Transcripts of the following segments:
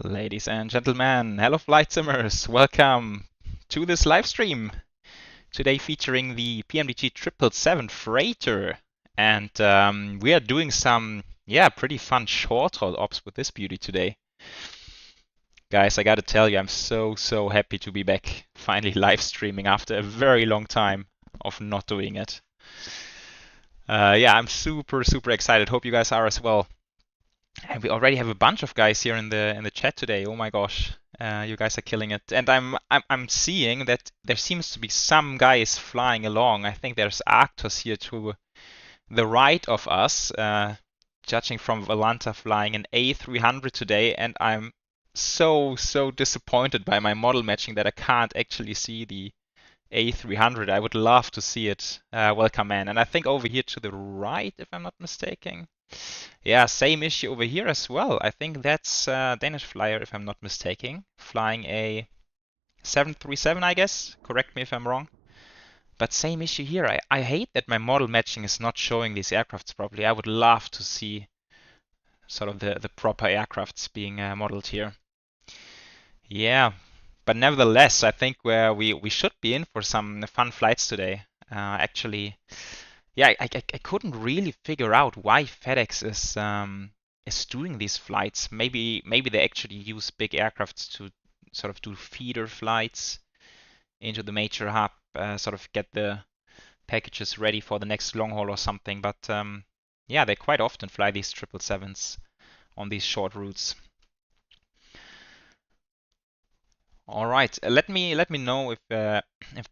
Ladies and gentlemen, hello flight simmers, welcome to this live stream. Today featuring the PMDG 777 freighter, and we are doing some, pretty fun short haul ops with this beauty today. Guys, I gotta tell you, I'm so happy to be back, finally live streaming after a very long time of not doing it. I'm super excited. Hope you guys are as well. And we already have a bunch of guys here in the chat today. Oh my gosh, you guys are killing it. And I'm seeing that there seems to be some guys flying along. I think there's Arctos here to the right of us, judging from Valanta flying an A300 today. And I'm so disappointed by my model matching that I can't actually see the A300. I would love to see it. Welcome, man. And I think over here to the right, if I'm not mistaken. Yeah, same issue over here as well. I think that's Danish flyer, if I'm not mistaken, flying a 737, I guess. Correct me if I'm wrong. But same issue here. I hate that my model matching is not showing these aircrafts properly. I would love to see sort of the proper aircrafts being modeled here. Yeah, but nevertheless, I think we should be in for some fun flights today. Actually, yeah, I couldn't really figure out why FedEx is doing these flights. Maybe they actually use big aircrafts to sort of do feeder flights into the major hub, sort of get the packages ready for the next long haul or something. But yeah, they quite often fly these 777s on these short routes. All right, let me know if the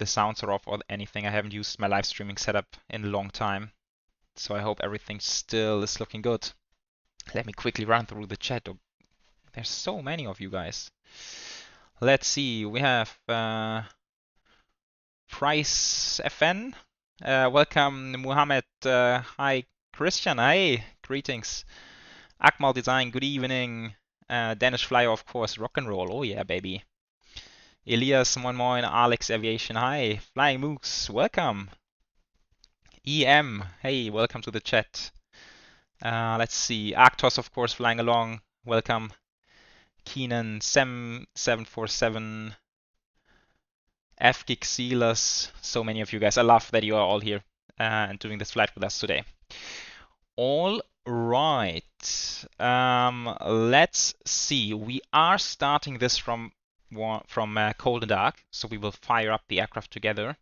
sounds are off or anything. I haven't used my live streaming setup in a long time, so I hope everything still is looking good. Let me quickly run through the chat. There's so many of you guys. Let's see. We have Price FN. Welcome, Muhammad. Hi, Christian. Hi, greetings. Akmal Design. Good evening. Danish Flyer, of course. Rock and roll. Oh yeah, baby. Elias, moin moin. Alex Aviation. Hi. Flying Moose. Welcome. EM. Hey, welcome to the chat. Let's see. Arctos, of course, flying along. Welcome. Keenan, Sem747, FGig Sealers, so many of you guys. I love that you are all here and doing this flight with us today. All right. Let's see. We are starting this from cold and dark, so we will fire up the aircraft together.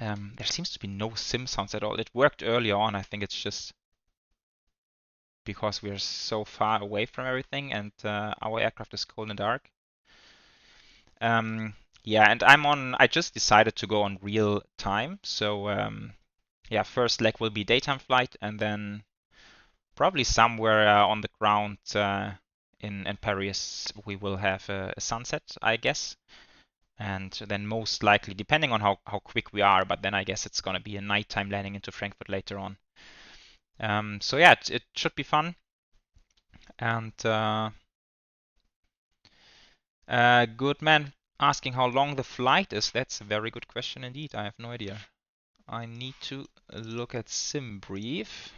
There seems to be no sim sounds at all. It worked earlier on. I think it's just because we are so far away from everything and our aircraft is cold and dark. Yeah, and I just decided to go on real time. So yeah, first leg will be daytime flight and then probably somewhere on the ground in Paris we will have a sunset, I guess. And then most likely, depending on how quick we are, but then I guess it's going to be a nighttime landing into Frankfurt later on. So yeah, it should be fun. And good man asking how long the flight is. That's a very good question indeed. I have no idea. I need to look at SimBrief.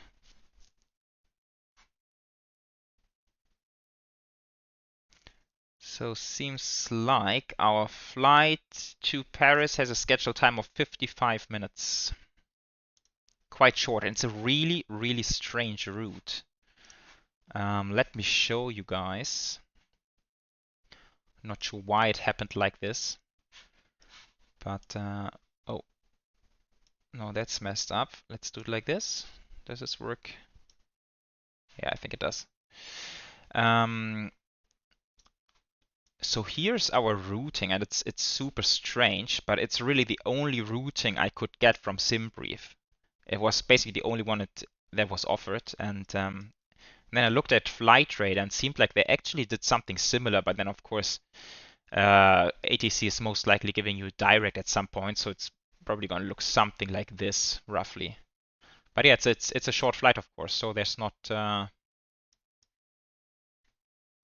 So seems like our flight to Paris has a scheduled time of 55 minutes. Quite short, and it's a really strange route. Let me show you guys. Not sure why it happened like this, but oh no, that's messed up. Let's do it like this. Does this work? Yeah, I think it does. So here's our routing, and it's super strange, but it's really the only routing I could get from SimBrief. It was basically the only one that was offered, and then I looked at Flightradar and it seemed like they actually did something similar, but then of course ATC is most likely giving you direct at some point, so it's probably going to look something like this roughly. But yeah, it's a short flight, of course, so there's not.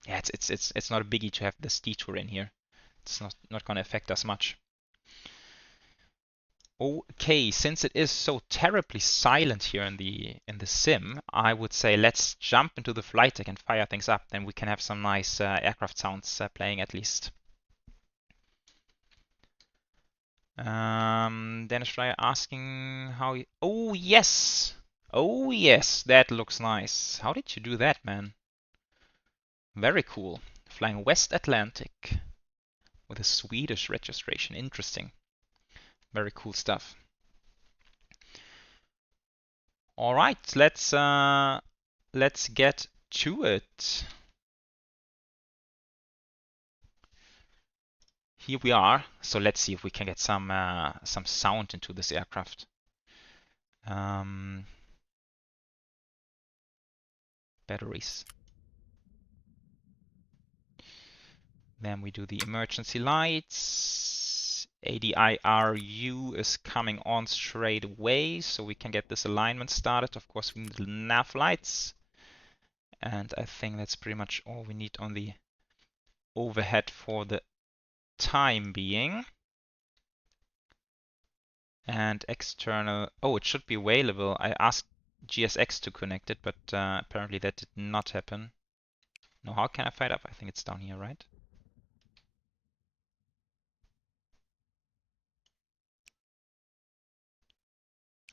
Yeah, it's not a biggie to have this detour in here. It's not going to affect us much. Okay, since it is so terribly silent here in the sim, I would say let's jump into the flight deck and fire things up. Then we can have some nice aircraft sounds playing at least. Dennis Schreier asking how you... Oh yes! Oh yes, that looks nice. How did you do that, man? Very cool. Flying West Atlantic with a Swedish registration. Interesting. Very cool stuff. All right, let's get to it. Here we are. So let's see if we can get some sound into this aircraft. Batteries. Then we do the emergency lights. ADIRU is coming on straight away, so we can get this alignment started. Of course, we need the nav lights. And I think that's pretty much all we need on the overhead for the time being. And external, oh, it should be available. I asked GSX to connect it, but apparently that did not happen. Now, how can I fire it up? I think it's down here, right?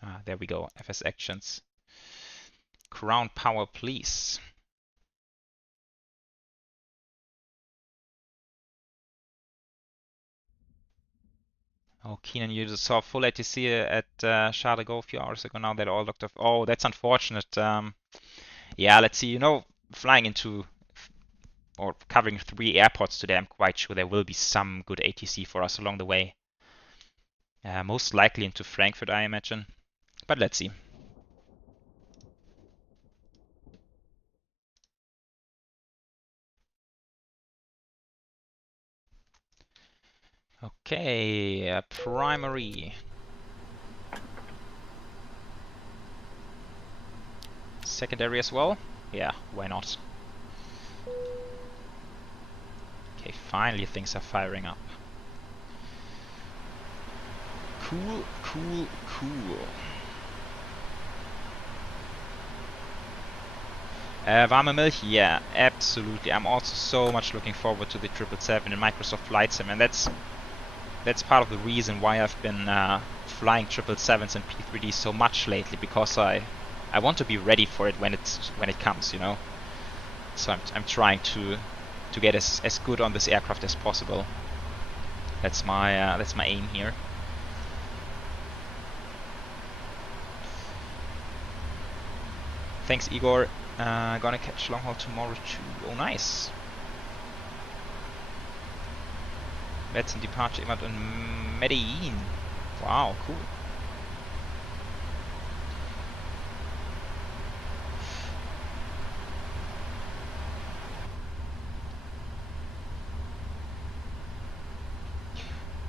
Ah, there we go. FS actions. Ground power, please. Oh, Keenan, you just saw full ATC at Charles de Gaulle a few hours ago. Now they're all locked off. Oh, that's unfortunate. Yeah, let's see. You know, flying into or covering 3 airports today, I'm quite sure there will be some good ATC for us along the way. Most likely into Frankfurt, I imagine. But let's see. Okay, primary. Secondary as well? Yeah, why not? Okay, finally things are firing up. Cool, cool, cool. Warme Milch, yeah, absolutely. I'm also so much looking forward to the 777 in Microsoft Flight Sim, and that's part of the reason why I've been flying 777s and P3D so much lately, because I want to be ready for it when it comes, you know. So I'm trying to get as good on this aircraft as possible. That's my aim here. Thanks, Igor. Gonna catch long haul tomorrow too. Oh, nice. VATSIM departure event in Medellin. Wow, cool.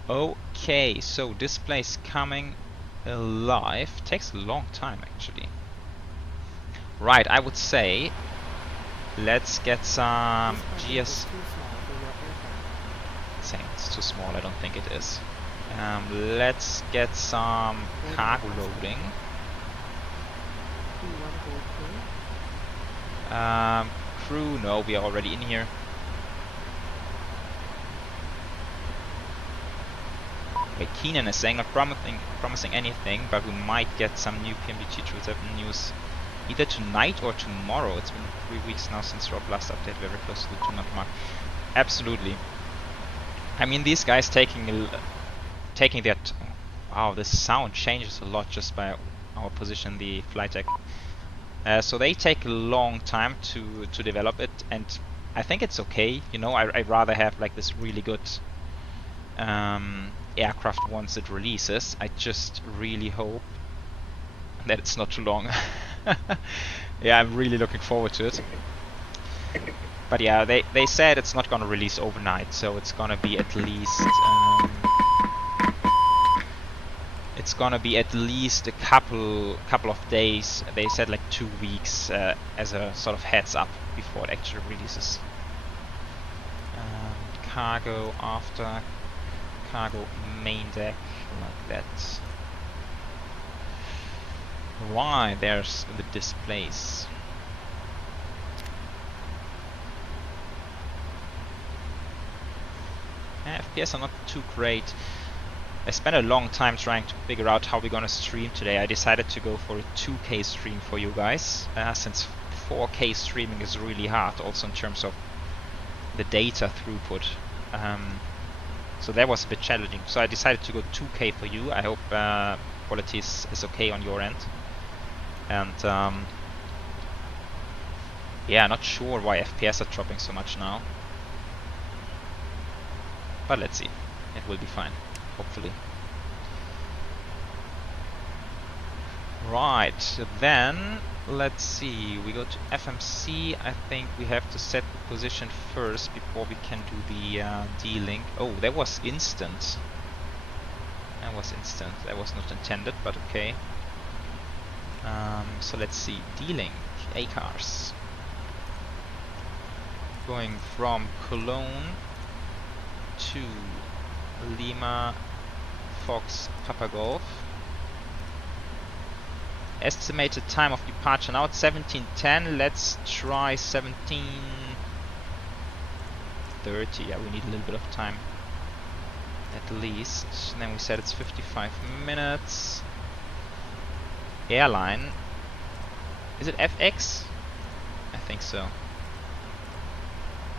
Okay, so display's coming alive. Takes a long time actually. Right, I would say let's get some GS. Saying it's too small, I don't think it is. Let's get some cargo loading. Crew, no, we are already in here. Wait, Keenan is saying not promising anything, but we might get some new PMDG 7 news either tonight or tomorrow. It's been 3 weeks now since Rob last update, very close to the 2-month mark. Absolutely. I mean, these guys taking that. Wow, the sound changes a lot just by our position in the flight deck. So they take a long time to develop it, and I think it's okay. You know, I'd rather have like this really good aircraft once it releases. I just really hope that it's not too long. Yeah, I'm really looking forward to it. But yeah, they said it's not gonna release overnight, so it's gonna be at least a couple of days. They said like 2 weeks as a sort of heads up before it actually releases. Cargo after cargo main deck, like that. Right, there's the displays. FPS are not too great. I spent a long time trying to figure out how we're gonna stream today. I decided to go for a 2K stream for you guys, since 4K streaming is really hard, also in terms of the data throughput. So that was a bit challenging. So I decided to go 2K for you. I hope quality is okay on your end. And yeah, not sure why FPS are dropping so much now. But let's see. It will be fine, hopefully. Right, then let's see. We go to FMC. I think we have to set the position first before we can do the D-Link. Oh, that was instant. That was instant. That was not intended, but okay. So let's see. D-Link, A-Cars. Going from Cologne to Lima Fox Papa Golf. Estimated time of departure now at 17:10. Let's try 17:30. Yeah, we need a little bit of time at least. And then we said it's 55 minutes. Airline. Is it FX? I think so.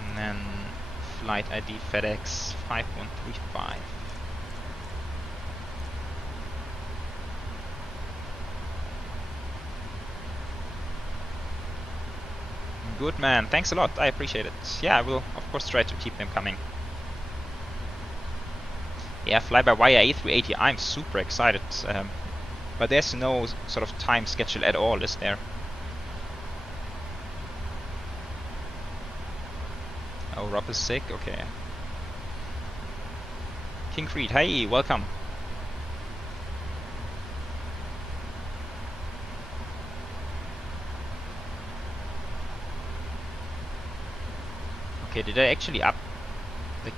And then flight ID FedEx 5135. Good man, thanks a lot, I appreciate it. Yeah, I will of course try to keep them coming. Yeah, fly-by-wire A380, I'm super excited. But there's no sort of time schedule at all, is there? Oh, Rob is sick? Okay. King Creed, hey, welcome. Okay, did I actually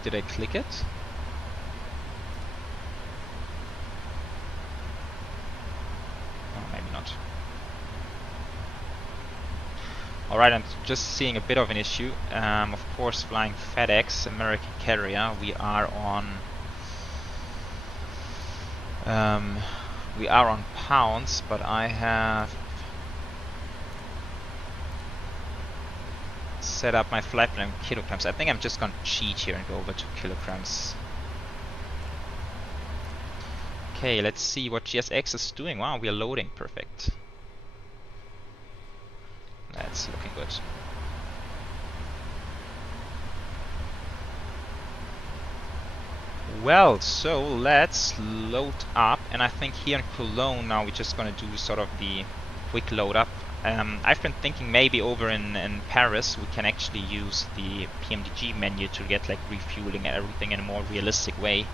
did I click it? Oh, maybe not. Alright, I'm just seeing a bit of an issue. Of course, flying FedEx, American carrier, we are on pounds, but I have set up my flight plan in kilograms. I think I'm just gonna cheat here and go over to kilograms. Okay, let's see what GSX is doing. Wow, we are loading, perfect. That's looking good. Well, so let's load up, and I think here in Cologne now we're just gonna do sort of the quick load up. I've been thinking maybe over in Paris we can actually use the PMDG menu to get like refueling and everything in a more realistic way.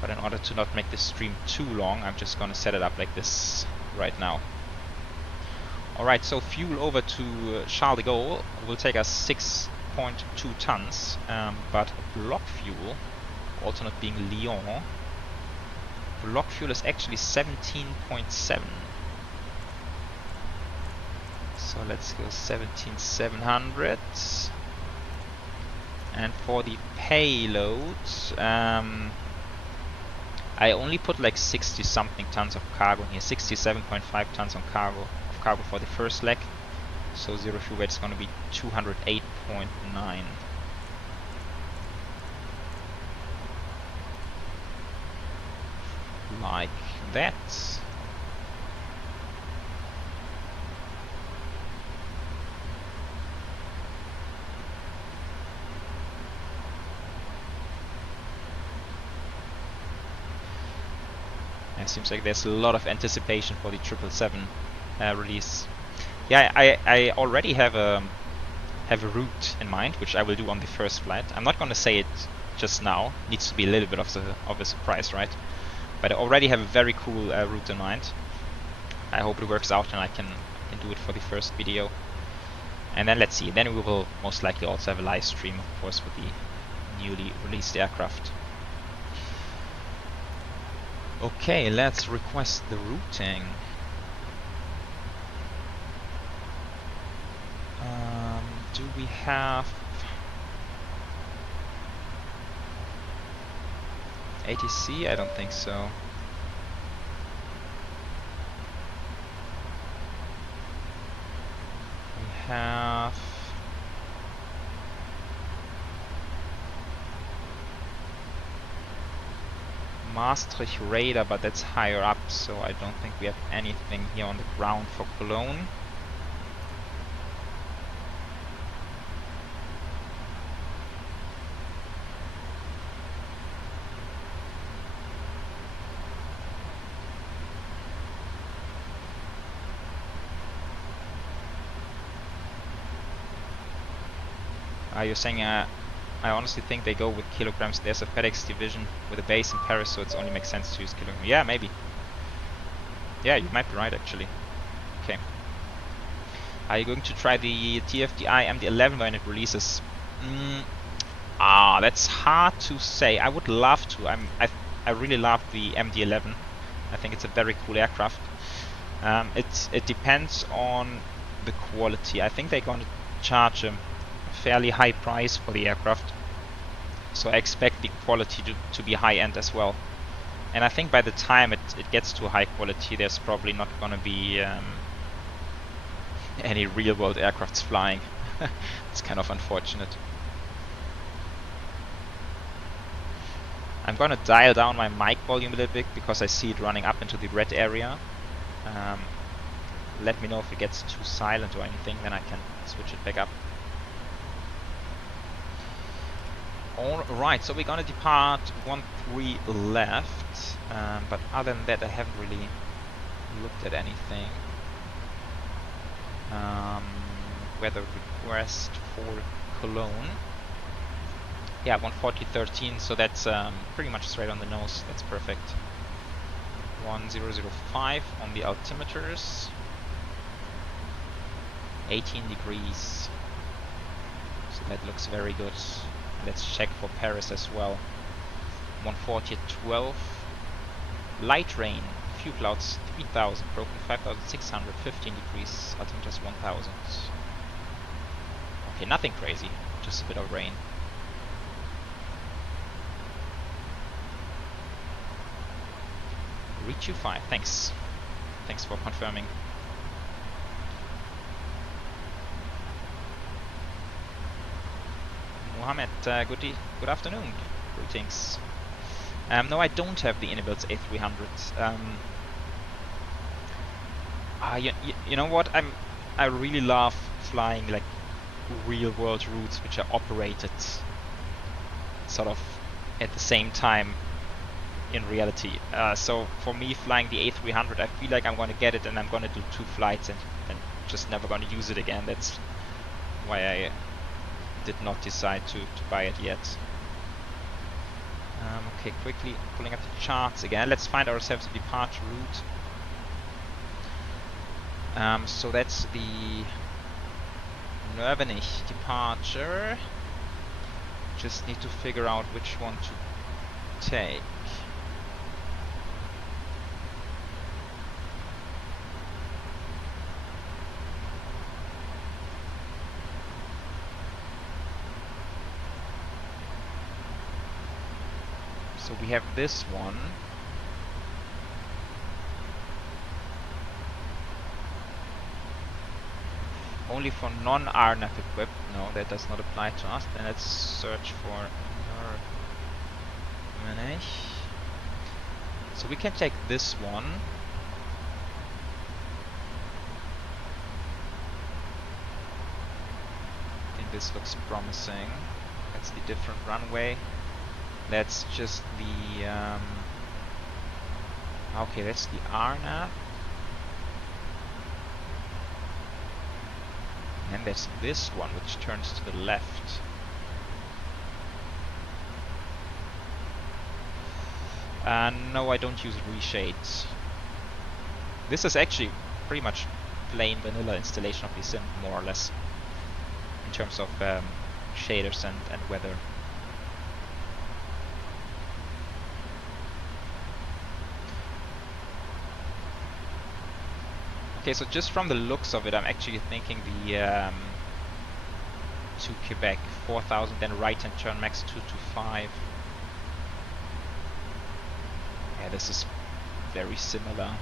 But in order to not make this stream too long, I'm just gonna set it up like this right now. Alright, so fuel over to Charles de Gaulle will take us 6.2 tons, but block fuel, also not being Lyon, block fuel is actually 17.7. So let's go 17,700. And for the payload, I only put like 60 something tons of cargo in here, 67.5 tons of cargo for the first leg. So zero fuel weight is going to be 208.9. Like that. It seems like there's a lot of anticipation for the 777 release. Yeah, I already have a route in mind, which I will do on the first flight. I'm not going to say it just now. Needs to be a little bit of a surprise, right? But I already have a very cool route in mind. I hope it works out and I can do it for the first video. And then let's see. Then we will most likely also have a live stream, of course, with the newly released aircraft. Okay, let's request the routing. Do we have ATC? I don't think so. We have Maastricht radar, but that's higher up, so I don't think we have anything here on the ground for Cologne. You're saying I honestly think they go with kilograms. There's a FedEx division with a base in Paris, so it only makes sense to use kilograms. Yeah, maybe. Yeah, you might be right actually. Okay. Are you going to try the TFDI MD11 when it releases? That's hard to say. I would love to. I really love the MD11. I think it's a very cool aircraft. It depends on the quality. I think they're going to charge a fairly high price for the aircraft, so I expect the quality to be high-end as well. And I think by the time it gets to high quality, there's probably not going to be any real-world aircrafts flying. It's kind of unfortunate. I'm going to dial down my mic volume a little bit because I see it running up into the red area. Let me know if it gets too silent or anything, then I can switch it back up. Alright, so we're gonna depart 13 left, but other than that I haven't really looked at anything. Weather request for Cologne. Yeah, 140.13, so that's pretty much straight on the nose, that's perfect. 1005 on the altimeters. 18 degrees, so that looks very good. Let's check for Paris as well. 140 at 12. Light rain, few clouds, 3000, broken 5600, 15 degrees, altimeters 1000. Okay, nothing crazy, just a bit of rain. Reach you 5, thanks. Thanks for confirming. Mohammed, good afternoon. Greetings. No, I don't have the Innobuild A300. You know what? I really love flying like real-world routes which are operated sort of at the same time in reality. So for me, flying the A300, I feel like I'm going to get it and I'm going to do 2 flights and just never going to use it again. That's why I did not decide to buy it yet. Okay, quickly pulling up the charts again. Let's find ourselves a departure route. So that's the Nürnberg departure. Just need to figure out which one to take. So we have this one. Only for non-RNAV equipped. No, that does not apply to us. Then let's search for Nürnberg. So we can take this one. I think this looks promising. That's the different runway. That's just the okay, that's the RNAV. And there's this one which turns to the left. No, I don't use reshades. This is actually pretty much plain vanilla installation of the sim, more or less, in terms of shaders and weather. Okay, so just from the looks of it, I'm actually thinking the to Quebec 4000, then right-hand turn max 225. Yeah, this is very similar.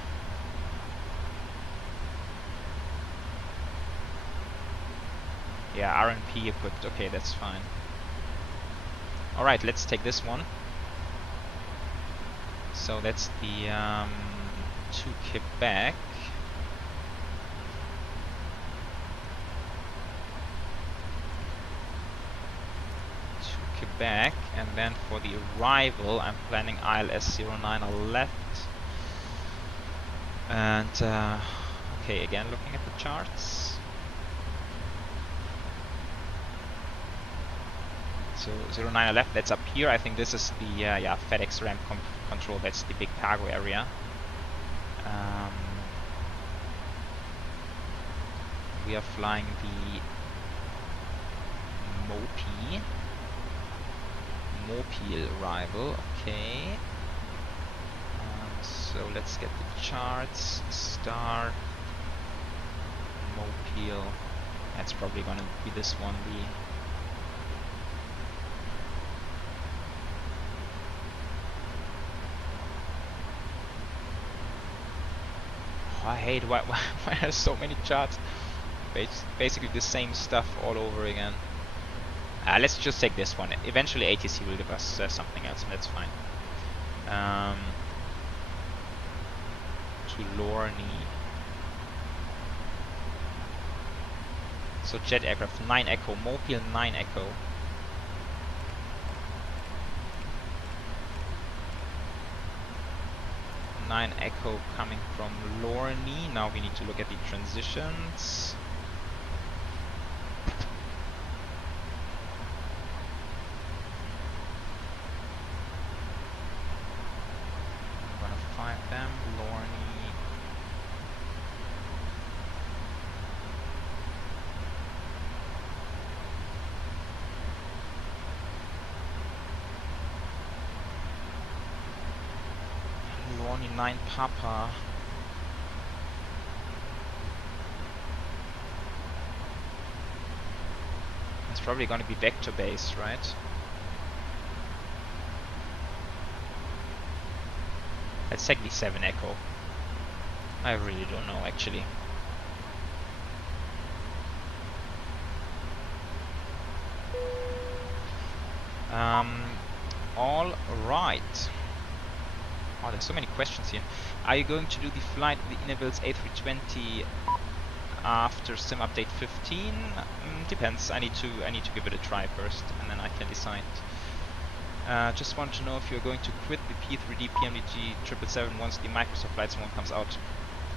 Yeah, RNP equipped. Okay, that's fine. All right, let's take this one. So that's the to Quebec. Quebec, and then for the arrival I'm planning ILS09 on left, and okay, again looking at the charts, so 09 on left, that's up here. I think this is the yeah, FedEx ramp control, that's the big cargo area. We are flying the Mopil arrival, okay. So let's get the charts. Star Mopil. That's probably gonna be this one. Oh, I hate why there's so many charts. Basically the same stuff all over again. Let's just take this one. Eventually ATC will give us something else, and that's fine. To Lorny. So jet aircraft 9 Echo, Mopil 9 Echo. Nine Echo coming from Lorny. Now we need to look at the transitions. Them, Lorny. Lorny 9 Papa. It's probably going to be vector based, right? Let's take the 7 Echo. I really don't know actually. All right. Oh, there's so many questions here. Are you going to do the flight with the Innovil's A320 after sim update 15? Depends. I need to give it a try first, and then I can decide. Just want to know if you're going to quit the P3D PMDG 777 once the Microsoft Flight Sim comes out.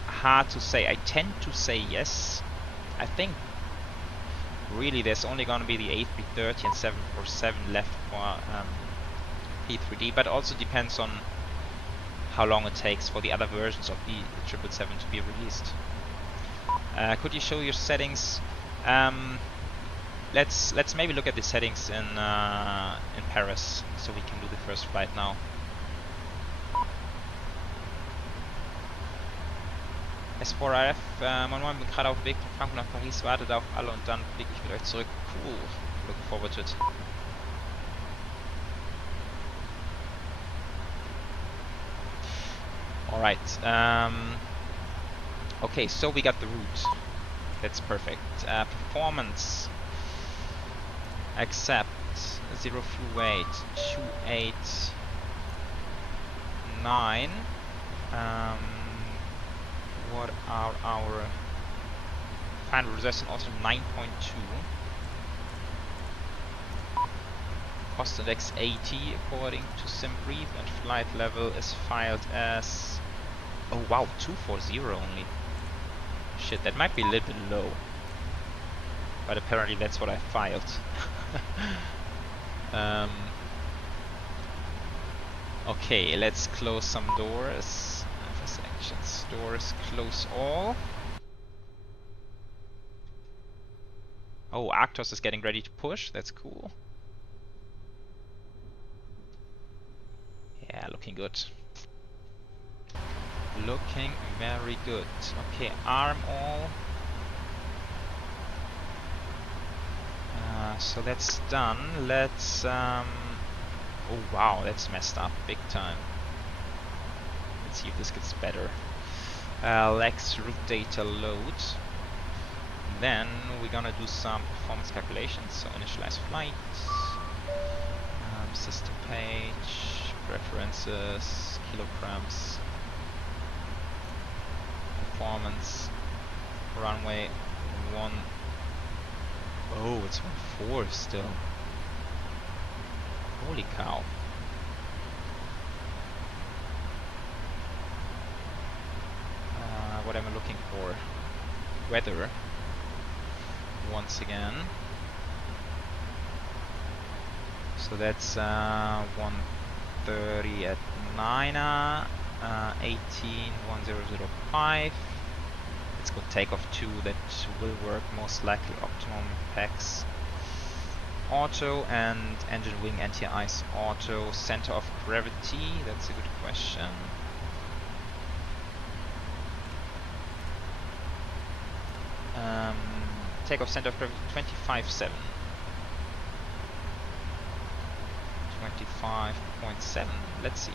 Hard to say. I tend to say yes. I think really there's only going to be the A330 and 747 left for P3D, but also depends on how long it takes for the other versions of the 777 to be released. Could you show your settings? Let's maybe look at the settings in Paris, so we can do the first flight now. S4RF, moin, bin gerade auf dem Weg von Frankfurt nach Paris, wartet auf alle und dann fliege ich mit euch zurück. Cool, looking forward to it. Alright, okay, so we got the route. That's perfect. Performance. Accept 0 fuel weight 289. What are our final results? Also 9.2. Cost index 80 according to SimBrief, and flight level is filed as, oh wow, 240 only. Shit, that might be a little bit low, but apparently that's what I filed. Okay, let's close some doors. FS actions, doors, close all. Oh, Arctos is getting ready to push, that's cool. Yeah, looking good. Looking very good. Okay, arm all. So that's done. Let's oh wow, that's messed up big time. Let's see if this gets better. Let's root data load. Then we're gonna do some performance calculations. So initialize flight, system page, preferences, kilograms, performance, runway 1. Oh, it's 1.4 still. Holy cow. What am I looking for? Weather. Once again. So that's 130 at 9, 181005. Let's go takeoff 2, that will work most likely. Optimum packs auto and engine wing anti-ice auto. Center of gravity, that's a good question. Takeoff center of gravity 25.7. 25.7. Let's see.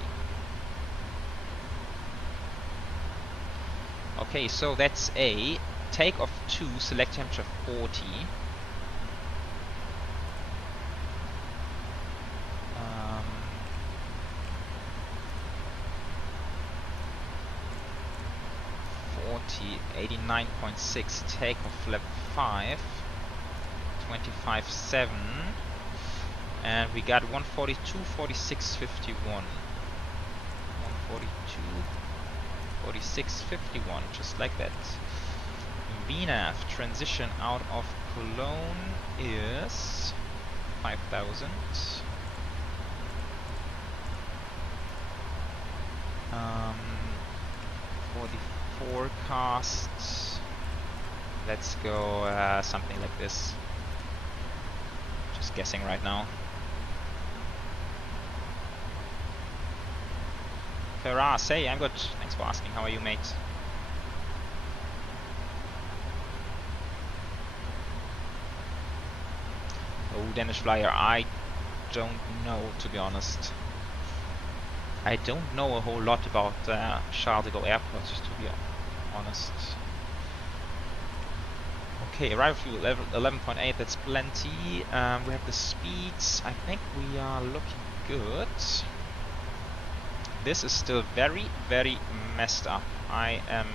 Okay, so that's A. Takeoff 2, select temperature 40. .40, 89.6, takeoff level 5, 25.7, and we got 142, 46, 51. 142, 46, 51, just like that. VNAV transition out of Cologne is 5,000. For the forecast, let's go something like this. Just guessing right now. Ferraz, hey, I'm good. Thanks for asking. How are you, mate? Oh, Danish Flyer, I don't know, to be honest. I don't know a whole lot about Charles de Gaulle Airport, to be honest. Okay, arrival fuel level 11.8, that's plenty. We have the speeds. I think we are looking good. This is still very, very messed up. I am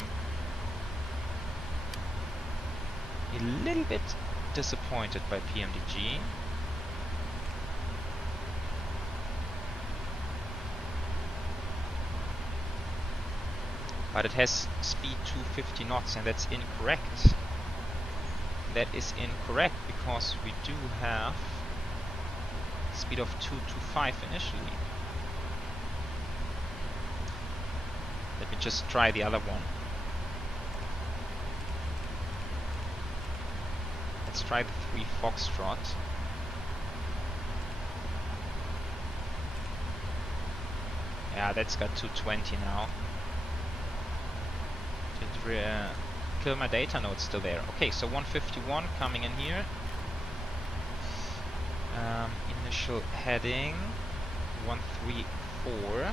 a little bit disappointed by PMDG. But it has speed 250 knots, and that's incorrect. That is incorrect because we do have speed of 225 initially. Let me just try the other one. Let's try the 3 Foxtrot. Yeah, that's got 220 now. Kill my data node still there. Okay, so 151 coming in here. Initial heading 134.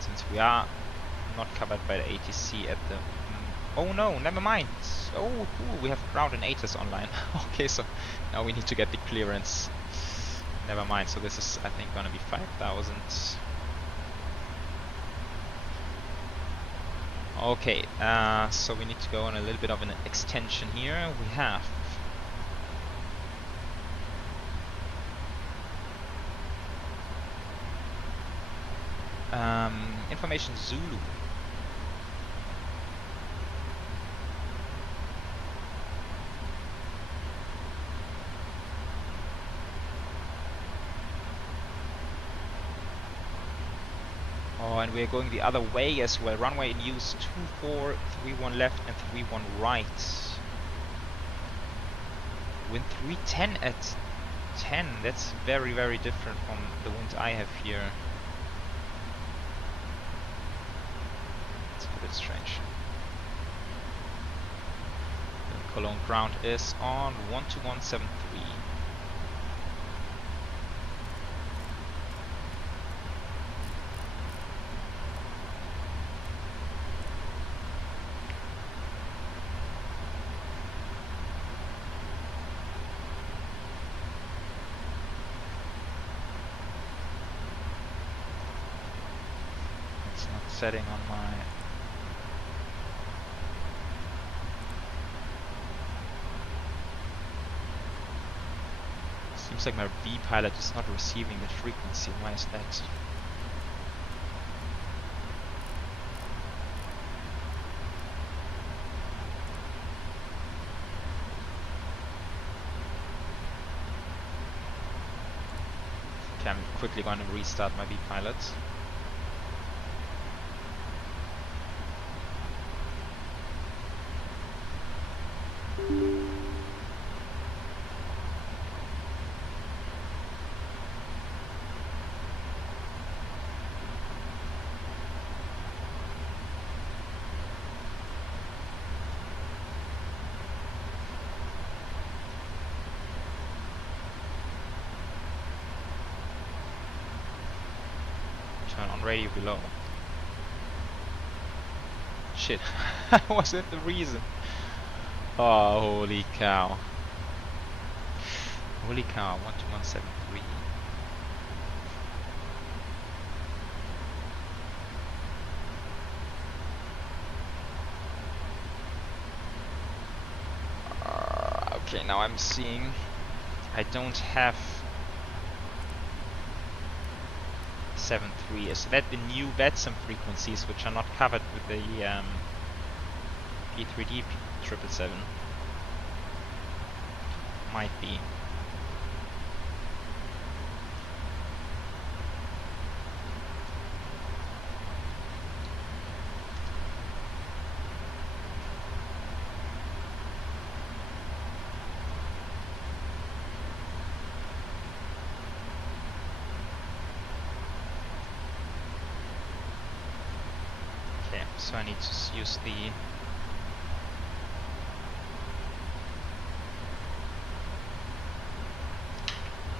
Since we are not covered by the ATC at the oh no, never mind. Oh, ooh, we have ground and ATIS online. Okay, so now we need to get the clearance. Never mind. So this is, I think, gonna be 5,000. Okay, so we need to go on a little bit of an extension here. We have information Zulu. Oh, and we're going the other way as well. Runway in use 2431 left and 31 right. Wind 310 at 10, that's very, very different from the wind I have here. It's a bit strange. The Cologne ground is on 12173. Setting on my seems like my V pilot is not receiving the frequency. Why is that? Okay, I'm quickly going to restart my V pilot. Turn on radio below. Shit, was that the reason? Oh, holy cow. Holy cow, 12173. Okay, now I'm seeing I don't have 7.3. Is that the new VATSIM frequencies which are not covered with the P3D 777? Might be. So I need to use the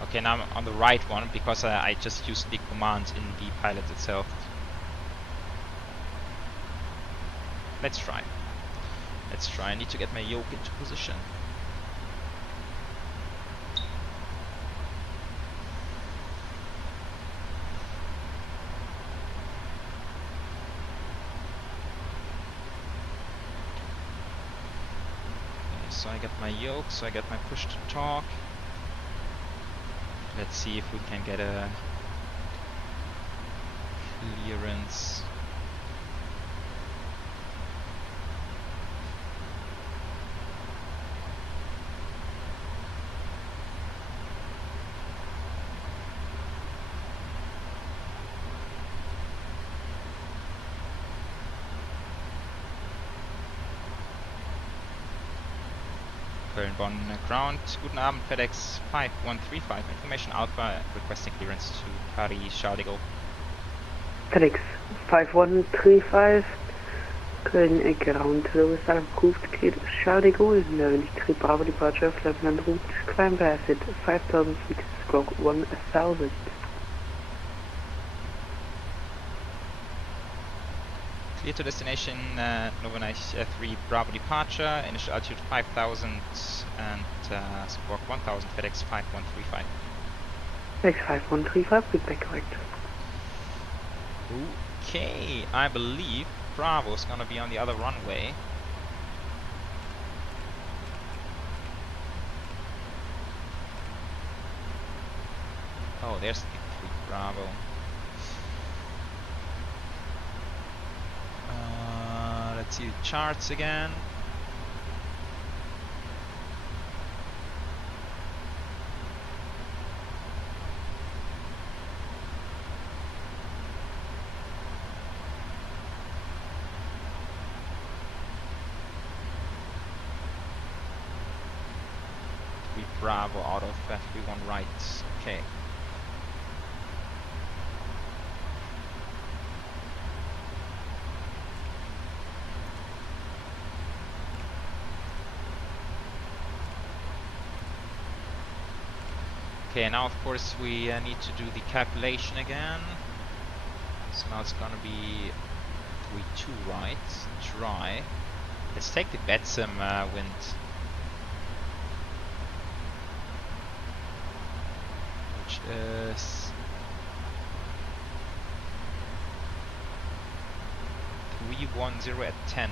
okay, now I'm on the right one because I just used the command in the pilot itself. Let's try. Let's try. I need to get my yoke into position. So I got my yoke, so I got my push to talk. Let's see if we can get a clearance. Köln-Bonn ground. Guten Abend, FedEx 5135. Information Alpha requesting clearance to Paris Charles de Gaulle. FedEx 5135. Köln ground. Lewis approved cleared Charles de Gaulle. 93 Bravo departure. Flight en route. Climb pass it 5000 feet. Squawk 1000. Clear to destination, November 3 Bravo departure, initial altitude 5000 and squawk 1000, FedEx 5135. FedEx 5135, feedback correct. Okay, I believe Bravo's gonna be on the other runway. Oh, there's the 3 Bravo. Let's see the charts again. Bravo out of F31 right. Okay. Okay, now of course we need to do the calculation again. So now it's gonna be 3-2 right, dry. Let's take the VATSIM wind. Which is 310 at 10.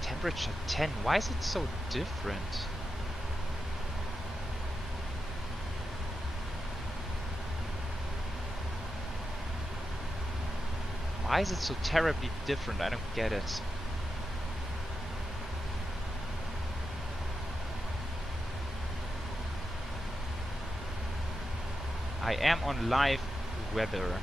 Temperature 10. Why is it so different? Why is it so terribly different? I don't get it. I am on live weather.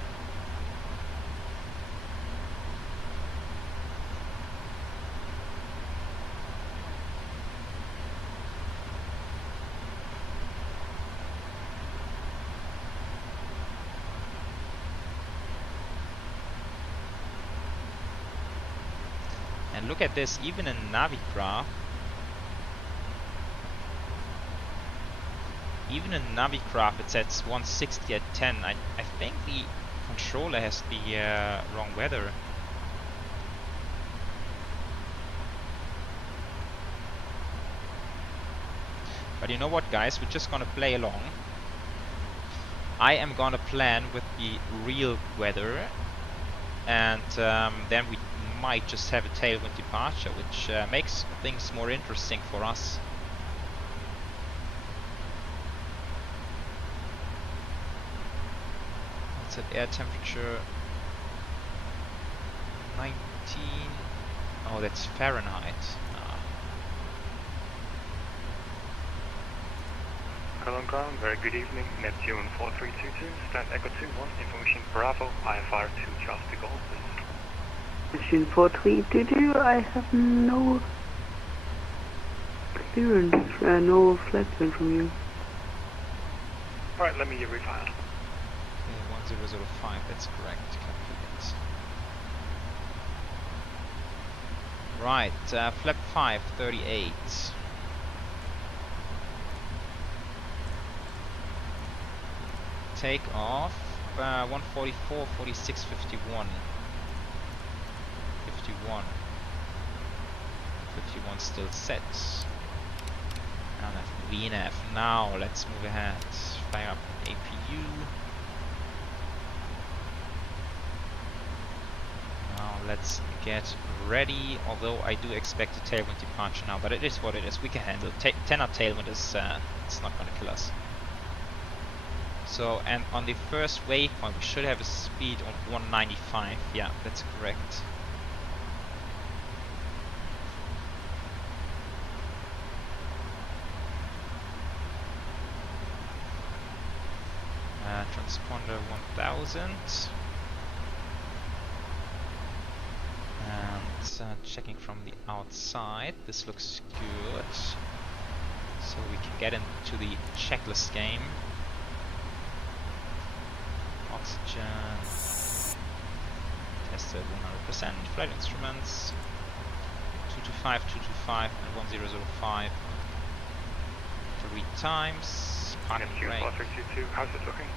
And look at this, even in Navigraph, it says 160 at 10. I think the controller has the wrong weather. But you know what, guys, we're just gonna play along. I am gonna plan with the real weather, and then we might just have a tailwind departure, which makes things more interesting for us. Let's set air temperature 19. Oh, that's Fahrenheit. Cologne, very good evening. Neptune 4322, stand Echo 21, information Bravo, IFR 2 Charles de Gaulle, please. Neptune 4322, I have no clearance, no flat wind from you. Alright, let me refile. Okay, 1005, that's correct. Calculate. Right, flap 5, 38. Take off 144, 46, 51. 51. 51 still set. And a VNF. Now let's move ahead. Fire up APU. Now let's get ready. Although I do expect a tailwind departure now, but it is what it is. We can handle. 10-knot tailwind is it's not going to kill us. So, and on the first waypoint we should have a speed of 195. Yeah, that's correct. Transponder 1000. And checking from the outside, this looks good. So we can get into the checklist game. Oxygen tested 100%. Flight instruments 225, 225, and 1005. 3 times. Parking brake. How's it looking?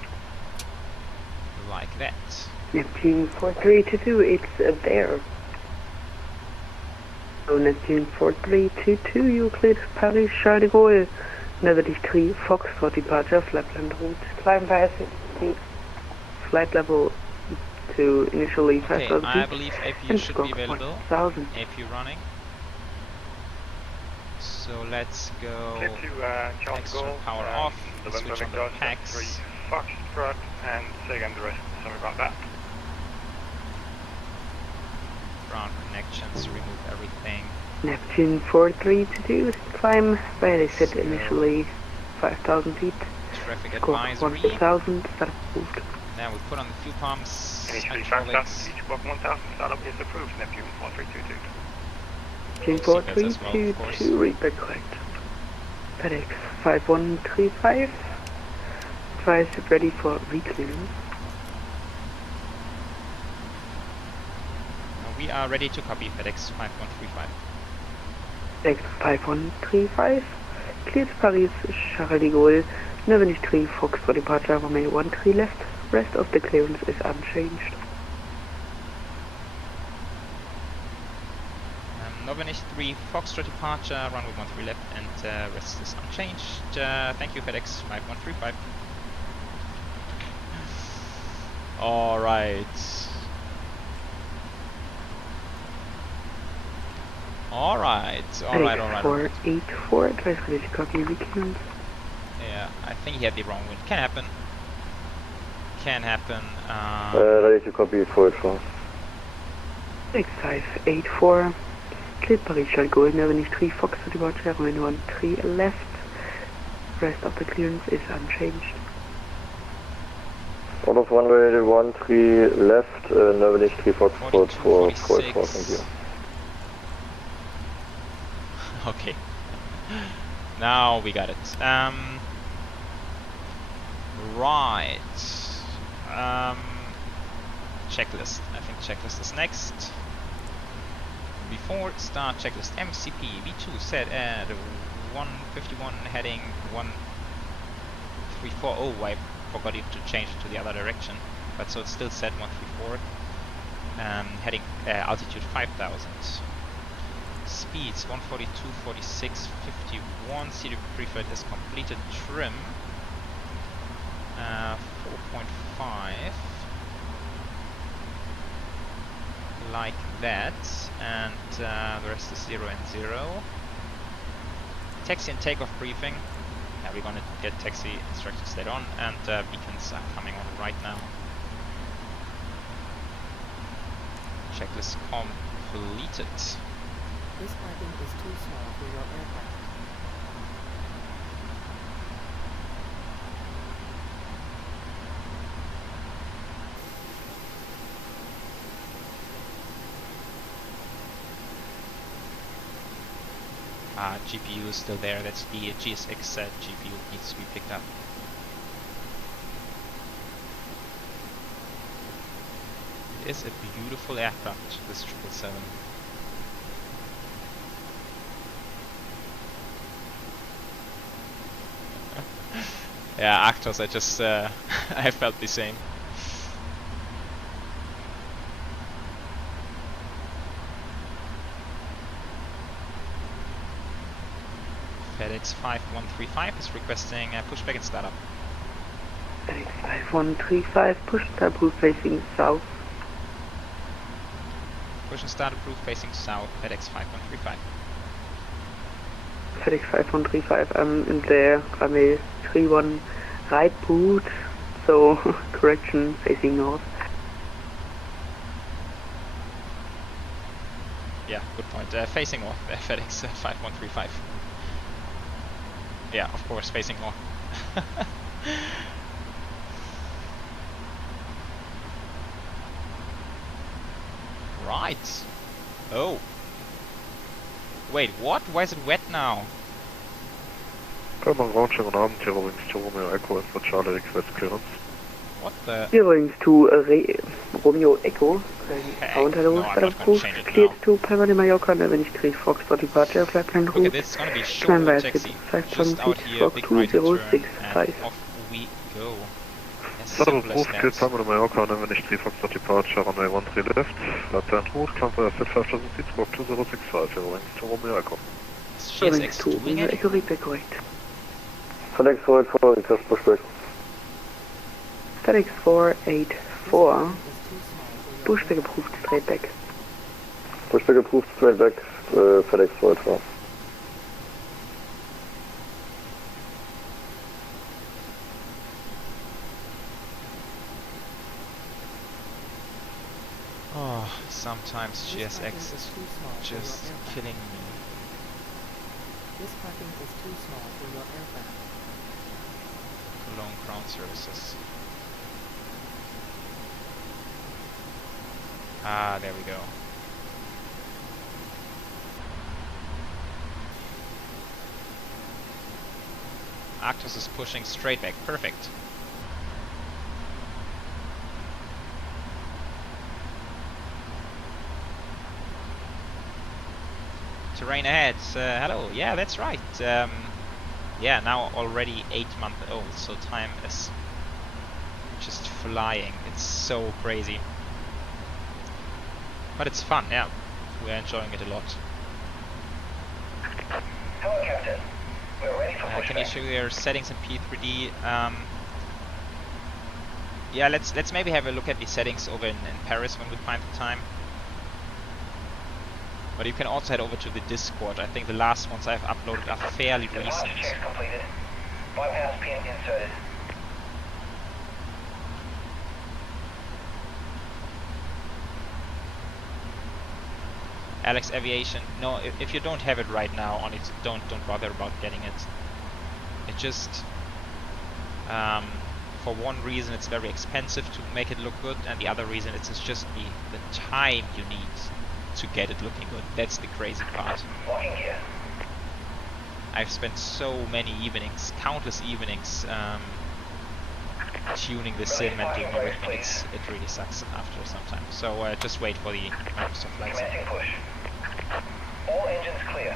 Like that. Neptune 4322, it's there. So Neptune 4322, you cleared Paris, Charles de Gaulle. Navigraph 3, Foxtrot departure, flatland route. Climb by the flight level to initially 5,000 I believe APU should be available. APU running. So let's go. Extra power off. Switch on the packs. Foxtrot, and say again the rest. Sorry about that. Ground connections. Remove everything. Neptune 4322, climb where they said initially 5,000 feet. Traffic Score advisory. 1,000, start approved. Now we put on the fuel pumps. Initially hydraulics. Beach Block 1000, startup is approved, Neptune 4322. Seatbelts as well, of course. 4322, read back correct. FedEx 5135. Advise ready for reclearance. We are ready to copy FedEx 5135. FedEx 5135. Clear to Paris, Charles de Gaulle, 93 Fox for departure, runway 13 left. Rest of the clearance is unchanged. Novenish 3 Foxtrot departure, runway 13 left, and rest is unchanged. Thank you, FedEx 5135. Alright. Alright. 484, advise ready to copy reclearance. Yeah, I think he had the wrong wind. Can happen. Can happen. Ready to copy 484. 6584. Cleared Paris, Charles de Gaulle, 93 Fox to departure, runway 13 left. Rest of the clearance is unchanged. Out of runway 13 left, 93 Fox 484, thank you. Okay. Now we got it. Right. Checklist. I think checklist is next. Before start checklist, MCP V2 set at 151 heading 1340. I forgot it to change it to the other direction, but so it's still set 134. Heading altitude 5000. Speeds 142, 46, 51. CDP preferred is completed. Trim 4.5. Like that, and the rest is 0 and 0. Taxi and takeoff briefing. Yeah, we're gonna get taxi instructions later on, and beacons are coming on right now. Checklist completed. This parking is too small for your aircraft. GPU is still there. That's the GSX GPU needs to be picked up. It is a beautiful aircraft, this 777. Yeah, Actos, I just I felt the same. FedEx 5135 is requesting pushback and startup. FedEx 5135, push start approved facing south. Push and start approved facing south, FedEx 5135. FedEx 5135, in the runway 31 right boot, so correction facing north. Yeah, good point. Facing north, FedEx 5135. Yeah, of course, facing north. Right. Oh. Wait, what? Why is it wet now? Come on, ground share on Abend, here wings to Romeo Echo and for Charlie request clearance. What the? Here wings to Romeo Echo. Ground hello, no, start approved. Cleared to Palma de Mallorca, 93 Fox for departure, flight plan Okay, route. this is gonna be short Climb by taxi. SID Just out here, big right turn, and off we go. As Startup simple as approved, cleared that. Palma de Mallorca, 93 Fox for departure, runway 13 left, flight plan route, climb by SID 5000 feet, squawk 2065, here wings to Romeo Echo. Is Here wings GSX to doing Romeo it? Echo, read back correct. FedEx 484, request pushback. FedEx 484, pushback approved, straight back. Pushback approved, straight back, FedEx 484. Oh, sometimes GSX is just killing me. This parking is too small for your aircraft. Cologne ground services. Ah, there we go. Arctos is pushing straight back. Perfect. Terrain ahead. Hello. Yeah, that's right. Yeah, now already 8 months old, so time is just flying. It's so crazy. But it's fun, yeah. We're enjoying it a lot. Hello, Captain. We're ready for pushback. Can you show your settings in P3D? Yeah, let's maybe have a look at the settings over in Paris when we find the time. But you can also head over to the Discord. I think the last ones I've uploaded are fairly recent. Checks completed. Bypass pin inserted. Alex Aviation. No, if you don't have it right now on it, don't bother about getting it. It just for one reason it's very expensive to make it look good, and the other reason it's just the time you need to get it looking good. That's the crazy part. Locking gear. I've spent so many evenings, countless evenings, tuning the sim and doing everything. It really sucks after some time. So just wait for the Microsoft Flight Sim. Commencing push. All engines clear.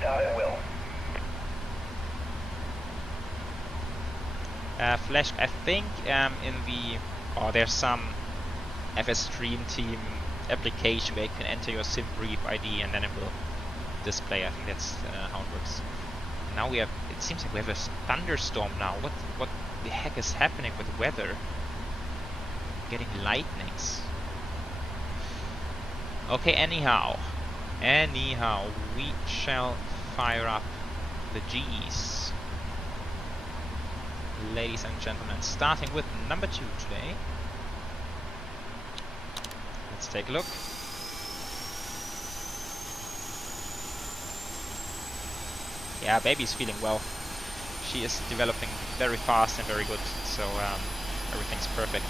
Start at will. Flash, I think in the there's some FS Stream Team application where you can enter your sim brief ID and then it will display. I think that's how it works. Now we have. It seems like we have a thunderstorm now. What the heck is happening with the weather? Getting lightnings. Okay. Anyhow, we shall fire up the Gs. Ladies and gentlemen, starting with number 2 today. Let's take a look. Yeah, baby's feeling well. She is developing very fast and very good, so everything's perfect.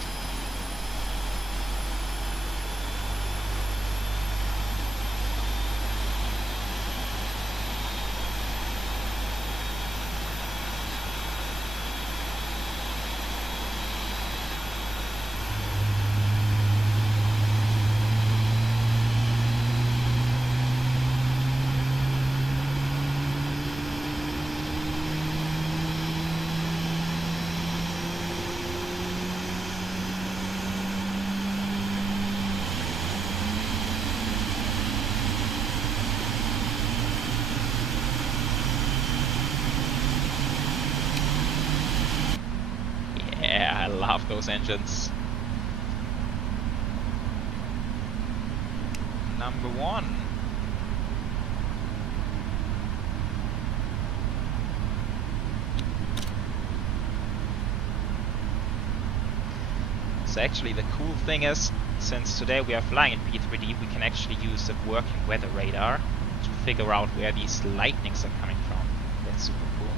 I love those engines. Number 1. So actually the cool thing is, since today we are flying in P3D, we can actually use a working weather radar to figure out where these lightnings are coming from. That's super cool.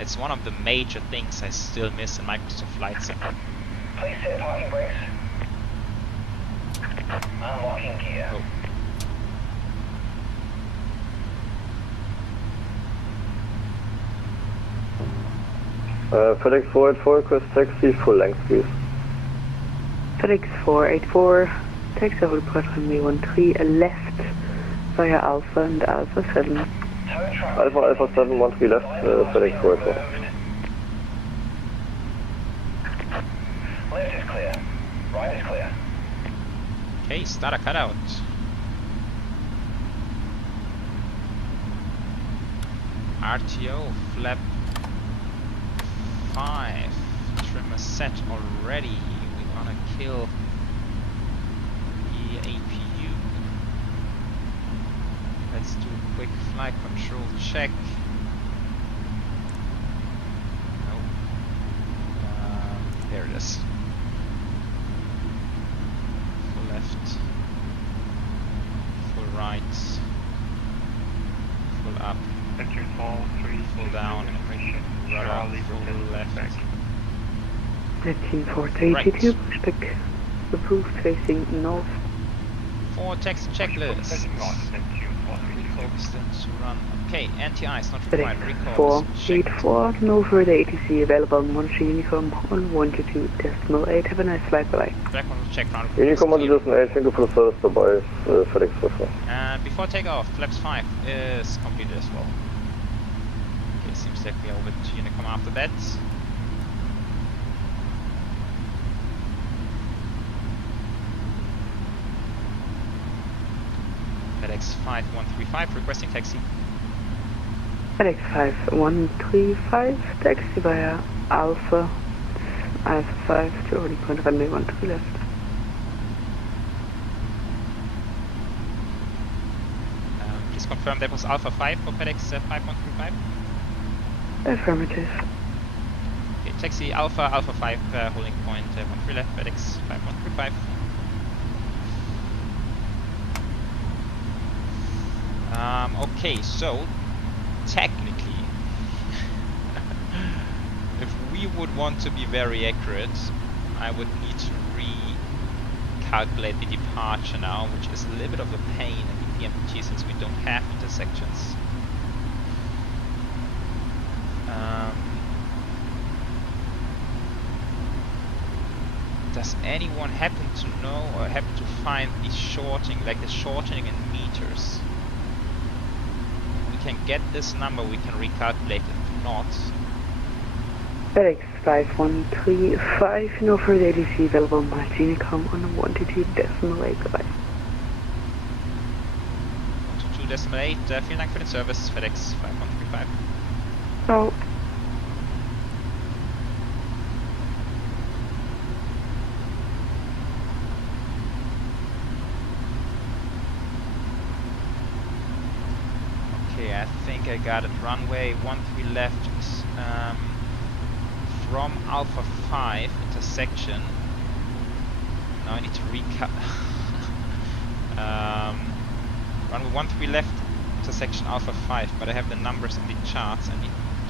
It's one of the major things I still miss in Microsoft Flight Sim. Please set parking brakes. Unlocking gear. FedEx 484, request taxi, full length please. FedEx 484, taxi over departure runway 13 left via Alpha and Alpha 7. Alpha 7, 13 left, FedEx 484. Left is clear. Right is clear. Okay, start a cutout. RTO, flap 5. Trimmer set already. We wanna kill the APU. Let's do a quick flight control check. Nope. There it is. Full left. Full right. Full up. Full down. Rudder. Full left. 13 for 32, pushback. approved, facing north. For taxi checklist. Facing north, Neptune Recall 4326. distance to run. Okay, anti-ice not FedEx required. Recall is checked. 484, no further ATC available on 1 Uniform on 122.8. Have a nice flight, bye. Back on check ground. Unicom on Edition 8, thank you for the service, dabei ist FedEx 4. And before takeoff, flaps 5 is completed as well. Okay, seems like we are over to Unicom after that. FedEx 5135 requesting taxi. FedEx 5135, taxi via Alpha 5 to only point runway 13 left. Please confirm that was Alpha 5 for FedEx 5135. Affirmative. Okay, taxi Alpha 5 holding point 13 left, FedEx 5135. Okay, so technically, if we would want to be very accurate, I would need to recalculate the departure now, which is a little bit of a pain in the PMDG since we don't have intersections. Does anyone happen to know or happen to find the shorting, like the shortening in meters? We can get this number, we can recalculate it. If not, FedEx 5135, no further ATC available on Unicom on 122.8, bye. 122.8, vielen Dank für den Service, FedEx 5135. So, Okay, I think I got it. Runway 13 left from Alpha 5 intersection. Now I need to recap. Runway 13 left intersection Alpha 5, but I have the numbers in the charts. I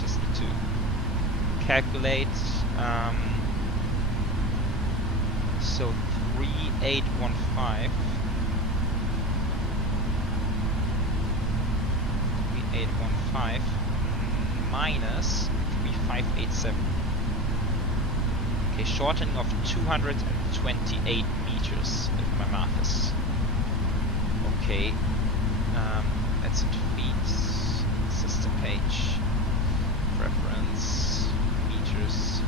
just need to calculate. So 3815. 3815 minus 3587. Okay, shortening of 228 meters, if my math is okay. That's it. Feet, system page, preference, meters,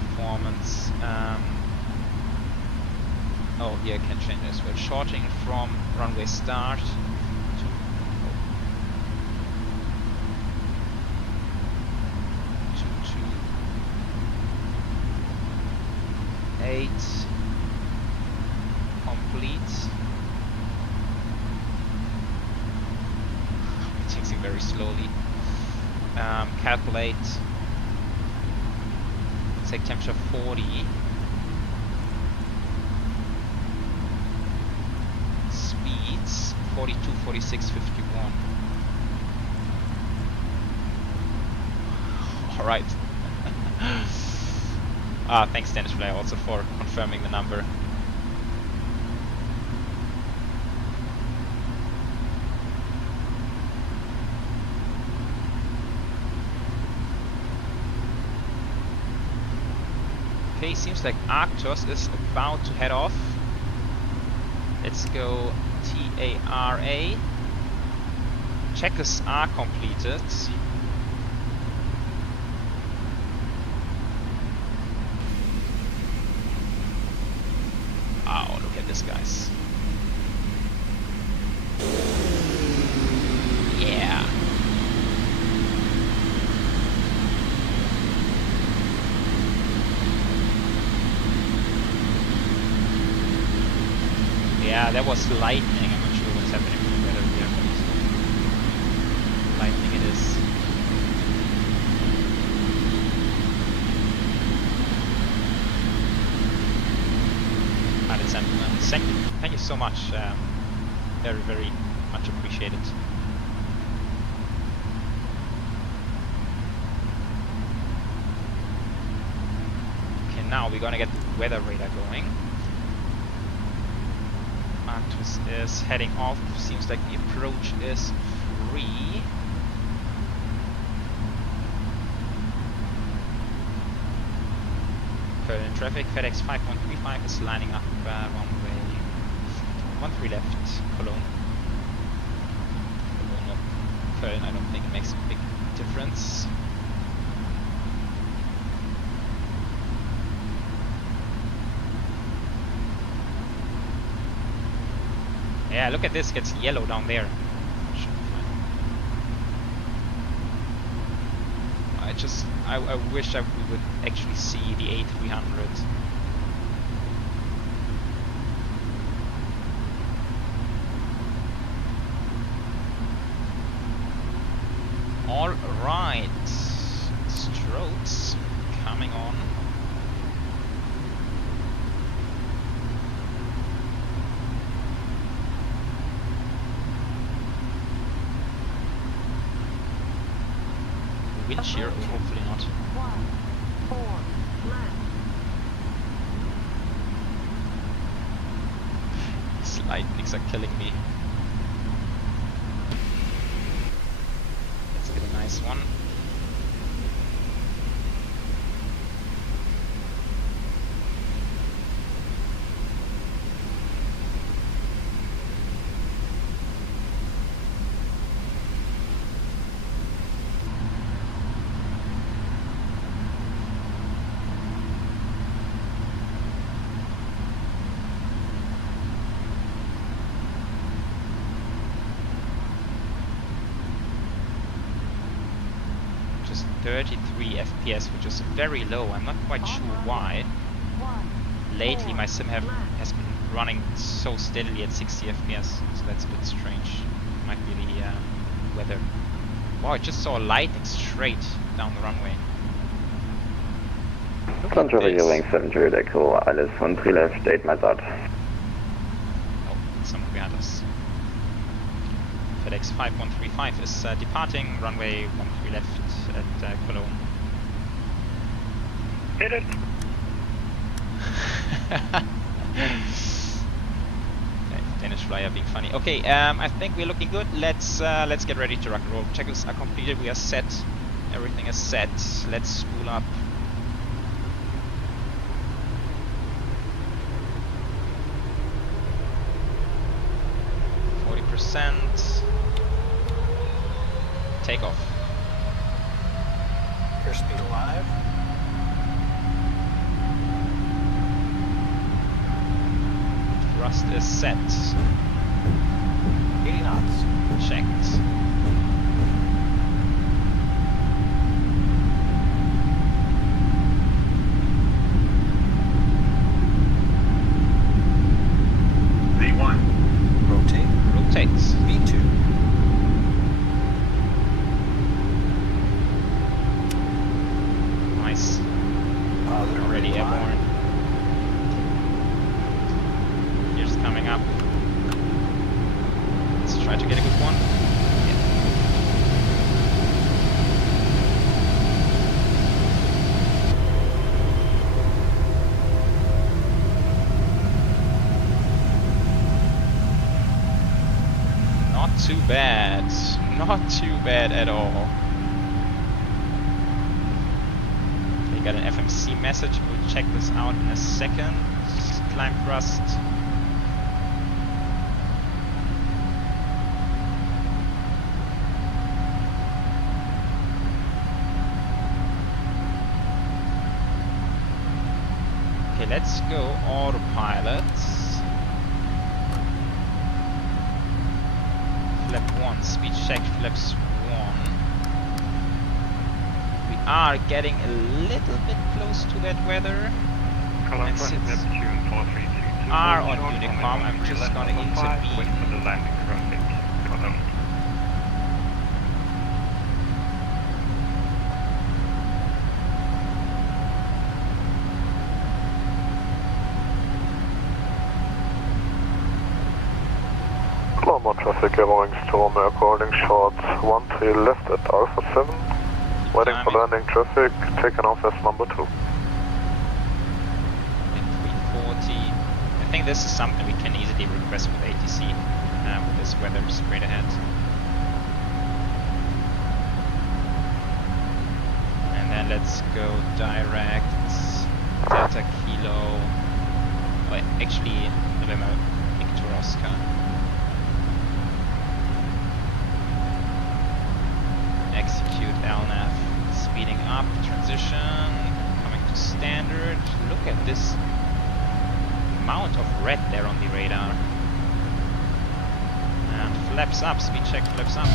performance. Oh, here I can change as well. Shortening from runway start to 8 complete. It very slowly. Calculate take temperature 40. Speeds 42, 46, 51. Alright. Thanks Dennis Fly also for confirming the number. Okay, seems like Arctos is about to head off. Let's go TARA. Checklists are completed. Wow, look at this, guys. Yeah. Yeah, that was lightning. I'm not sure what's happening with the weather here, but lightning it is. Thank you so much. Very, very much appreciated. Okay, now we're gonna get the weather radar going. VENTUS is heading off. Seems like the approach is free. Cologne traffic. FedEx 5.35 is lining up runway 13 left. Cologne. Cologne, I don't think it makes a big difference. Yeah, look at this, gets yellow down there. I wish we would actually see the A300. All right, strokes coming on. Wind shear, hopefully not. These lightnings are killing me. Let's get a nice one. Just 33 FPS, which is very low. I'm not quite sure why. Lately my sim has been running so steadily at 60 FPS, so that's a bit strange. Might be the weather. Wow, I just saw lightning straight down the runway. Front traffic healing 7 Echo, alles 13 left, 8 miles out. Oh, someone behind us. FedEx 5135 is departing, runway 13 left at Cologne. Hit it! Danish flyer being funny. Okay, I think we're looking good. Let's get ready to rock and roll. Checkers are completed. We are set. Everything is set. Let's spool up. Takeoff. Airspeed alive. Thrust is set. 80 knots. Checked. V1. Rotate. Rotates. V2. Nice. Positive. Already airborne. Here's coming up. Let's try to get a good one. Not too bad. Not too bad at all. We got an FMC message. We'll check this out in a second. Climb thrust. Okay, let's go autopilot. Flap 1, speed check flaps 1. We are getting a little bit close to that weather. Cologne Since Neptune 4322. are on Unicom, I'm just gonna intervene. Wait for the landing traffic. Cologne. Normal traffic going storm according short 13 left at Alpha 7. Waiting for landing traffic, taken off as number 2. think this is something we can easily request with ATC with this weather straight ahead. And then let's go direct Delta Kilo, well, actually November Victor Oscar. Execute LNAV, speeding up, transition, coming to standard. Look at this amount of red there on the radar. And flaps up, speed check, flaps up.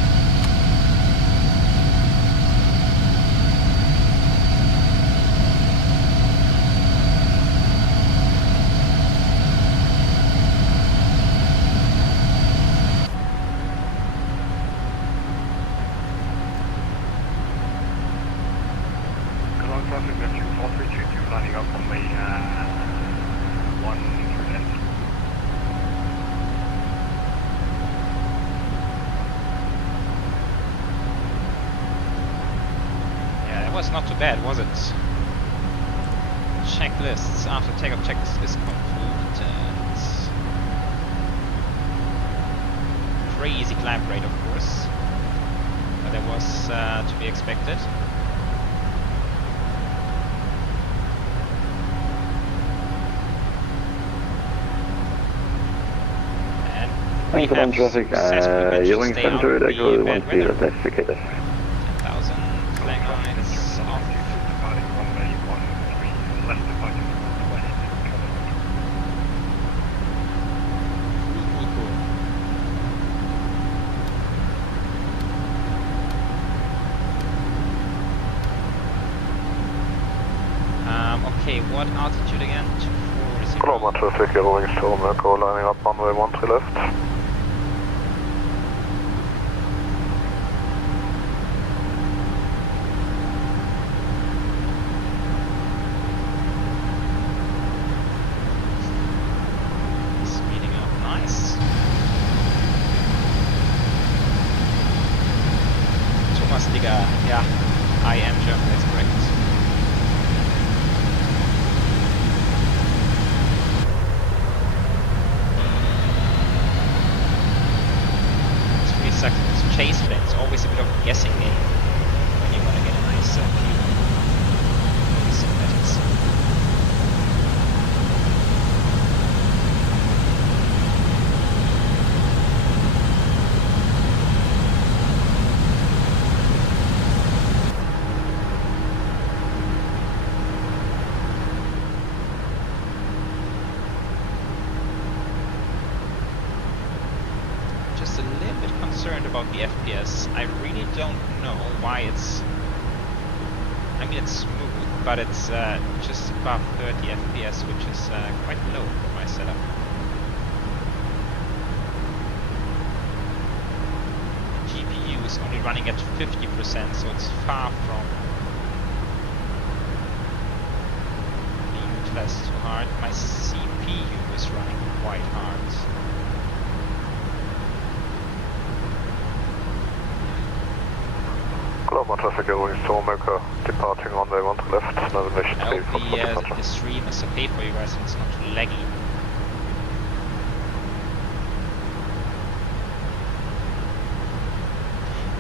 Cologne traffic, Neptune 4322, lining up on the 1 through left. Yeah, it was not too bad, was it? Checklists, after takeoff checklist is completed. Crazy climb rate, of course, but that was to be expected. Frankfurt on traffic, Yoke Center, Echo 13, that's executed. 10,000, flag lines off. Departing runway 13, left departing west, Cool. Okay, what altitude again? 240. Cologne traffic, Aero Storm Echo lining up runway 13 left. Speeding up, nice. Thomas Digger, yeah, I am German, that's correct. Chase plane, it's always a bit of a guessing game when you want to get a nice view of the cinematics. Just a little bit concerned about the FPS. I really don't know why it's... I mean, it's smooth, but it's just above 30 FPS, which is quite low for my setup. The GPU is only running at 50%, so it's far from being utilized too hard. My CPU is running quite hard. Cologne traffic, Aero Storm Echo departing runway 13 left, navigation I speed hope for departure. the stream is okay for you guys and it's not too laggy.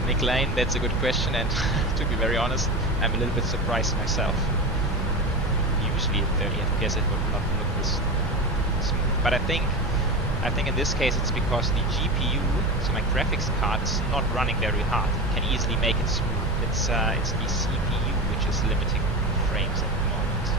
Nick Lane, that's a good question, and to be very honest, I'm a little bit surprised myself. Usually at 30 FPS it would not look this smooth. But I think in this case it's because the GPU, so my graphics card, is not running very hard. It can easily make it smooth. It's the CPU which is limiting frames at the moment.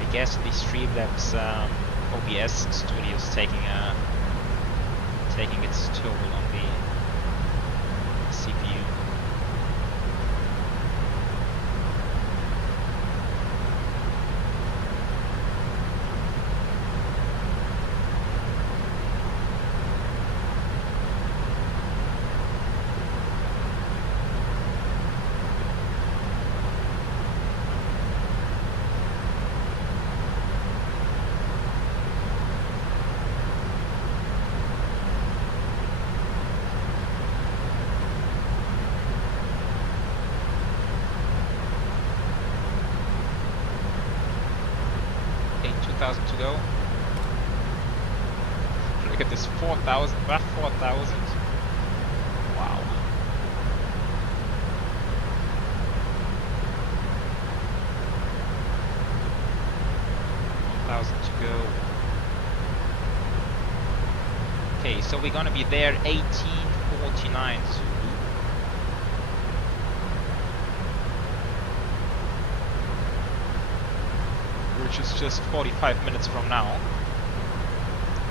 I guess the Streamlabs OBS studio is taking its toll on the CPU. 5,000 to go. Look at this 4,000, Bach 4,000. Wow. 1,000 to go. Okay, so we're gonna be there 18:49 soon. Which is just 45 minutes from now.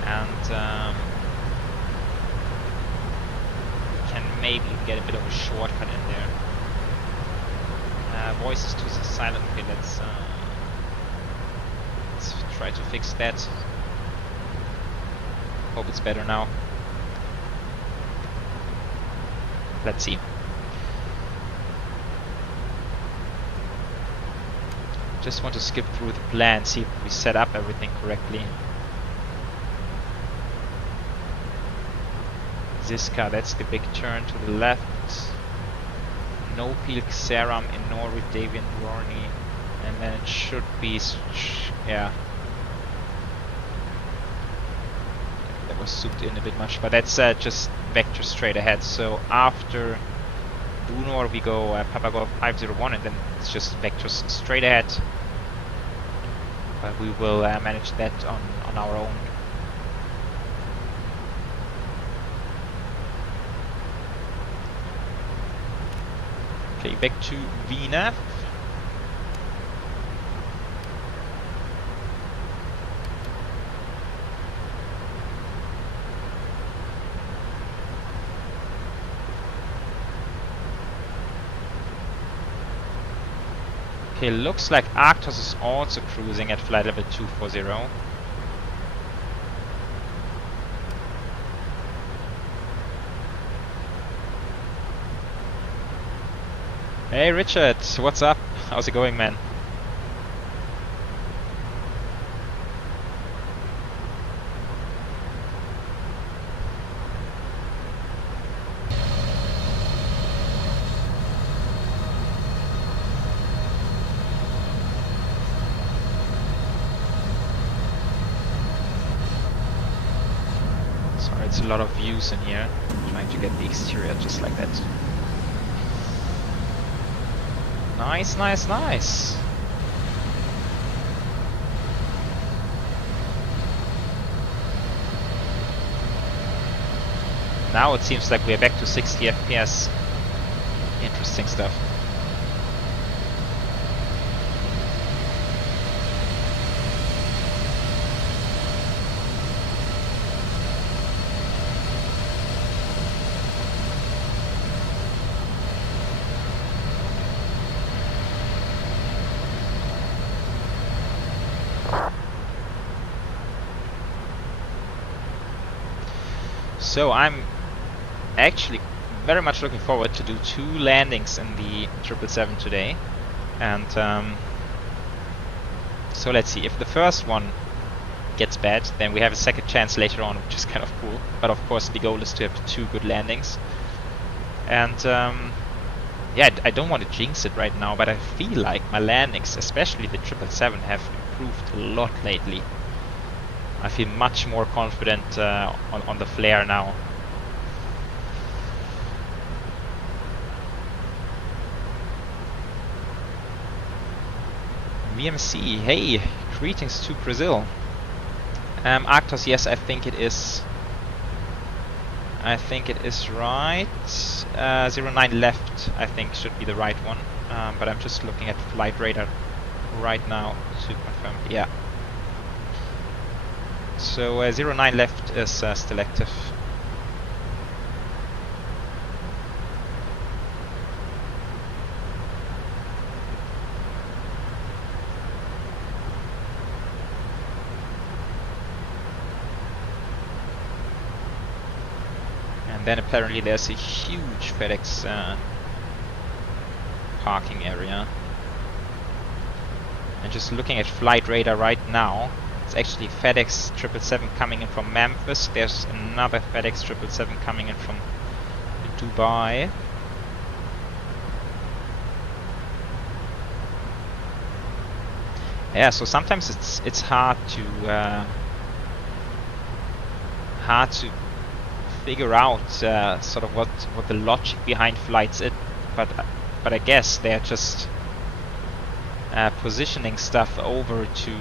And can maybe get a bit of a shortcut in there. Voice is too silent. Okay, let's try to fix that. Hope it's better now. Let's see. Just want to skip through the plan, see if we set up everything correctly. Ziska, that's the big turn to the left. No Pilk Seram in Norway, Davian Warney, and then it should be, yeah. That was zoomed in a bit much, but that's just vector straight ahead. So after Bunor we go Papa Golf 501, and then it's just vectors straight ahead. But we will manage that on our own. Okay, back to VNAV. Okay, looks like Arctos is also cruising at flight level 240. Hey Richard, what's up? How's it going, man? Sorry, it's a lot of views in here. I'm trying to get the exterior just like that. Nice, nice, nice. Now it seems like we're back to 60 FPS. Interesting stuff. So I'm actually very much looking forward to do 2 landings in the 777 today, and so let's see. If the first one gets bad, then we have a second chance later on, which is kind of cool. But of course the goal is to have 2 good landings, and yeah, I don't want to jinx it right now, but I feel like my landings, especially the 777, have improved a lot lately. I feel much more confident on the flare now. VMC, hey, greetings to Brazil. Arctos, yes, I think it is. I think it is right. 09 left, I think, should be the right one. But I'm just looking at flight radar right now to confirm. Yeah. So 09 left is still active. And then apparently there's a huge FedEx parking area. And just looking at flight radar right now, it's actually FedEx 777 coming in from Memphis. There's another FedEx 777 coming in from Dubai. Yeah, so sometimes it's hard to figure out sort of what the logic behind flights is, but I guess they're just positioning stuff over to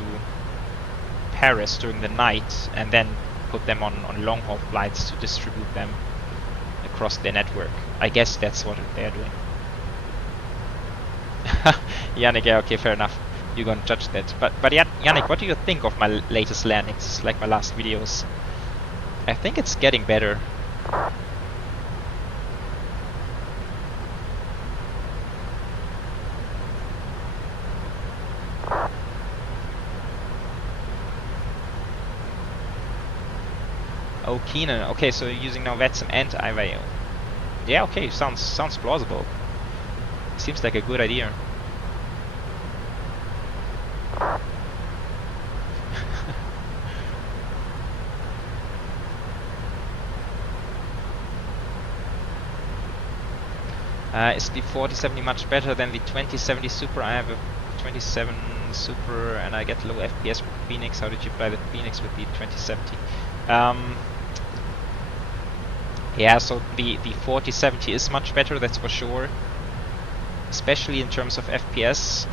Paris during the night and then put them on long haul flights to distribute them across their network. I guess that's what they're doing. Yannick, yeah, okay, fair enough. You're gonna judge that. But Yannick, what do you think of my latest landings, like my last videos? I think it's getting better. Oh, Keenan. Okay, so you're using now VATSIM and IVAO. Yeah, okay, sounds plausible. Seems like a good idea. Is the 4070 much better than the 2070 Super? I have a 27 Super and I get low FPS with Phoenix. How did you fly the Phoenix with the 2070? Yeah, so the 4070 is much better, that's for sure. Especially in terms of FPS.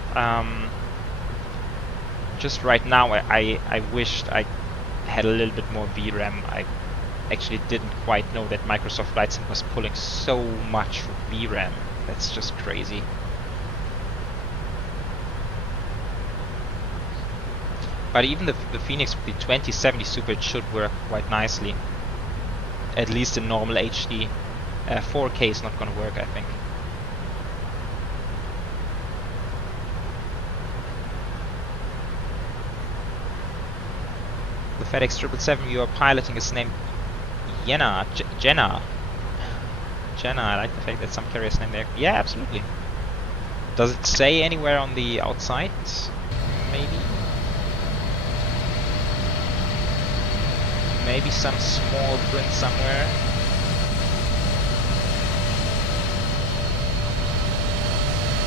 Just right now I wished I had a little bit more VRAM. I actually didn't quite know that Microsoft Flight Sim was pulling so much VRAM. That's just crazy. But even the Phoenix with the 2070 Super, it should work quite nicely. At least in normal HD. 4K is not gonna work, I think. The FedEx 777 you are piloting is named Jenna. Jenna, I like the fact that some carriers name there. Yeah, absolutely. Does it say anywhere on the outside? Maybe? Maybe some small print somewhere.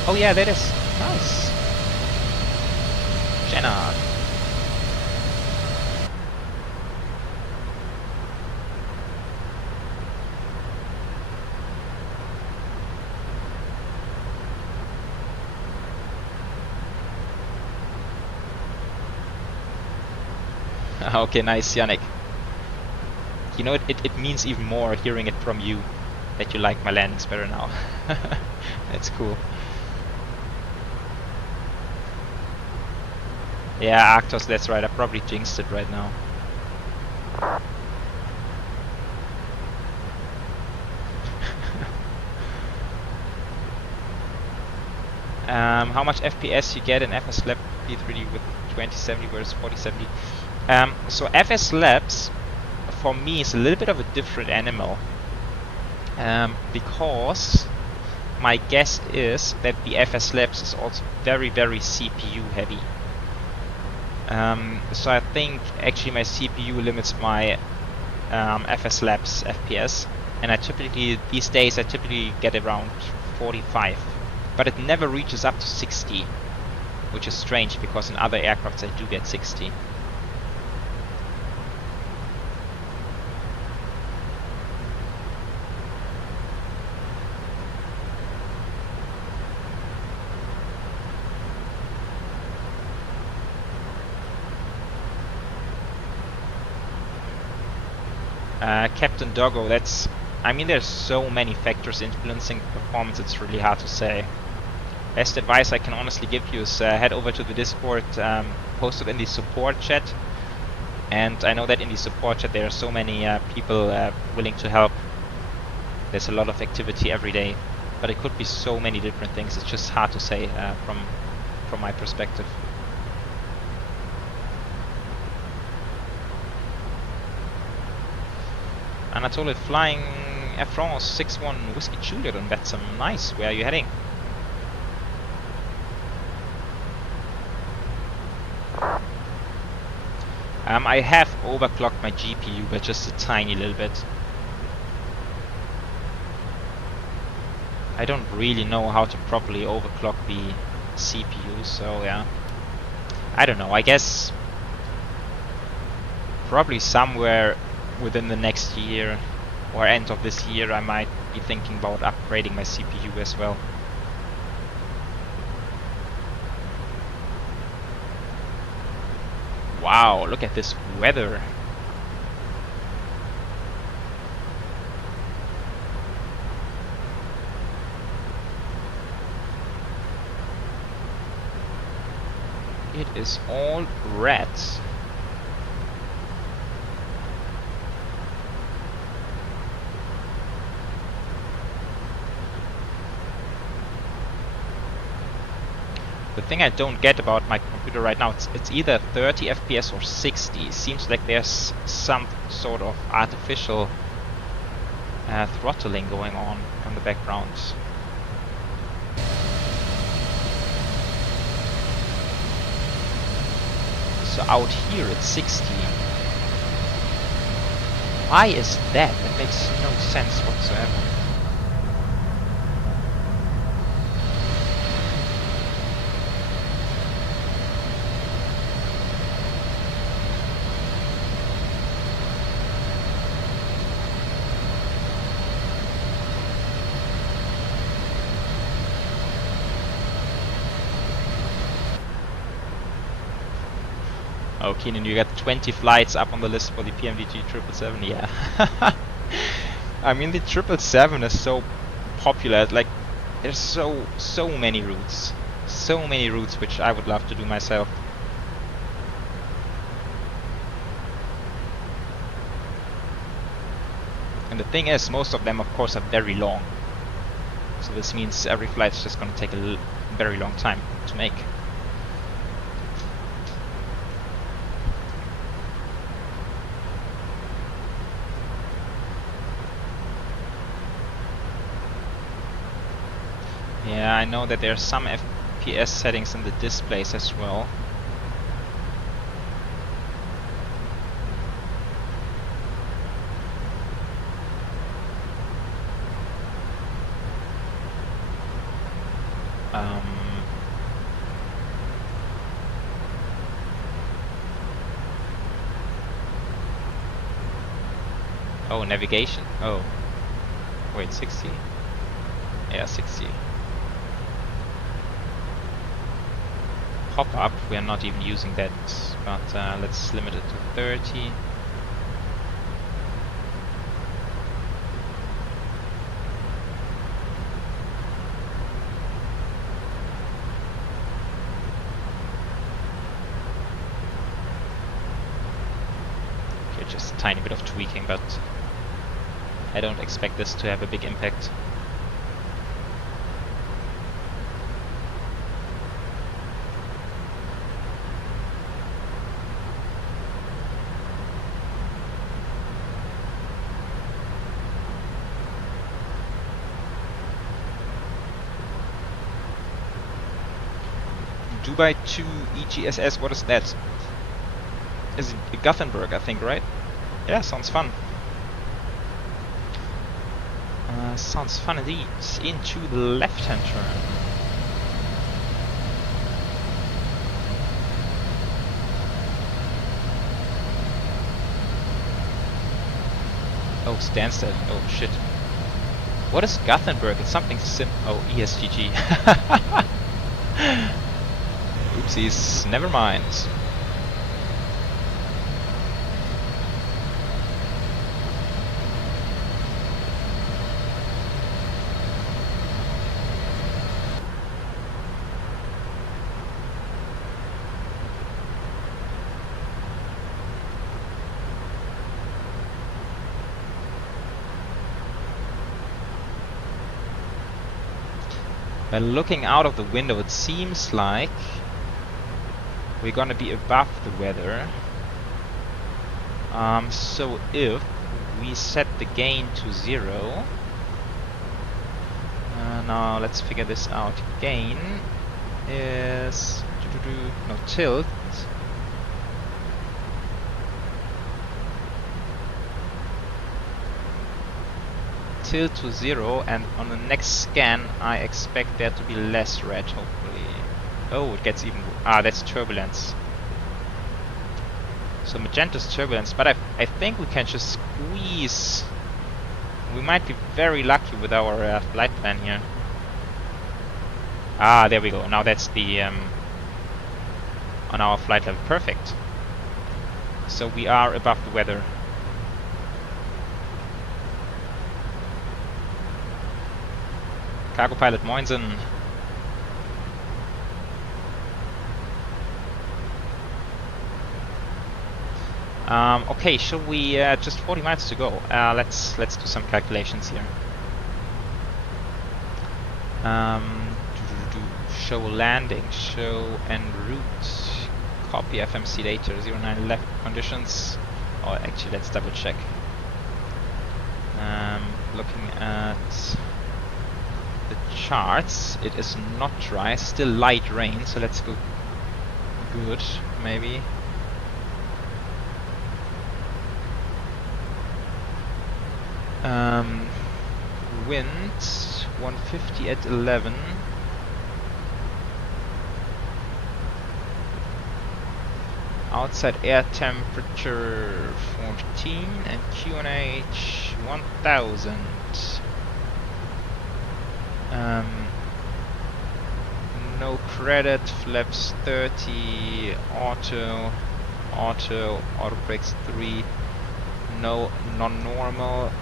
Oh yeah, that is nice. Jenna. Okay, nice, Yannick. You know, it means even more hearing it from you that you like my landings better now. That's cool. Yeah, Arctos, that's right. I probably jinxed it right now. How much FPS you get in FS Lab P3D with 2070 versus 4070? So FS Labs for me is a little bit of a different animal, because my guess is that the FS Labs is also very CPU heavy. So I think actually my CPU limits my FS Labs FPS, and these days I typically get around 45, but it never reaches up to 60, which is strange because in other aircrafts I do get 60. Captain Doggo, I mean, there's so many factors influencing performance, it's really hard to say. Best advice I can honestly give you is head over to the Discord, posted in the support chat. And I know that in the support chat there are so many people willing to help. There's a lot of activity every day, but it could be so many different things. It's just hard to say from my perspective. Anatoly flying Air France 61 Whiskey Juliet on VATSIM. Nice. Where are you heading? I have overclocked my GPU, but just a tiny little bit. I don't really know how to properly overclock the CPU, so yeah. I don't know, I guess probably somewhere within the next year or end of this year I might be thinking about upgrading my CPU as well. Wow, look at this weather. It is all red. The thing I don't get about my computer right now, it's either 30 FPS or 60. Seems like there's some sort of artificial throttling going on the background. So out here it's 60. Why is that? That makes no sense whatsoever. Oh, Keenan, you got 20 flights up on the list for the PMDG 777. Yeah. I mean, the 777 is so popular. Like, there's so many routes. So many routes which I would love to do myself. And the thing is, most of them, of course, are very long. So this means every flight is just going to take a very long time to make. Yeah, I know that there are some FPS settings in the displays as well. Oh, navigation. Oh, wait, 60? Yeah, 60. Pop-up, we are not even using that, but let's limit it to 30. Okay, just a tiny bit of tweaking, but I don't expect this to have a big impact. Dubai 2 EGSS, what is that? Is it Gothenburg, I think, right? Yeah, sounds fun. Sounds fun indeed. Into the left-hand turn. Oh, standstill. Oh, shit. What is Gothenburg? It's something oh, ESGG. Oopsies, never mind. By looking out of the window, it seems like we're gonna be above the weather. So if we set the gain to 0, now let's figure this out. Gain is no tilt. Tilt to 0, and on the next scan I expect there to be less red, hopefully. Oh, it gets even... that's turbulence. So magenta's turbulence, but I think we can just squeeze. We might be very lucky with our flight plan here. Ah, there we go. Now that's the on our flight level. Perfect. So we are above the weather. Cargo pilot Moinsen. Okay, shall we just 40 miles to go? Let's do some calculations here. Show landing, show en route, copy FMC data 09 left conditions. Oh, actually, let's double check. Looking at the charts, it is not dry, still light rain, so let's go good, maybe. Wind 150 at 11. Outside air temperature 14 and QNH 1000. No credit, flaps 30, auto, ORBX 3, no non-normal.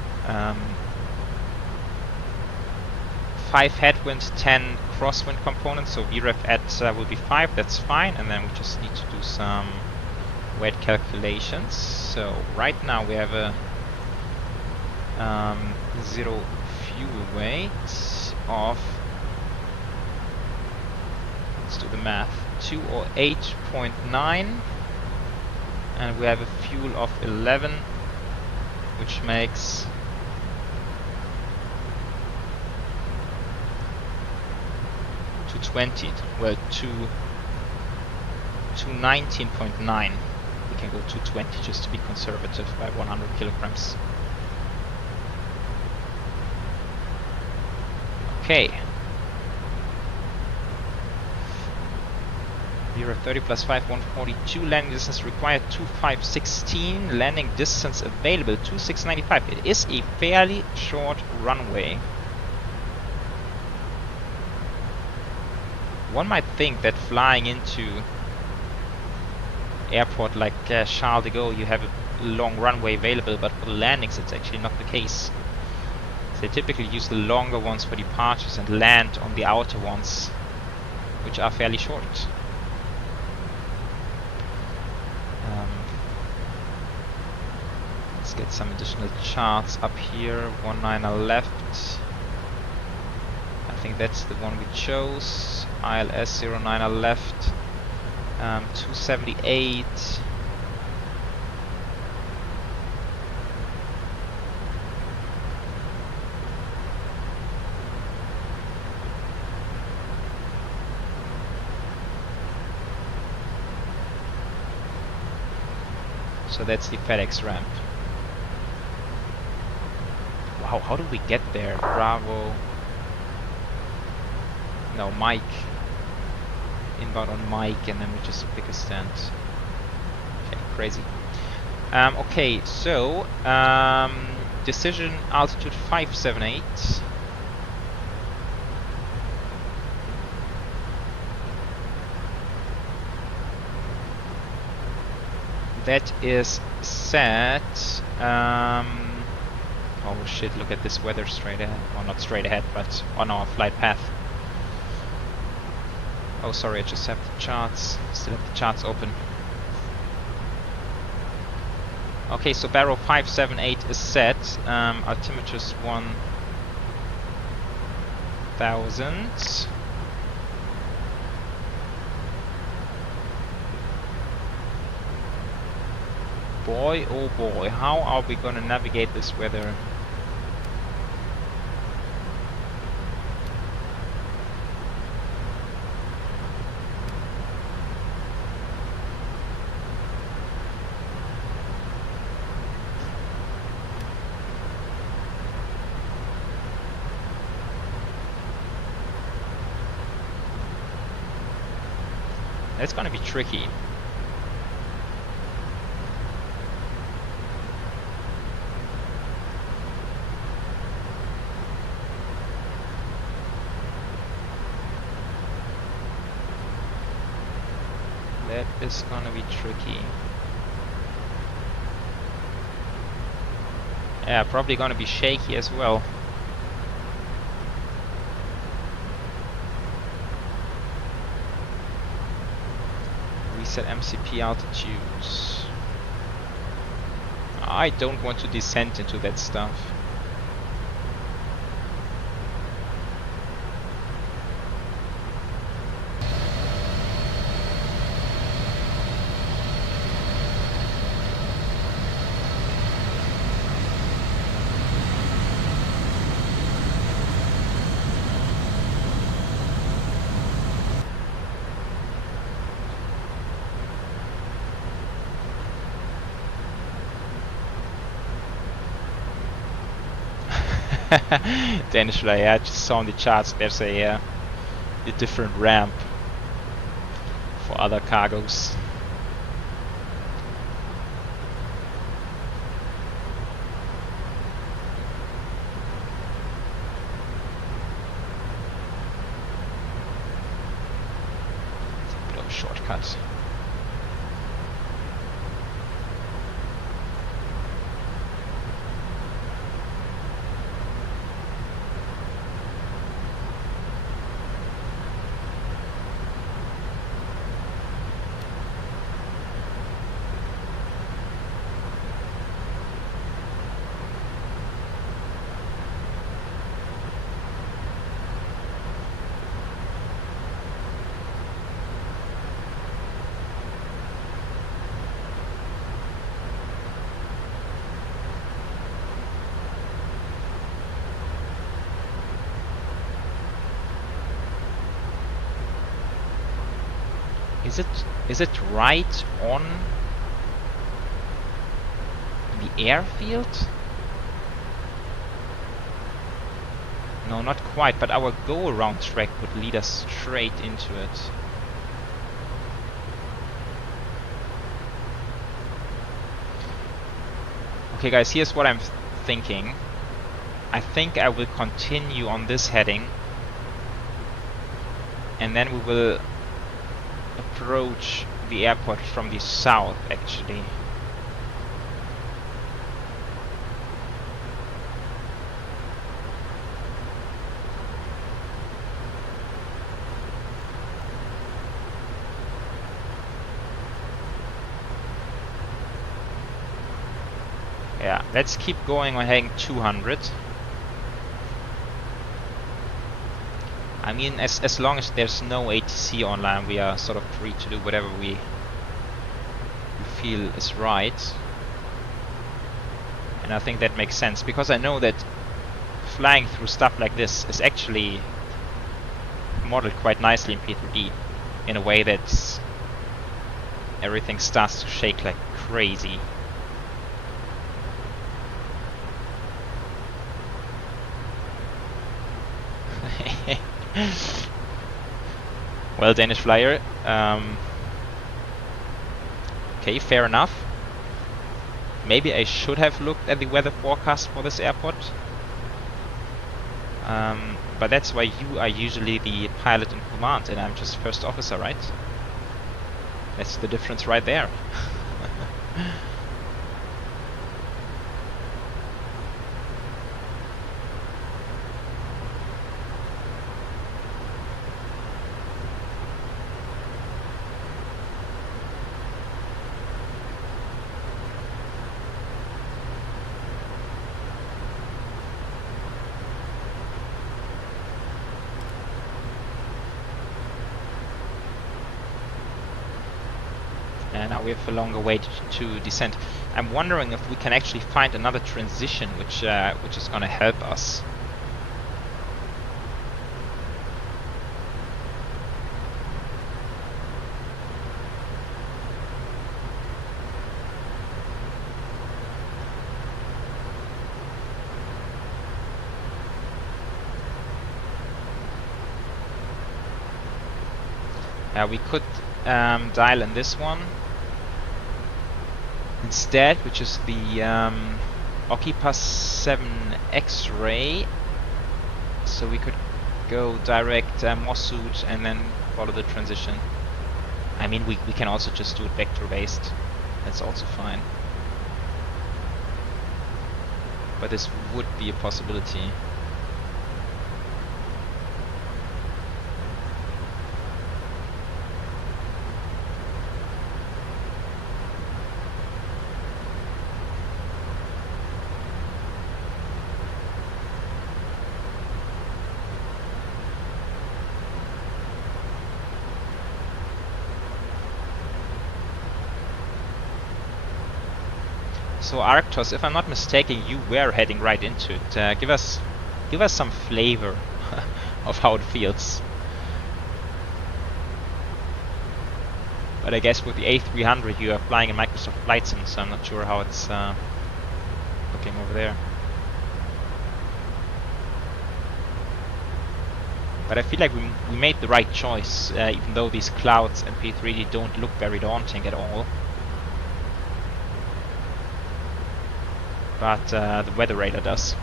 5 headwind, 10 crosswind components, so VREF at will be 5, that's fine, and then we just need to do some weight calculations. So right now we have a 0 fuel weight of, let's do the math, 208.9, and we have a fuel of 11, which makes 220, well 219.9. We can go 220 just to be conservative by 100 kilograms. Okay. 030 plus 5, 142. Landing distance required 2516. Landing distance available 2695. It is a fairly short runway. One might think that flying into airport like Charles de Gaulle you have a long runway available, but for the landings it's actually not the case. So they typically use the longer ones for departures and land on the outer ones, which are fairly short. Let's get some additional charts up here. 19 left. I think that's the one we chose. ILS 09 left. 278. So that's the FedEx ramp. Wow, how do we get there? Bravo. No, Mike. Inbound on Mike, and then we just pick a stand. Okay, crazy. Okay, so decision altitude 578. That is set. Oh shit, look at this weather straight ahead. Well, not straight ahead, but on our flight path. Oh, sorry, I just have the charts. Still have the charts open. Okay, so barrel 578 is set. Altimeter is 1000. Boy, oh boy, how are we gonna navigate this weather? It's gonna be tricky. that is gonna be tricky. Yeah, probably gonna be shaky as well. Reset MCP altitudes. I don't want to descend into that stuff. Danish fly, yeah, I just saw on the charts there's a different ramp for other cargos. It's a bit of a shortcut. Is it right on the airfield? No, not quite, but our go-around track would lead us straight into it. Okay guys, here's what I'm thinking. I think I will continue on this heading, and then we will approach the airport from the south actually. Yeah, let's keep going on heading 200. I mean, as long as there's no ATC online, we are sort of free to do whatever we feel is right. And I think that makes sense, because I know that flying through stuff like this is actually modeled quite nicely in P3D, in a way that everything starts to shake like crazy. Well, Danish flyer, okay, fair enough. Maybe I should have looked at the weather forecast for this airport, but that's why you are usually the pilot in command and I'm just first officer, right? That's the difference right there. Now we have a longer way to descend. I'm wondering if we can actually find another transition which is going to help us. We could dial in this one instead, which is the Occupus 7 X-ray. So we could go direct Mossud and then follow the transition. I mean, we can also just do it vector-based. That's also fine. But this would be a possibility. So Arctos, if I'm not mistaken, you were heading right into it. Give us some flavor of how it feels. But I guess with the A300 you are flying a Microsoft Flight Sim, so I'm not sure how it's looking over there. But I feel like we made the right choice, even though these clouds and P3D don't look very daunting at all. But the weather radar does.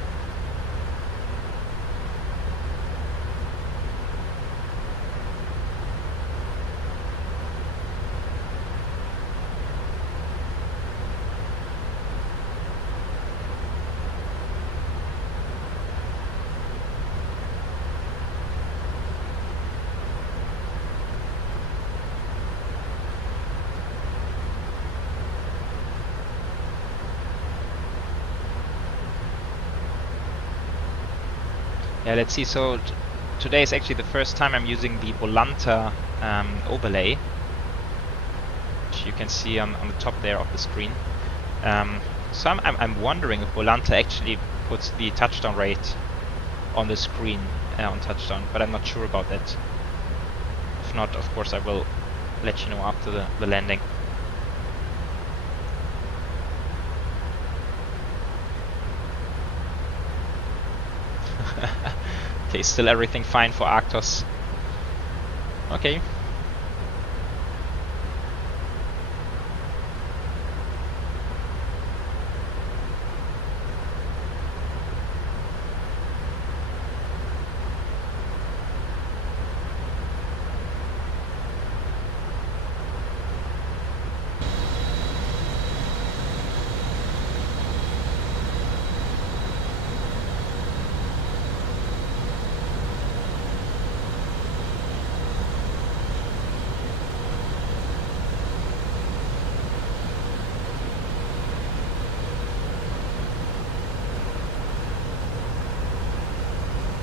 Yeah, let's see. So today is actually the first time I'm using the Volanta overlay, which you can see on the top there of the screen. So I'm wondering if Volanta actually puts the touchdown rate on the screen on touchdown, but I'm not sure about that. If not, of course I will let you know after the landing. Okay, still everything fine for Arctos. Okay.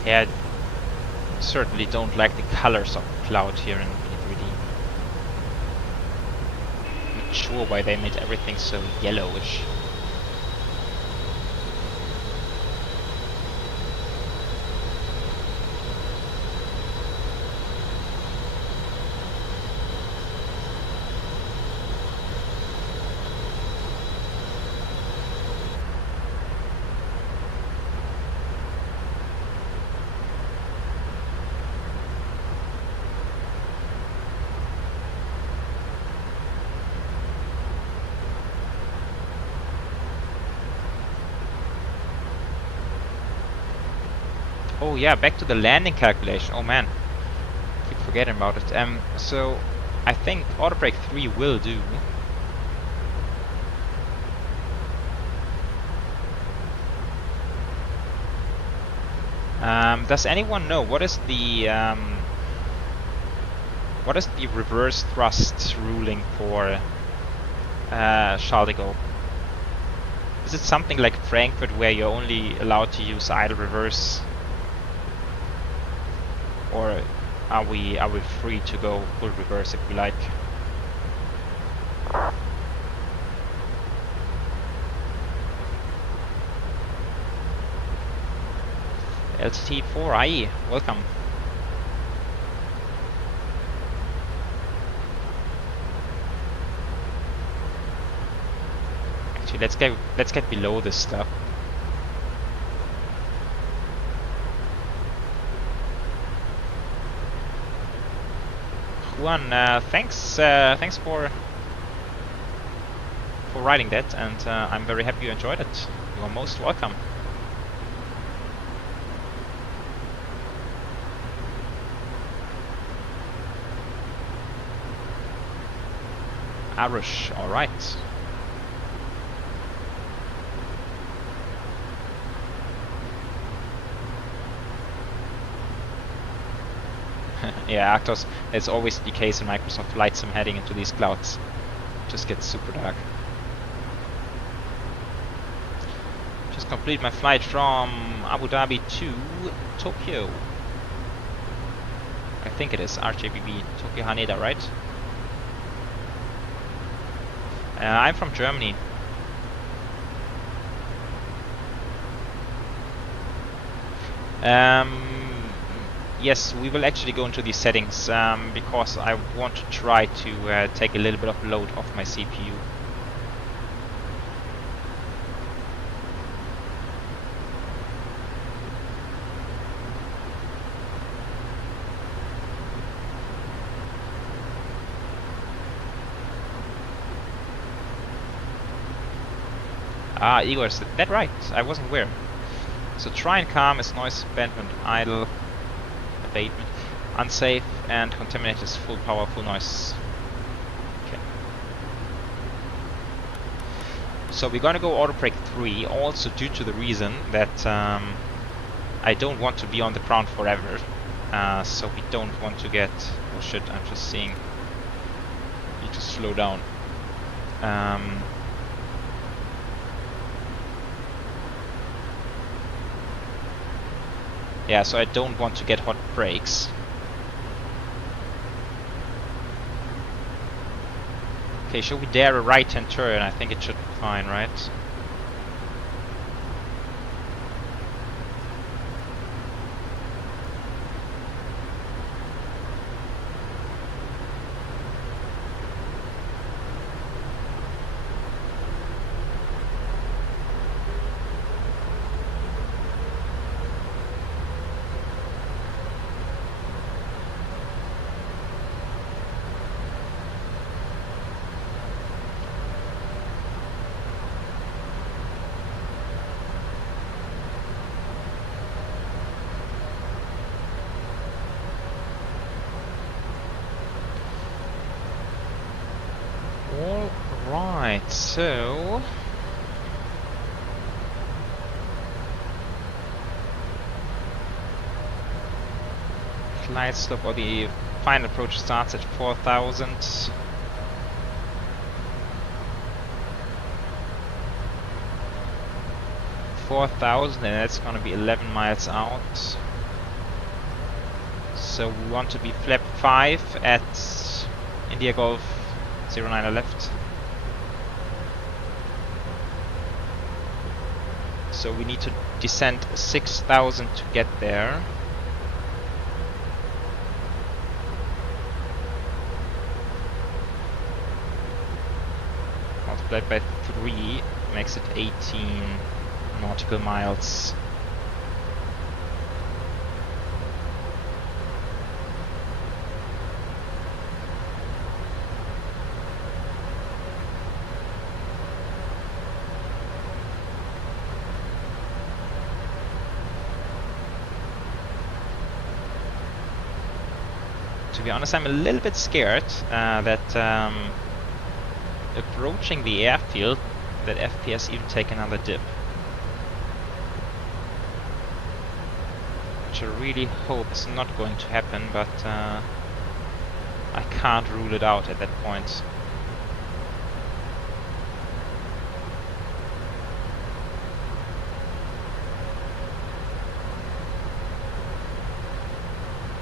Yeah, I certainly don't like the colors of the cloud here in P3D. I'm not sure why they made everything so yellowish. Oh yeah, back to the landing calculation. Oh man, keep forgetting about it. So I think auto brake 3 will do. Does anyone know what is the reverse thrust ruling for Charles de Gaulle? Is it something like Frankfurt where you're only allowed to use idle reverse? Or are we free to go full reverse if we like? LT4IE, welcome. Actually, let's get below this stuff. Juan, thanks for writing that, and I'm very happy you enjoyed it. You are most welcome. Arush, alright. Yeah, Actos, it's always the case in Microsoft Flight Sim heading into these clouds. Just gets super dark. Just complete my flight from Abu Dhabi to Tokyo. I think it is RJBB, Tokyo Haneda, right? I'm from Germany. Yes, we will actually go into these settings because I want to try to take a little bit of load off my CPU. Ah, Igor, is that right? I wasn't aware. So try and calm is noise abandonment, idle, abatement, unsafe, and contaminate is full power, full noise. Okay. So we're gonna go auto brake 3, also due to the reason that I don't want to be on the ground forever. So we don't want to get... Oh shit, I'm just seeing... Need to slow down. Yeah, so I don't want to get hot brakes. Okay, should we dare a right-hand turn? I think it should be fine, right? Alright, so... Flight slope, or the final approach starts at 4,000. 4,000, and that's gonna be 11 miles out. So we want to be flap 5 at India Golf 09 left. So we need to descend 6,000 to get there. Multiplied by 3 makes it 18 nautical miles. To be honest, I'm a little bit scared that approaching the airfield, that FPS even take another dip. Which I really hope is not going to happen, but I can't rule it out at that point.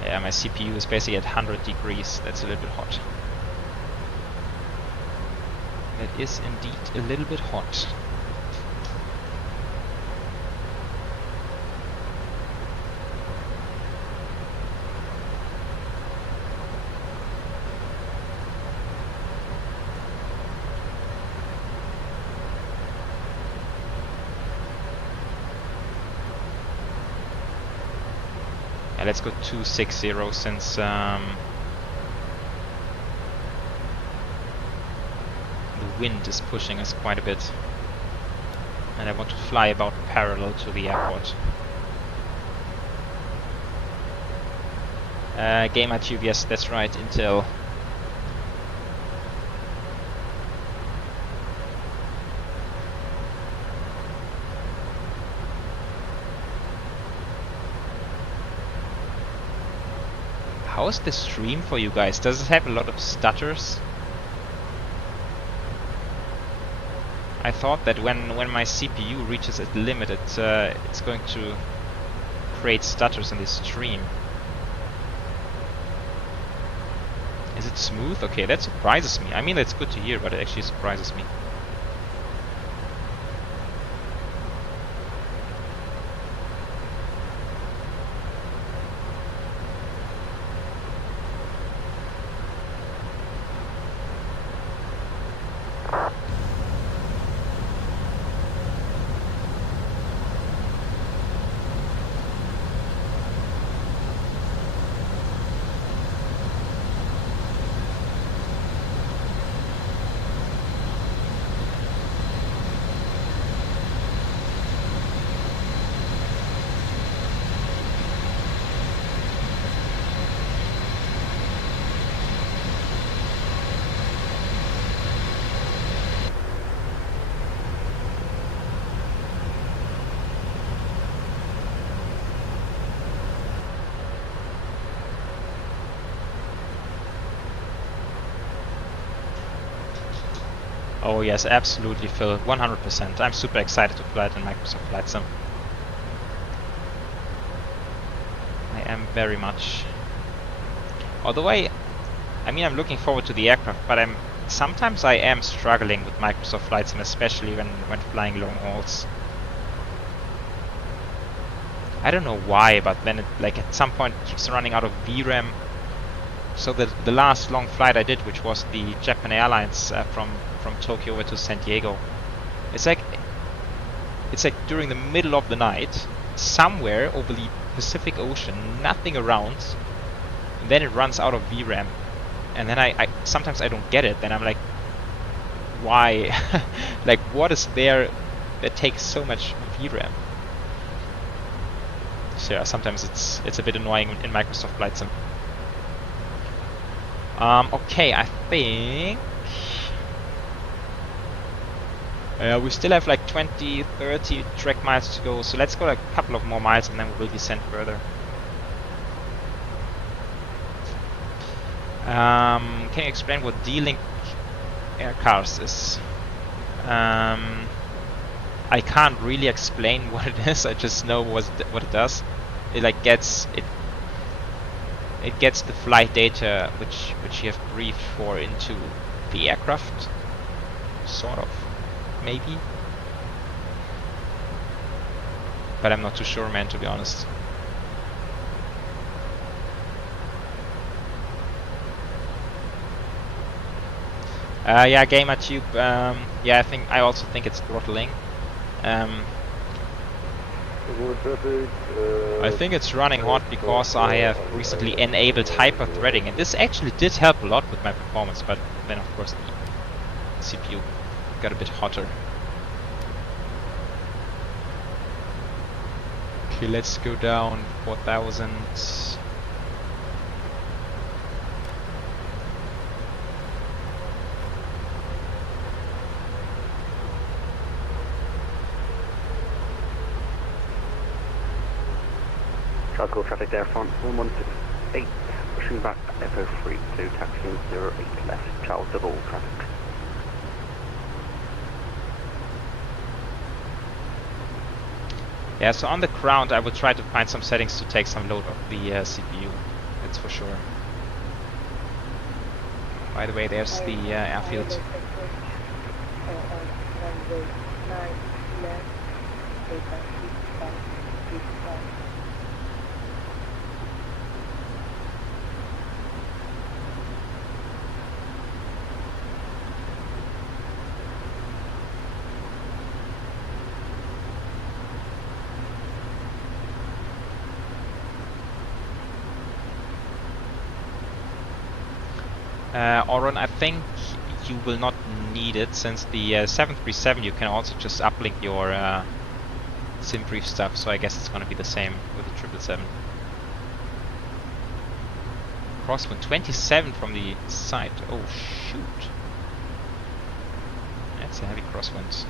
Yeah, my CPU is basically at 100 degrees. That's a little bit hot. That is indeed a little bit hot. Yeah, let's go 260 since the wind is pushing us quite a bit, and I want to fly about parallel to the airport. GamerTube, yes, that's right, Intel. How is the stream for you guys? Does it have a lot of stutters? I thought that when my CPU reaches its limit, it's going to create stutters in the stream. Is it smooth? Okay, that surprises me. I mean, that's good to hear, but it actually surprises me. Oh yes, absolutely, Phil, 100%. I'm super excited to fly it in Microsoft Flight Sim. I am very much. Although I mean, I'm looking forward to the aircraft, but sometimes I am struggling with Microsoft Flight Sim, especially when flying long hauls. I don't know why, but then it, like, at some point it keeps running out of VRAM. So the last long flight I did, which was the Japan Airlines from Tokyo over to San Diego, it's like during the middle of the night, somewhere over the Pacific Ocean, nothing around, and then it runs out of VRAM, and then I sometimes I don't get it. Then I'm like, why? Like, what is there that takes so much VRAM? So yeah, sometimes it's a bit annoying in Microsoft Flight Sim. Okay, I think we still have like 20-30 track miles to go, so let's go like a couple of more miles and then we will descend further. Can you explain what D-Link air cars is? I can't really explain what it is. I just know what it does. It like gets the flight data which you have briefed for into the aircraft, sort of, maybe. But I'm not too sure, man, to be honest. Yeah, GamerTube. Yeah, I also think it's throttling. I think it's running hot because I have recently enabled hyper-threading, and this actually did help a lot with my performance, but then of course the CPU got a bit hotter. Okay, let's go down 4,000. Charcoal traffic there front 1168, pushing back Echo 32, taxiing 08 left, Charles de Gaulle traffic. Yeah, so on the ground I will try to find some settings to take some load off the CPU, that's for sure. By the way, there's the airfield. Oron, I think you will not need it, since the 737 you can also just uplink your sim brief stuff, so I guess it's gonna be the same with the 777. Crosswind 27 from the side. Oh shoot. That's a heavy crosswind.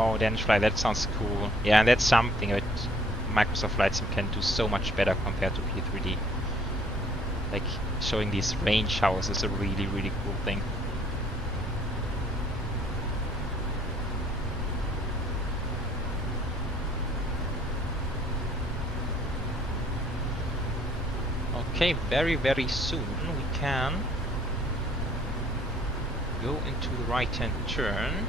Wow, Danish Fly, that sounds cool. Yeah, and that's something that Microsoft Flight Sim can do so much better compared to P3D. Like, showing these range showers is a really, really cool thing. Okay, very, very soon we can go into the right-hand turn.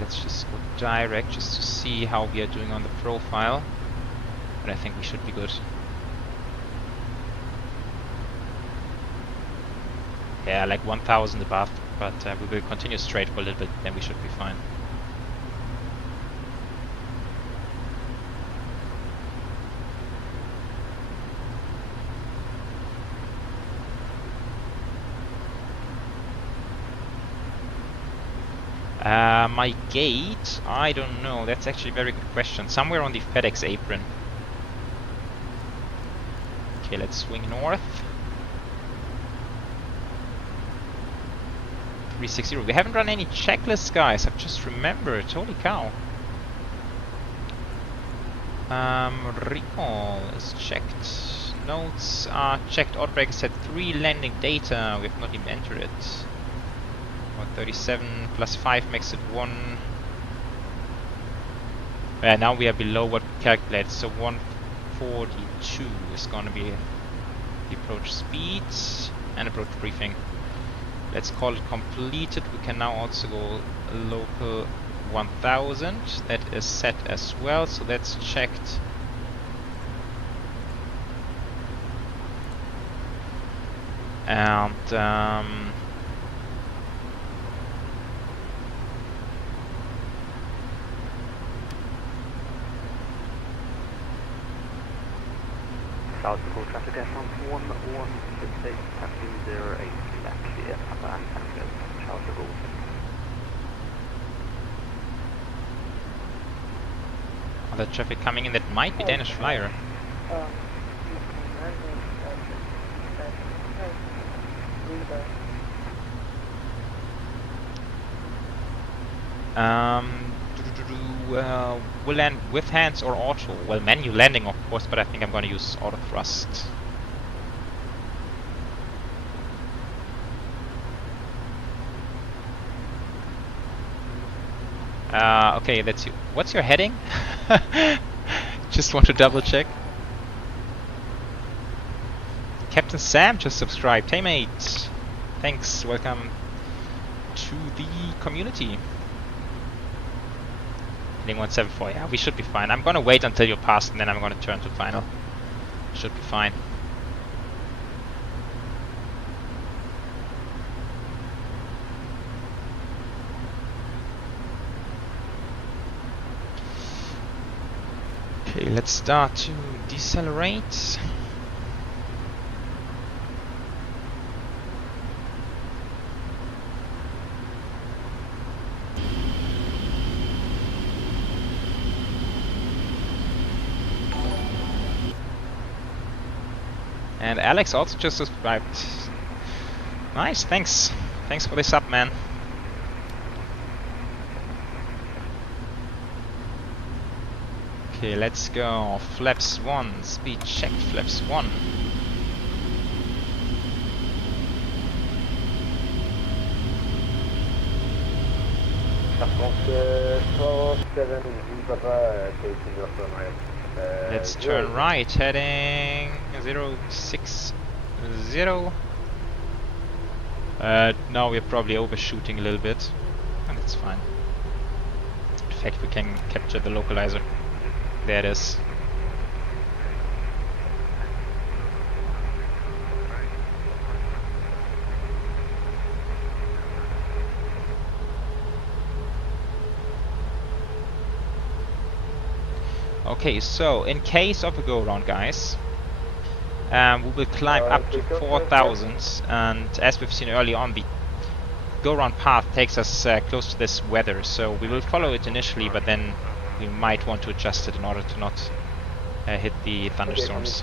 Let's just go direct just to see how we are doing on the profile. But I think we should be good. Yeah, like 1000 above, but we will continue straight for a little bit, then we should be fine. My gate, I don't know, that's actually a very good question. Somewhere on the FedEx apron. Okay, let's swing north. 360. We haven't run any checklists, guys. I've just remembered. Holy cow. Recall is checked. Notes are checked. ORBX said 3 landing data. We have not even entered it. 137 plus 5 makes it 1. Now we are below what we calculated. So 142 is going to be the approach speed and approach briefing. Let's call it completed. We can now also go local 1000. That is set as well, so that's checked. And South Pole traffic air from 1168, taxi 08 left here, upper and taxi, Charles de Gaulle. other traffic coming in that might be Danish Flyer. We'll land with hands or auto. Well, manual landing of course, but I think I'm going to use auto thrust. Okay, that's you. What's your heading? Just want to double check. Captain Sam just subscribed. Hey mate, thanks. Welcome to the community. 174, yeah, we should be fine. I'm gonna wait until you're past and then I'm gonna turn to final. Should be fine. Okay, let's start to decelerate. And Alex also just subscribed. Nice, thanks. Thanks for the sub, man. Okay, let's go. Flaps 1, speed check, flaps 1. Let's turn right, heading 060. Now we're probably overshooting a little bit, and that's fine. In fact, we can capture the localizer. There it is. Okay, so in case of a go-around, guys, we will climb up to 4000, and as we've seen early on, the go-around path takes us close to this weather, so we will follow it initially, but then we might want to adjust it in order to not hit the thunderstorms.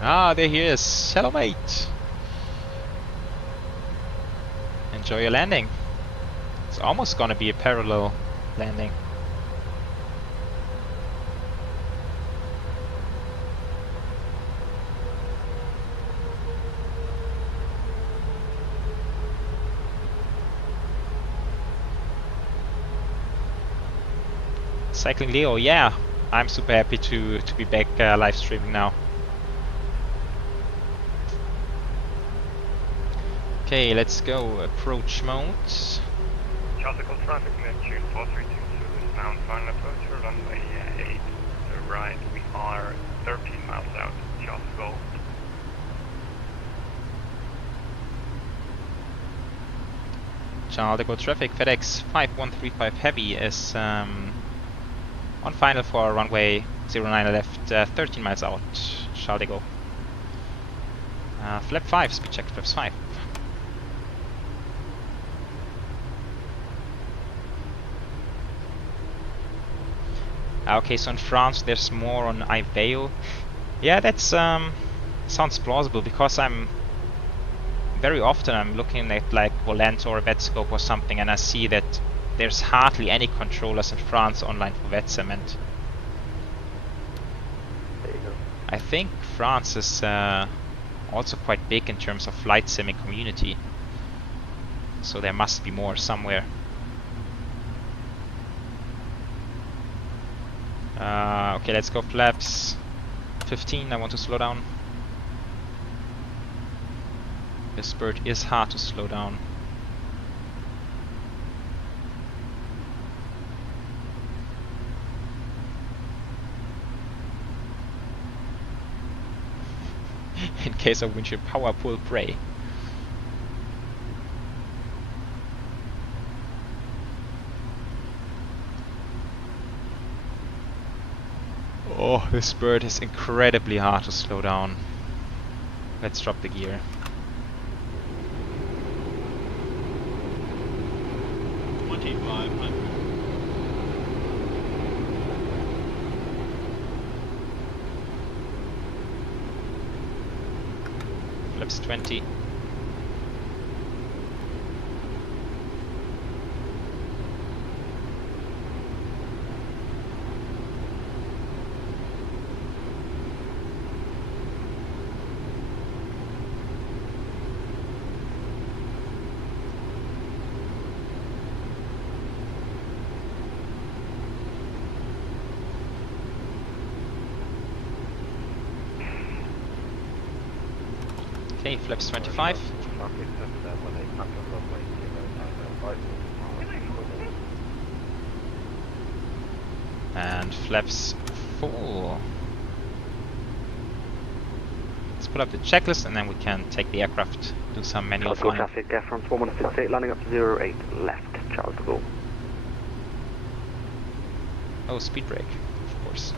Ah, there he is. Hello, mate. Enjoy your landing. It's almost gonna be a parallel landing. Cycling Leo, yeah, I'm super happy to be back live streaming now. Okay, let's go. Approach mode. Classical traffic, Neptune 4322 is now on final approach, runway 8 to the right. We are 13 miles out, just go. Charles de Gaulle traffic, FedEx 5135 Heavy is on final for runway 09 left, 13 miles out, Charles de Gaulle. Flap 5, speed check, flaps 5. Okay, so in France there's more on IVEO. Yeah, that's sounds plausible, because I'm very often looking at like Volant or Vetscope or something, and I see that there's hardly any controllers in France online for VATSIM, and I think France is also quite big in terms of flight simming community, so there must be more somewhere. Okay, let's go flaps 15. I want to slow down. This bird is hard to slow down. In case of windshield power, pull prey. Oh, this bird is incredibly hard to slow down. Let's drop the gear. Flaps 20. Okay, flaps 25. And flaps 4. Let's pull up the checklist and then we can take the aircraft, do some manual flying. Traffic, Air France 1168, landing up to 08 left, Charles de Gaulle. Oh, speed brake, of course.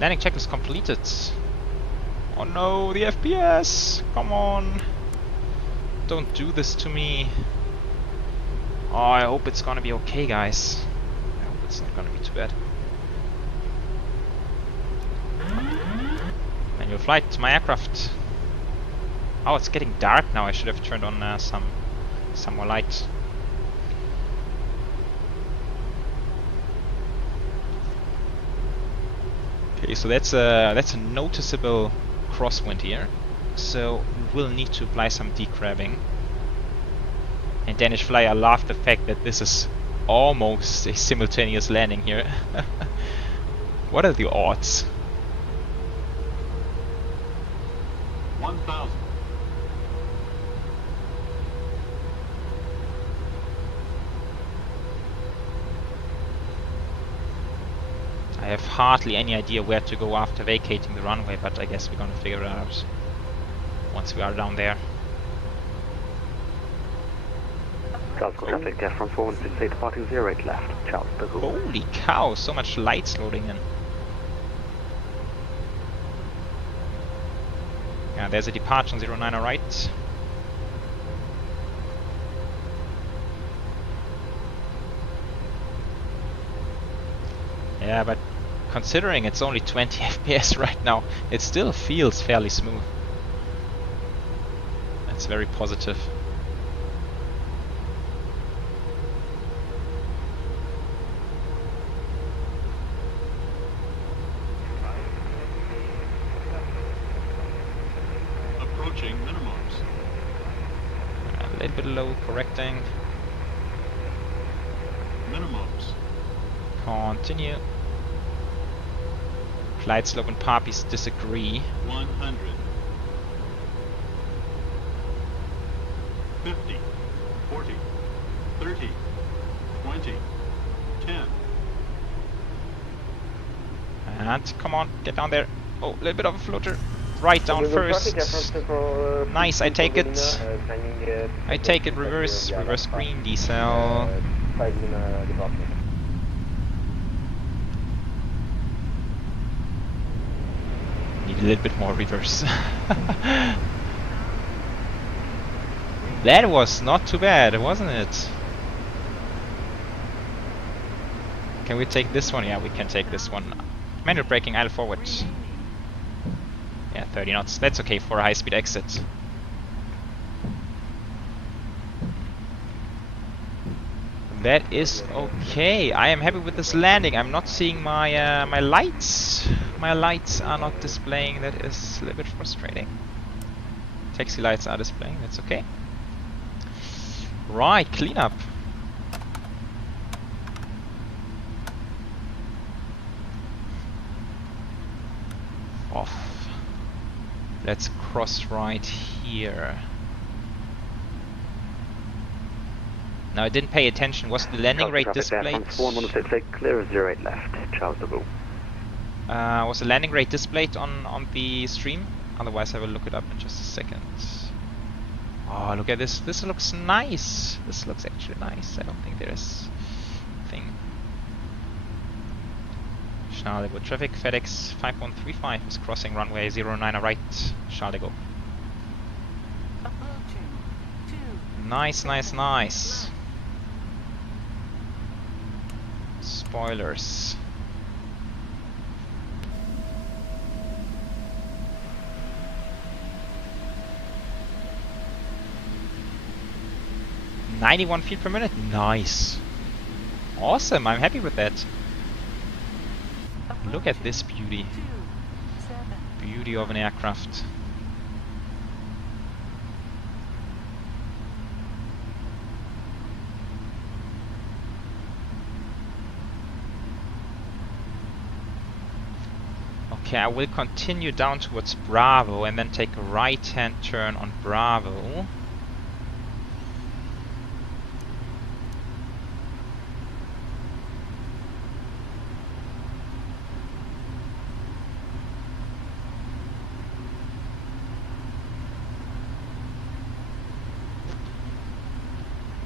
Landing checklist completed. Oh no, the FPS! Come on! Don't do this to me. Oh, I hope it's gonna be okay, guys. I hope it's not gonna be too bad. Manual flight to my aircraft. Oh, it's getting dark now. I should have turned on some more light. Okay, so that's a noticeable crosswind here, so we'll need to apply some decrabbing. And Danish Flyer, I love the fact that this is almost a simultaneous landing here. What are the odds? 1,000. I have hardly any idea where to go after vacating the runway, but I guess we're gonna figure it out once we are down there. Charles de Gaulle traffic, Air France 4168, departing 08 left, Charles de Gaulle. Holy cow, so much lights loading in. Yeah, there's a departure on 09 right. Yeah, but considering it's only 20 FPS right now, it still feels fairly smooth. That's very positive. Approaching minimums. A little bit low, correcting. Minimums. Continue. Flight slope and Papis disagree. 100. 50. 40. 30. 20. 10. And come on, get down there. Oh, a little bit of a floater. Right down first. Nice, I take it. I take it, reverse green, decel. Need a little bit more reverse. That was not too bad, wasn't it? Can we take this one? Yeah, we can take this one. Manual braking, idle forward. Yeah, 30 knots. That's okay for a high-speed exit. That is okay. I am happy with this landing. I'm not seeing my my lights. My lights are not displaying. That is a little bit frustrating. Taxi lights are displaying. That's okay. Right, cleanup. Off. Let's cross right here. Now I didn't pay attention. Was the landing rate displayed? Clear of 08 left, Charles Level. Was the landing rate displayed on the stream? Otherwise I will look it up in just a second. Oh, look at this. This looks nice. This looks actually nice. I don't think there is a thing. Charles de Gaulle traffic. FedEx 5135 is crossing runway 09 right. Charles de Gaulle. Nice, nice, nice. Spoilers. .91 feet per minute. Nice. Awesome. I'm happy with that. Look at this beauty. Beauty of an aircraft. Okay, I will continue down towards Bravo and then take a right-hand turn on Bravo.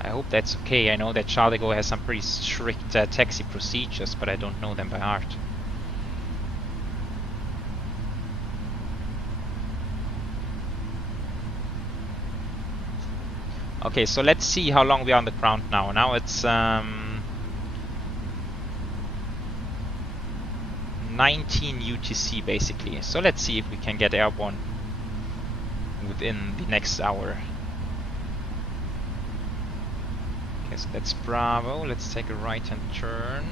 I hope that's okay. I know that Charles de Gaulle has some pretty strict taxi procedures, but I don't know them by heart. Okay, so let's see how long we are on the ground now. Now it's 19 UTC basically. So let's see if we can get airborne within the next hour. Okay, so that's Bravo. Let's take a right-hand turn.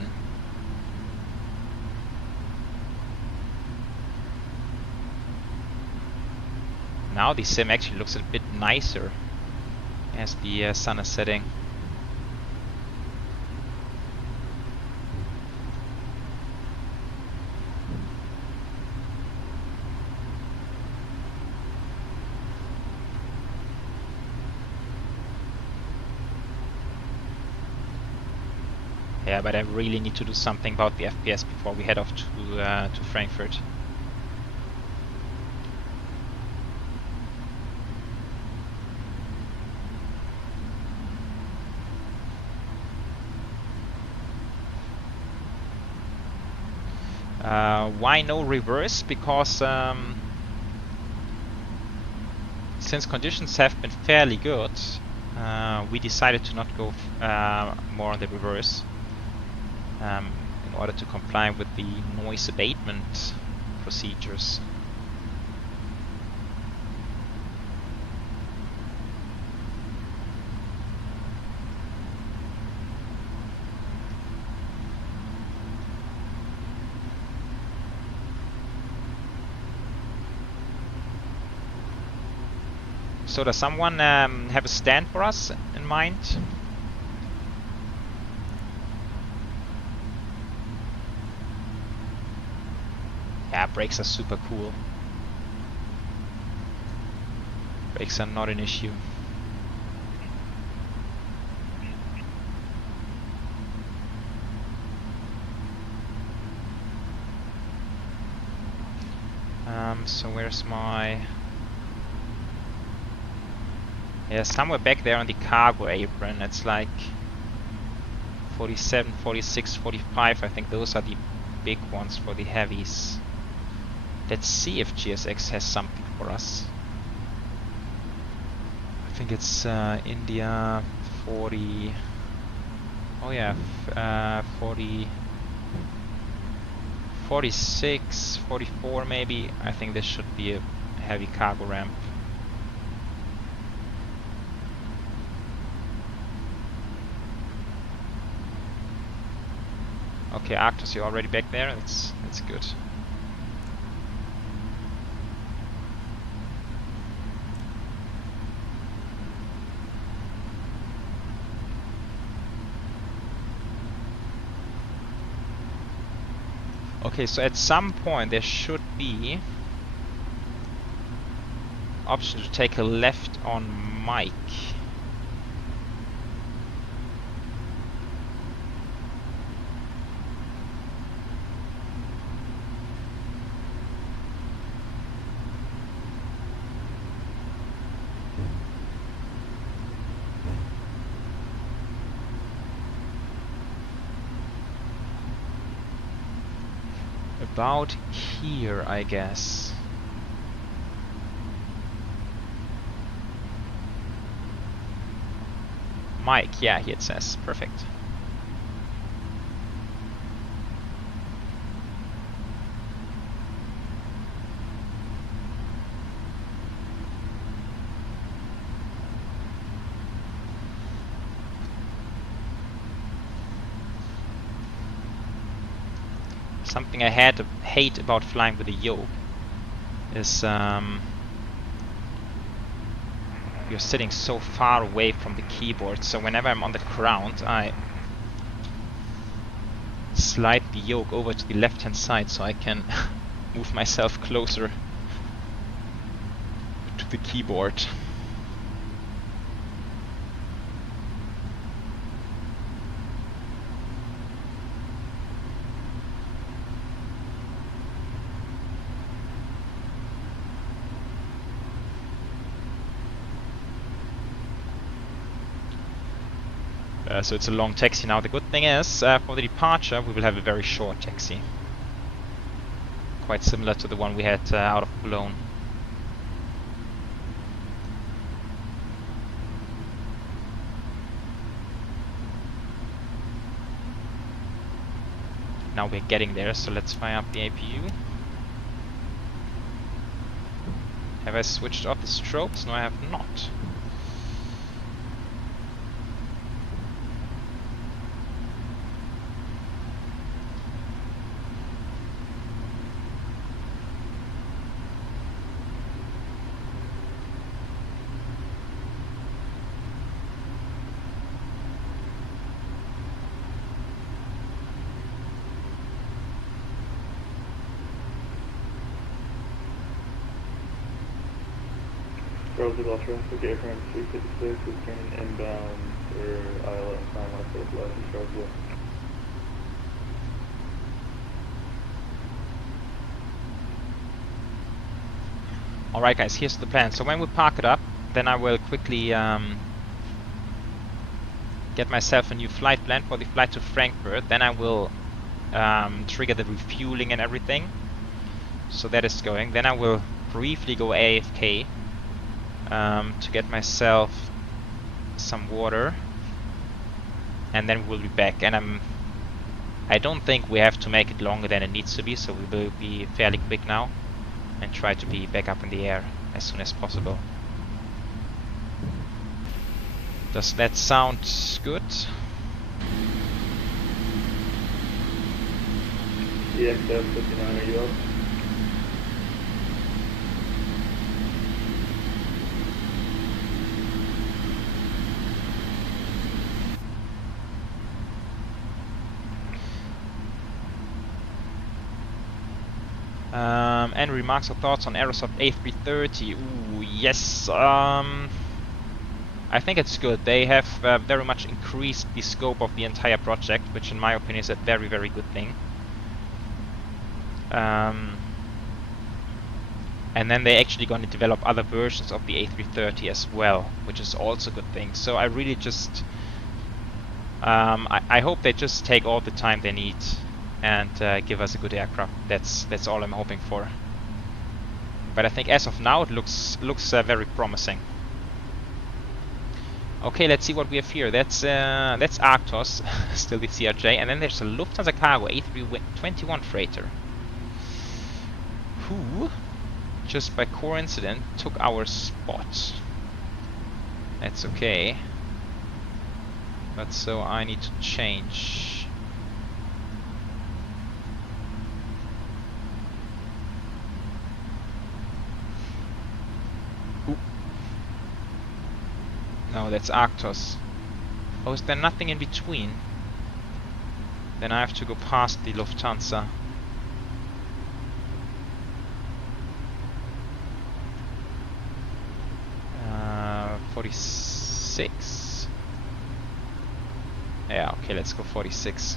Now the sim actually looks a bit nicer as the sun is setting. Yeah, but I really need to do something about the FPS before we head off to Frankfurt. Why no reverse? Because since conditions have been fairly good, we decided to not go more on the reverse in order to comply with the noise abatement procedures. So does someone have a stand for us in mind? Yeah, brakes are super cool. Brakes are not an issue. So where's my... Yeah, somewhere back there on the cargo apron, it's like 47, 46, 45, I think those are the big ones for the heavies. Let's see if GSX has something for us. I think it's India 40, oh yeah, 40, 46, 44 maybe. I think this should be a heavy cargo ramp. Okay, Arctos, you're already back there. That's good. Okay, so at some point there should be option to take a left on Mike. About here, I guess. Mike, yeah, here it says. Perfect. Something I hate about flying with a yoke is you're sitting so far away from the keyboard, so whenever I'm on the ground I slide the yoke over to the left hand side so I can move myself closer to the keyboard. So it's a long taxi now. The good thing is, for the departure, we will have a very short taxi. Quite similar to the one we had out of Cologne. Now we're getting there, so let's fire up the APU. Have I switched off the strobes? No, I have not. Roosevelt traffic, aircraft 356 is turning inbound for ILS 914 left in Charlottesville. Alright guys, here's the plan. So when we park it up, then I will quickly get myself a new flight plan for the flight to Frankfurt. Then I will trigger the refueling and everything. So that is going. Then I will briefly go AFK to get myself some water, and then we'll be back. And I don't think we have to make it longer than it needs to be, so we will be fairly quick now and try to be back up in the air as soon as possible. Does that sound good? EXF 59, are you up? Any remarks or thoughts on Aerosoft A330? Ooh, yes. I think it's good. They have very much increased the scope of the entire project, which in my opinion is a very, very good thing. And then they're actually going to develop other versions of the A330 as well, which is also a good thing. So I really just... I hope they just take all the time they need and give us a good aircraft. That's all I'm hoping for. But I think as of now it looks very promising. Okay, let's see what we have here. That's Arctos, still the CRJ, and then there's a Lufthansa Cargo A321 freighter, who just by coincidence took our spot. That's okay. But so I need to change. No, that's Arctos. Oh, is there nothing in between? Then I have to go past the Lufthansa. 46. Yeah, okay, let's go 46.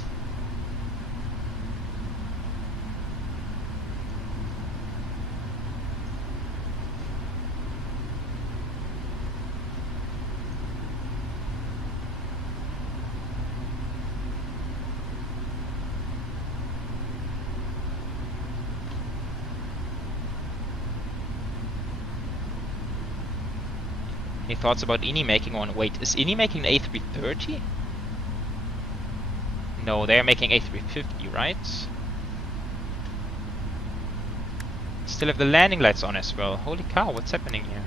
Any thoughts about INI making one? Wait, is INI making an A330? No, they're making A350, right? Still have the landing lights on as well. Holy cow, what's happening here?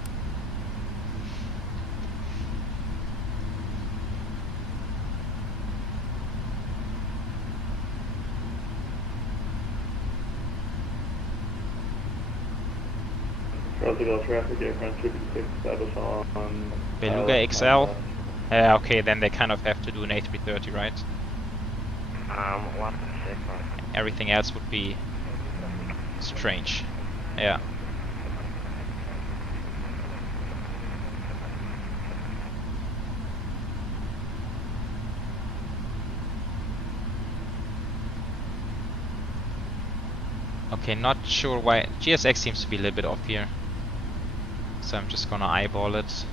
Traffic, aircraft 56, status on Beluga XL? Okay, then they kind of have to do an A330, right? 1 second. Everything else would be strange. Yeah. Okay, not sure why. GSX seems to be a little bit off here. So I'm just gonna eyeball it.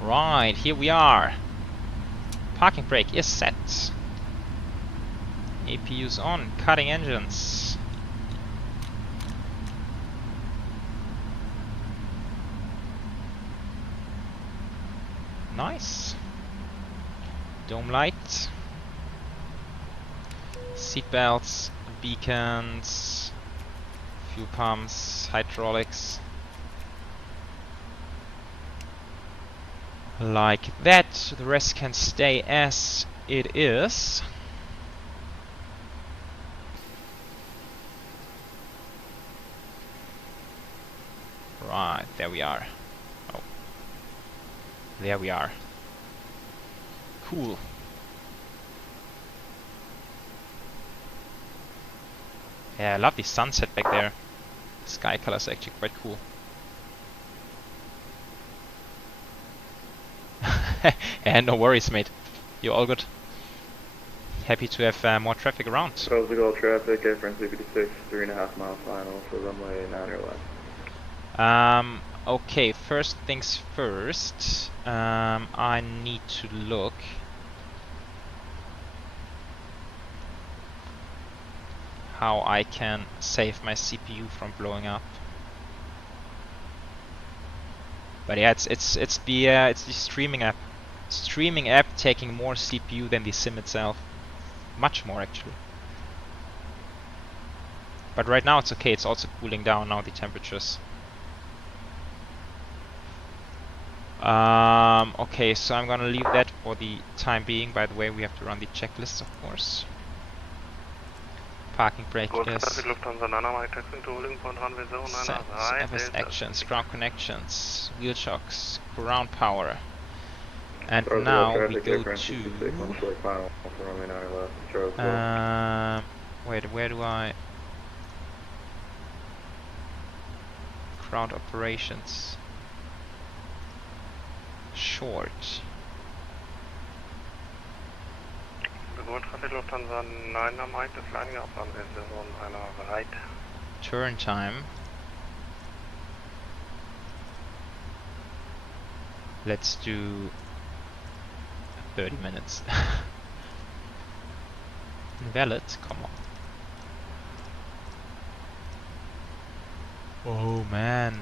Right, here we are. Parking brake is set. APU's on, cutting engines. Nice. Dome light. Seat belts, beacons, fuel pumps, hydraulics. Like that. The rest can stay as it is. Right, there we are. Oh. There we are. Cool. Yeah, I love the sunset back there. The sky colors are actually quite cool. And no worries, mate. You're all good. Happy to have more traffic around. All traffic, airframe 56, 3.5 mile final for runway 9 or left. Okay, first things first. I need to look how I can save my CPU from blowing up. But yeah, it's the streaming app. Streaming app taking more CPU than the sim itself. Much more actually. But right now it's okay, it's also cooling down now, the temperatures. Okay, so I'm gonna leave that for the time being. By the way, we have to run the checklists, of course. Parking brake is set, FS actions, ground connections, wheel shocks, ground power. And now we go to... wait, where do I... Ground operations. Short. Turn time. Let's do 30 minutes. Invalid, come on. Oh man.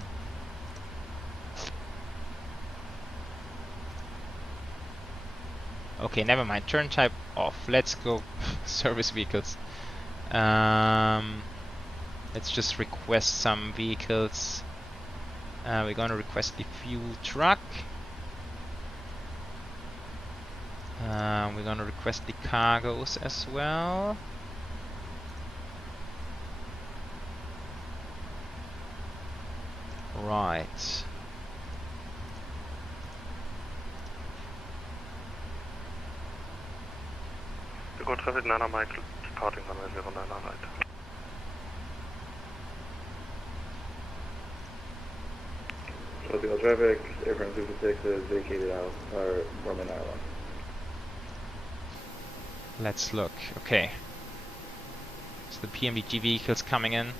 Okay, never mind. Turn type off. Let's go service vehicles. Let's just request some vehicles. We're gonna request the fuel truck. We're gonna request the cargos as well. Right. Go traffic 9 Mike, departing runway 09 right. Shuttle traffic, airframe 56 is vacated out, or runway 91. Let's look. Okay. So the PMDG vehicles coming in.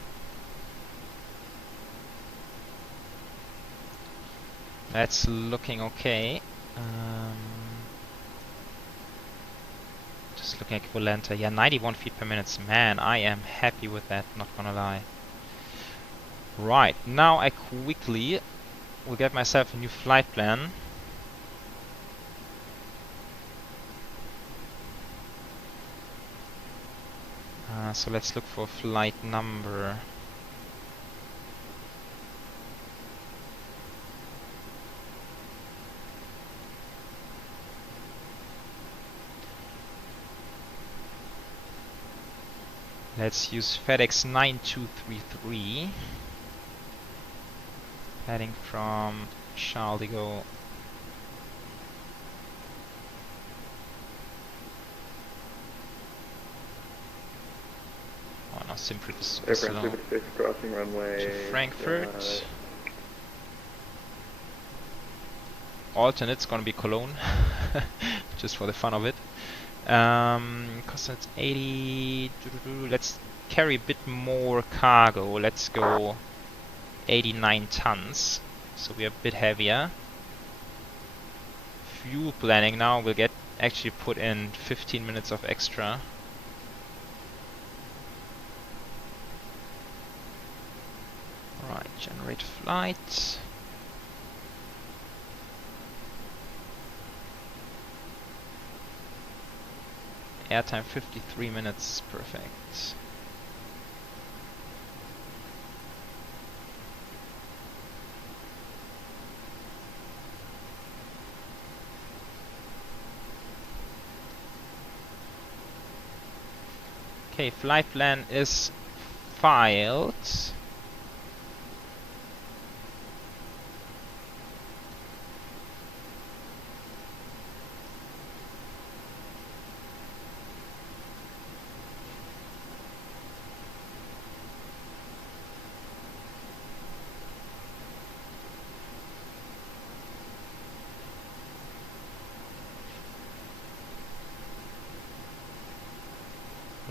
That's looking okay. Just looking at Volanta. Yeah, 91 feet per minute. Man, I am happy with that, not gonna lie. Right, now I quickly will get myself a new flight plan. So let's look for flight number. Let's use FedEx 9233. Heading from Charles de Gaulle. Oh no, Simfrit is super slow. Airframe 56 crossing runway to Frankfurt. Alternate's gonna be Cologne, just for the fun of it. Cause it's 80. Let's carry a bit more cargo. Let's go 89 tons. So we are a bit heavier. Fuel planning now will get actually put in 15 minutes of extra. Right, generate flight. Airtime 53 minutes, perfect. Okay, flight plan is filed.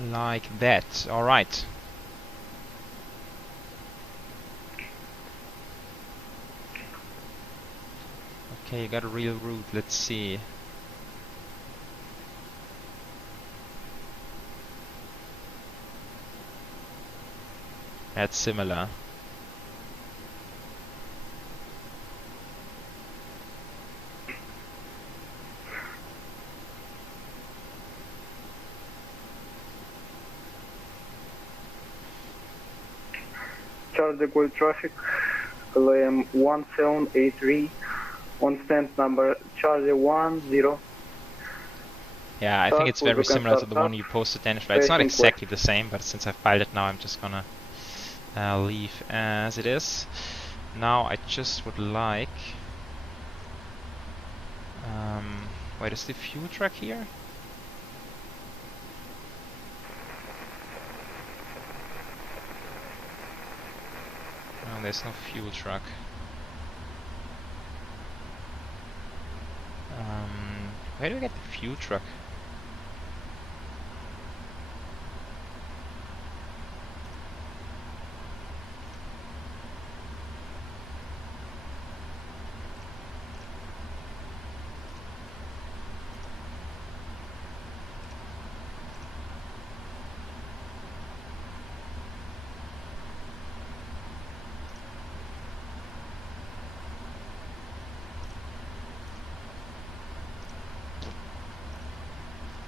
Like that. All right. Okay, you got a real route. Let's see. That's similar. Charlie Gold traffic, LM 1783, on stand number Charlie 10. Yeah, I think it's very similar to the one you posted, Danish. It's not exactly the same, but since I've filed it now, I'm just gonna leave as it is. Now I just would like... wait, is the fuel truck here? No, there's no fuel truck. Where do we get the fuel truck?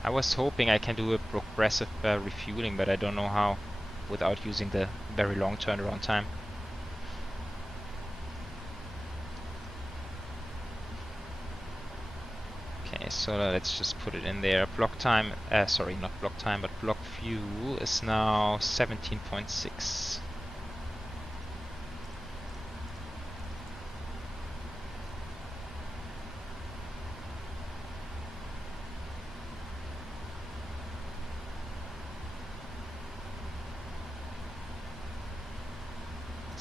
I was hoping I can do a progressive refueling, but I don't know how without using the very long turnaround time. Okay, so let's just put it in there. Block time, sorry, not block time, but block fuel is now 17.6.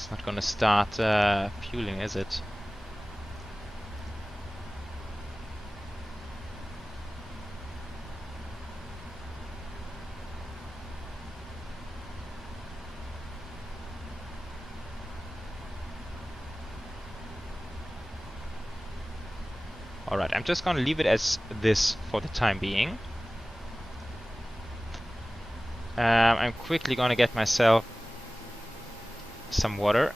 Not gonna start fueling, is it? Alright, I'm just gonna leave it as this for the time being. I'm quickly gonna get myself some water,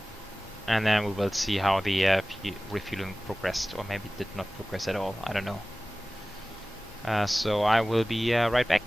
and then we will see how the refueling progressed, or maybe did not progress at all. I don't know. So I will be right back.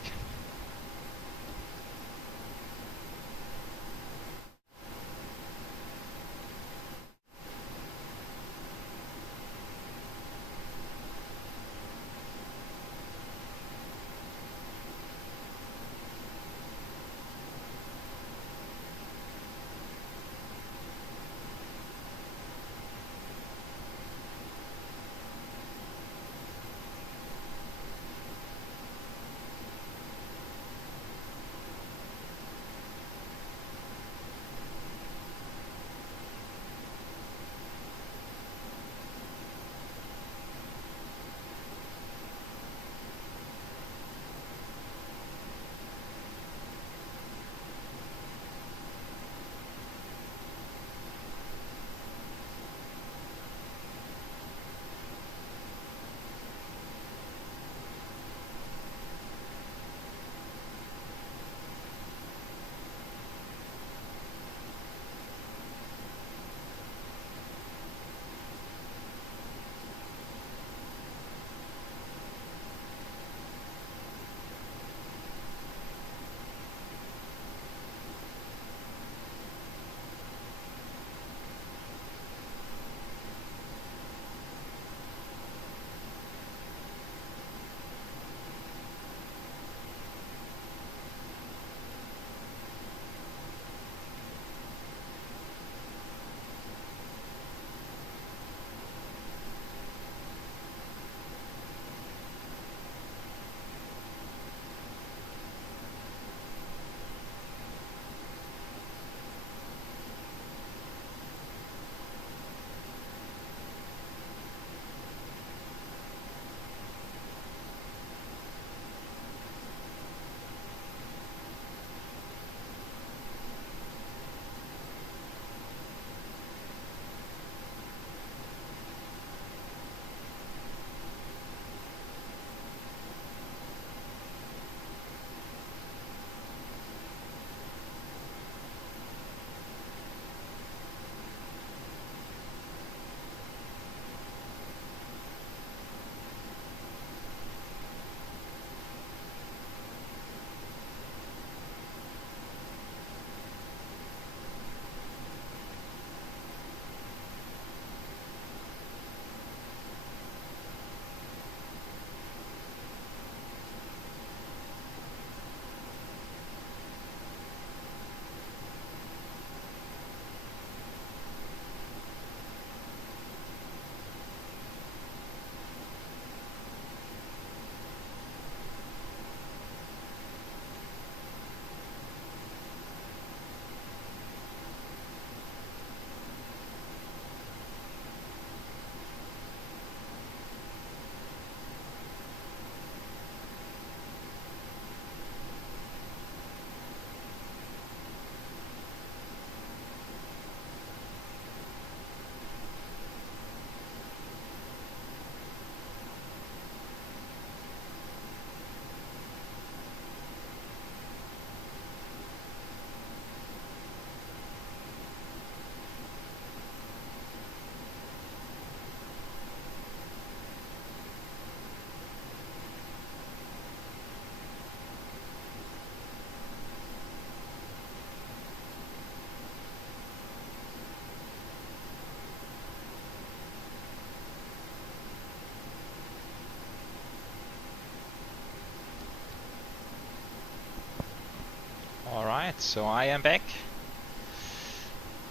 Alright, so I am back.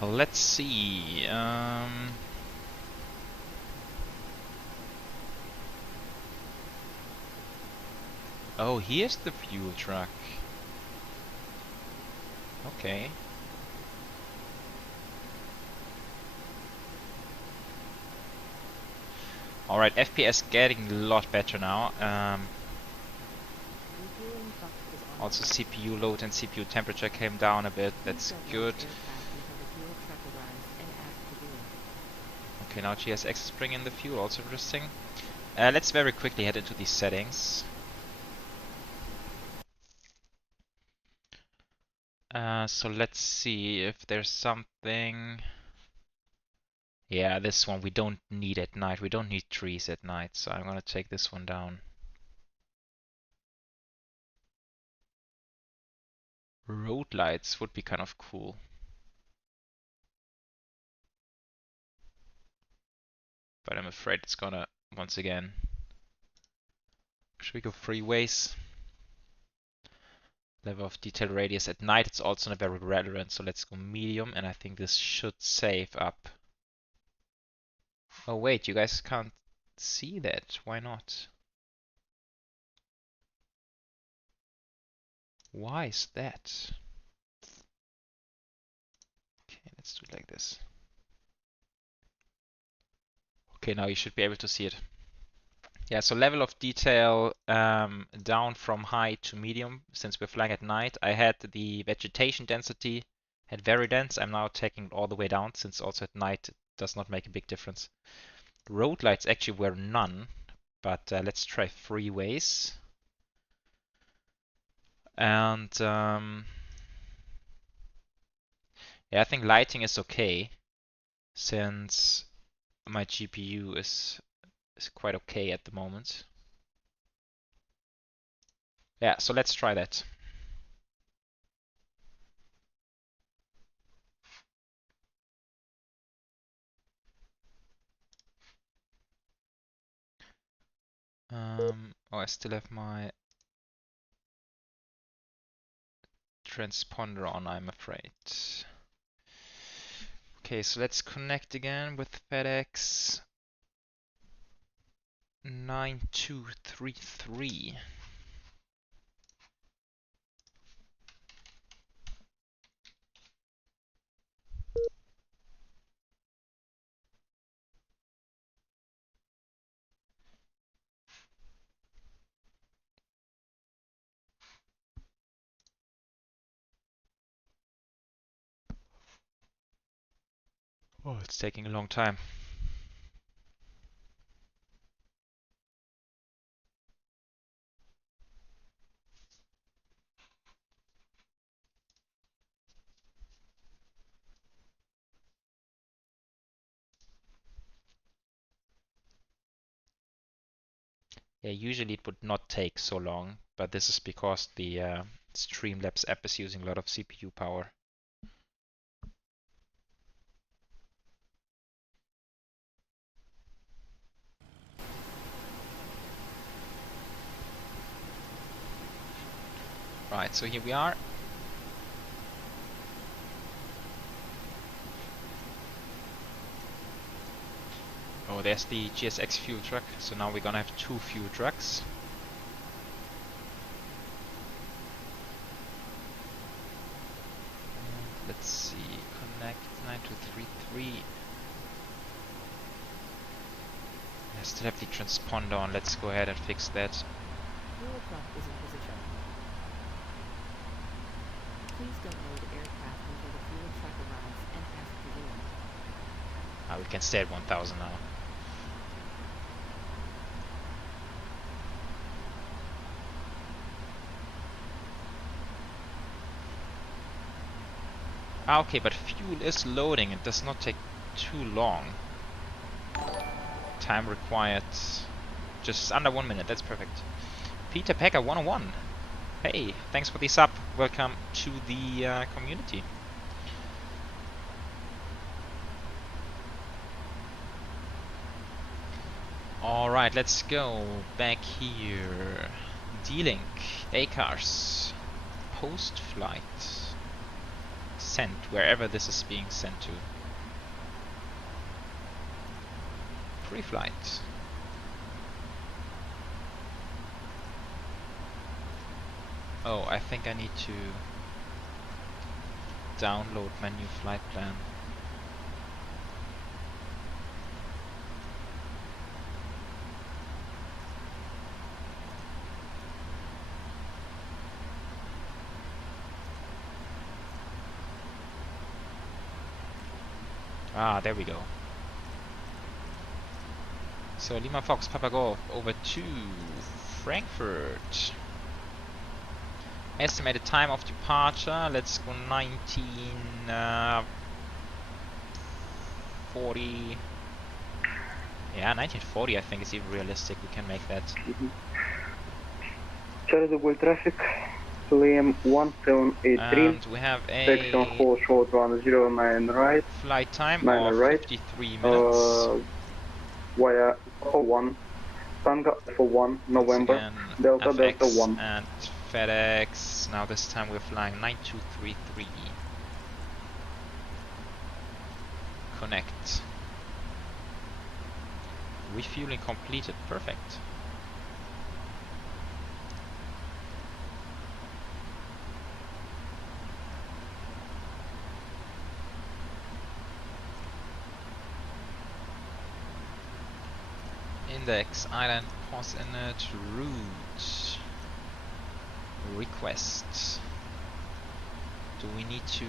Let's see. Oh, here's the fuel truck. Okay. Alright, FPS getting a lot better now. Also CPU load and CPU temperature came down a bit, that's good. Okay, now GSX is bringing the fuel, also interesting. Let's very quickly head into these settings. So let's see if there's something. Yeah, this one we don't need at night. We don't need trees at night, so I'm gonna take this one down. Road lights would be kind of cool. But I'm afraid it's gonna, once again. Should we go freeways? Level of detail radius at night, it's also not very relevant, so let's go medium, and I think this should save up. Oh wait, you guys can't see that. Why not? Why is that? Okay, let's do it like this. Okay, now you should be able to see it. Yeah, so level of detail down from high to medium since we're flying at night. I had the vegetation density at very dense. I'm now taking it all the way down since also at night it does not make a big difference. Road lights actually were none, but let's try freeways. And yeah, I think lighting is okay since my GPU is quite okay at the moment. Yeah, so let's try that. Oh, I still have my transponder on, I'm afraid. Okay, so let's connect again with FedEx 9233. Oh, it's taking a long time. Yeah, usually it would not take so long, but this is because the Streamlabs app is using a lot of CPU power. Right, so here we are. Oh, there's the GSX fuel truck, so now we're gonna have two fuel trucks. And let's see, connect 9233. I still have the transponder on, let's go ahead and fix that. Fuel truck is in position. Please don't load aircraft until the fuel truck arrives and passenger in. We can stay at 1000 now. Okay, but fuel is loading. It does not take too long. Time required just under 1 minute. That's perfect. Peter Packer 101. Hey, thanks for the sub. Welcome to the community. Alright, let's go back here. D-Link, A-Cars, post-flight. sent, wherever this is being sent to. Pre-flight. Oh, I think I need to download my new flight plan. Ah, there we go. So Lima Fox Papa Golf over to Frankfurt. Estimated time of departure, let's go 1940. Yeah, 1940 I think is even realistic, we can make that. Charlie Double traffic, LAM 1783. And we have a section 4 short 109 right. Flight time of right. 53 minutes. Via 1, Tango for 1, November, Delta FX Delta 1. And FedEx, now this time we're flying 9233. Connect. Refueling completed, perfect. Index, island, pause init, route, request. Do we need to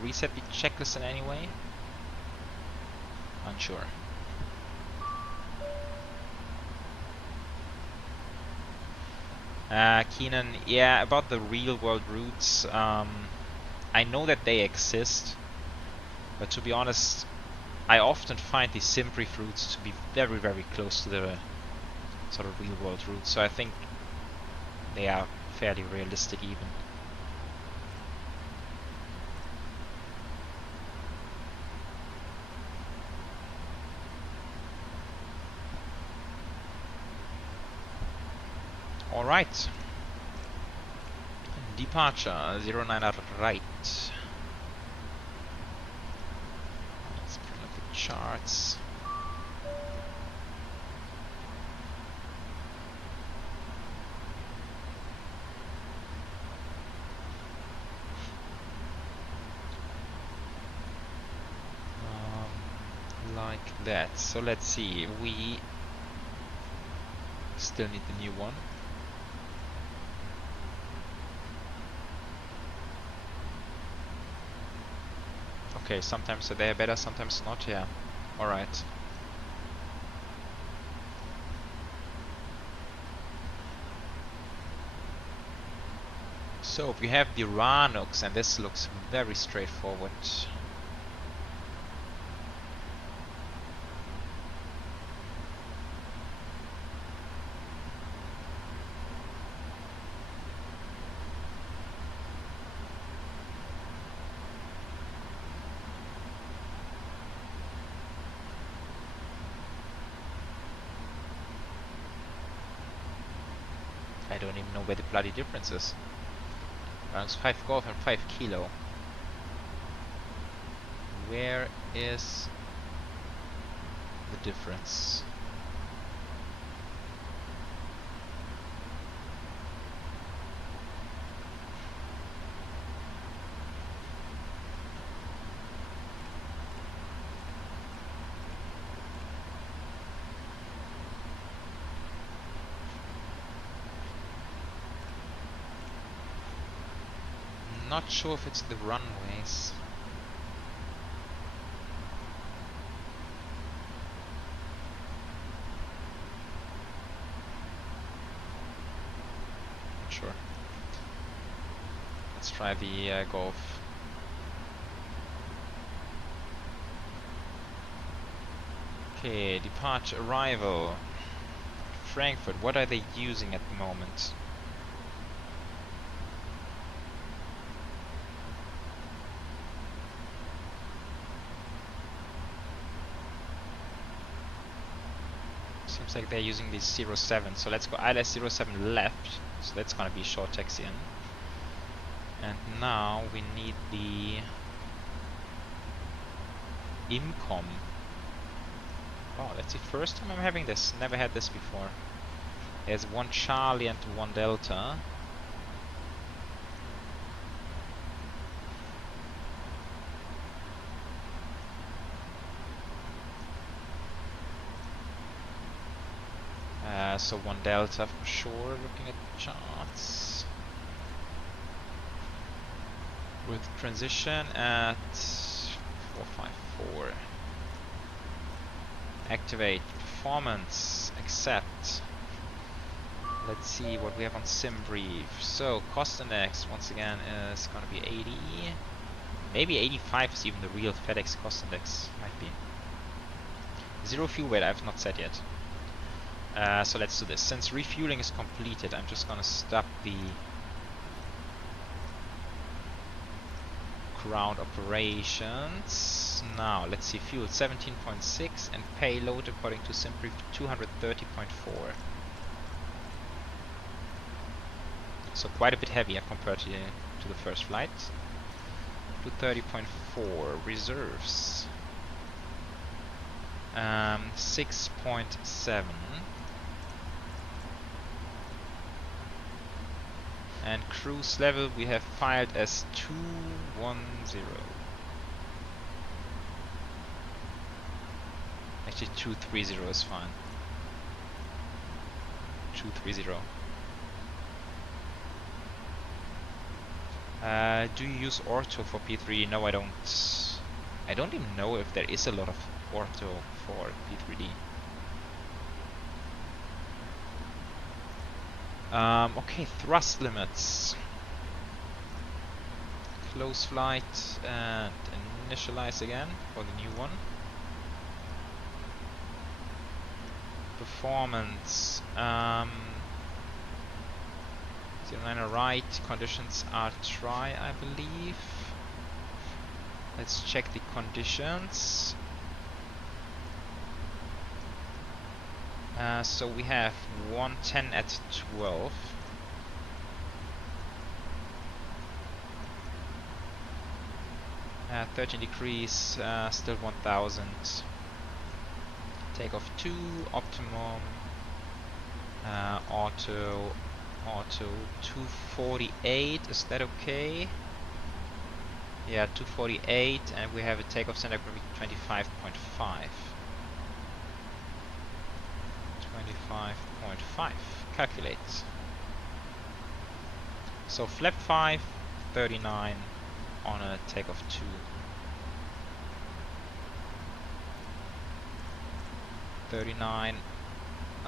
reset the checklist in any way? Unsure. Keenan, yeah, about the real world routes, I know that they exist. But to be honest, I often find these sim brief routes to be very, very close to the sort of real world routes, so I think they are fairly realistic even. Alright. Departure, 09 right. Charts. Like that. So let's see. We still need the new one. Okay, sometimes they're better, sometimes not, yeah. Alright. So we have the Ranux, and this looks very straightforward. I don't even know where the bloody difference is. Ranks 5 golf and 5 kilo. Where is the difference? Not sure if it's the runways. Not sure. Let's try the Golf. Okay, departure, arrival. Frankfurt, what are they using at the moment? Seems like they're using the 07, so let's go ILS 07 left, so that's gonna be short taxi in. And now we need the IMCOM. Wow, that's the first time I'm having this, never had this before. There's one Charlie and one Delta. So one Delta for sure, looking at the charts. With transition at 454. Activate, performance, accept. Let's see what we have on SimBrief. So cost index once again is gonna be 80. Maybe 85 is even the real FedEx cost index, might be. Zero fuel weight I've not set yet. So let's do this. Since refueling is completed, I'm just gonna stop the ground operations. Now let's see, fuel 17.6 and payload according to SimBrief 230.4. So quite a bit heavier compared to the first flight. 230.4 reserves. 6.7. And cruise level we have filed as 210. Actually 230 is fine. 230. Do you use ortho for P3D? No, I don't. I don't even know if there is a lot of ortho for P3D. Okay, thrust limits. Close flight and initialize again for the new one. Performance. 09 right, conditions are try, I believe. Let's check the conditions. So we have 110 at 12. 13 degrees, still 1000. Takeoff 2, optimum. Auto 248, is that okay? Yeah, 248, and we have a takeoff center gravity 25.5. 25.5. Calculate. So flap 5, 39 on a takeoff 2.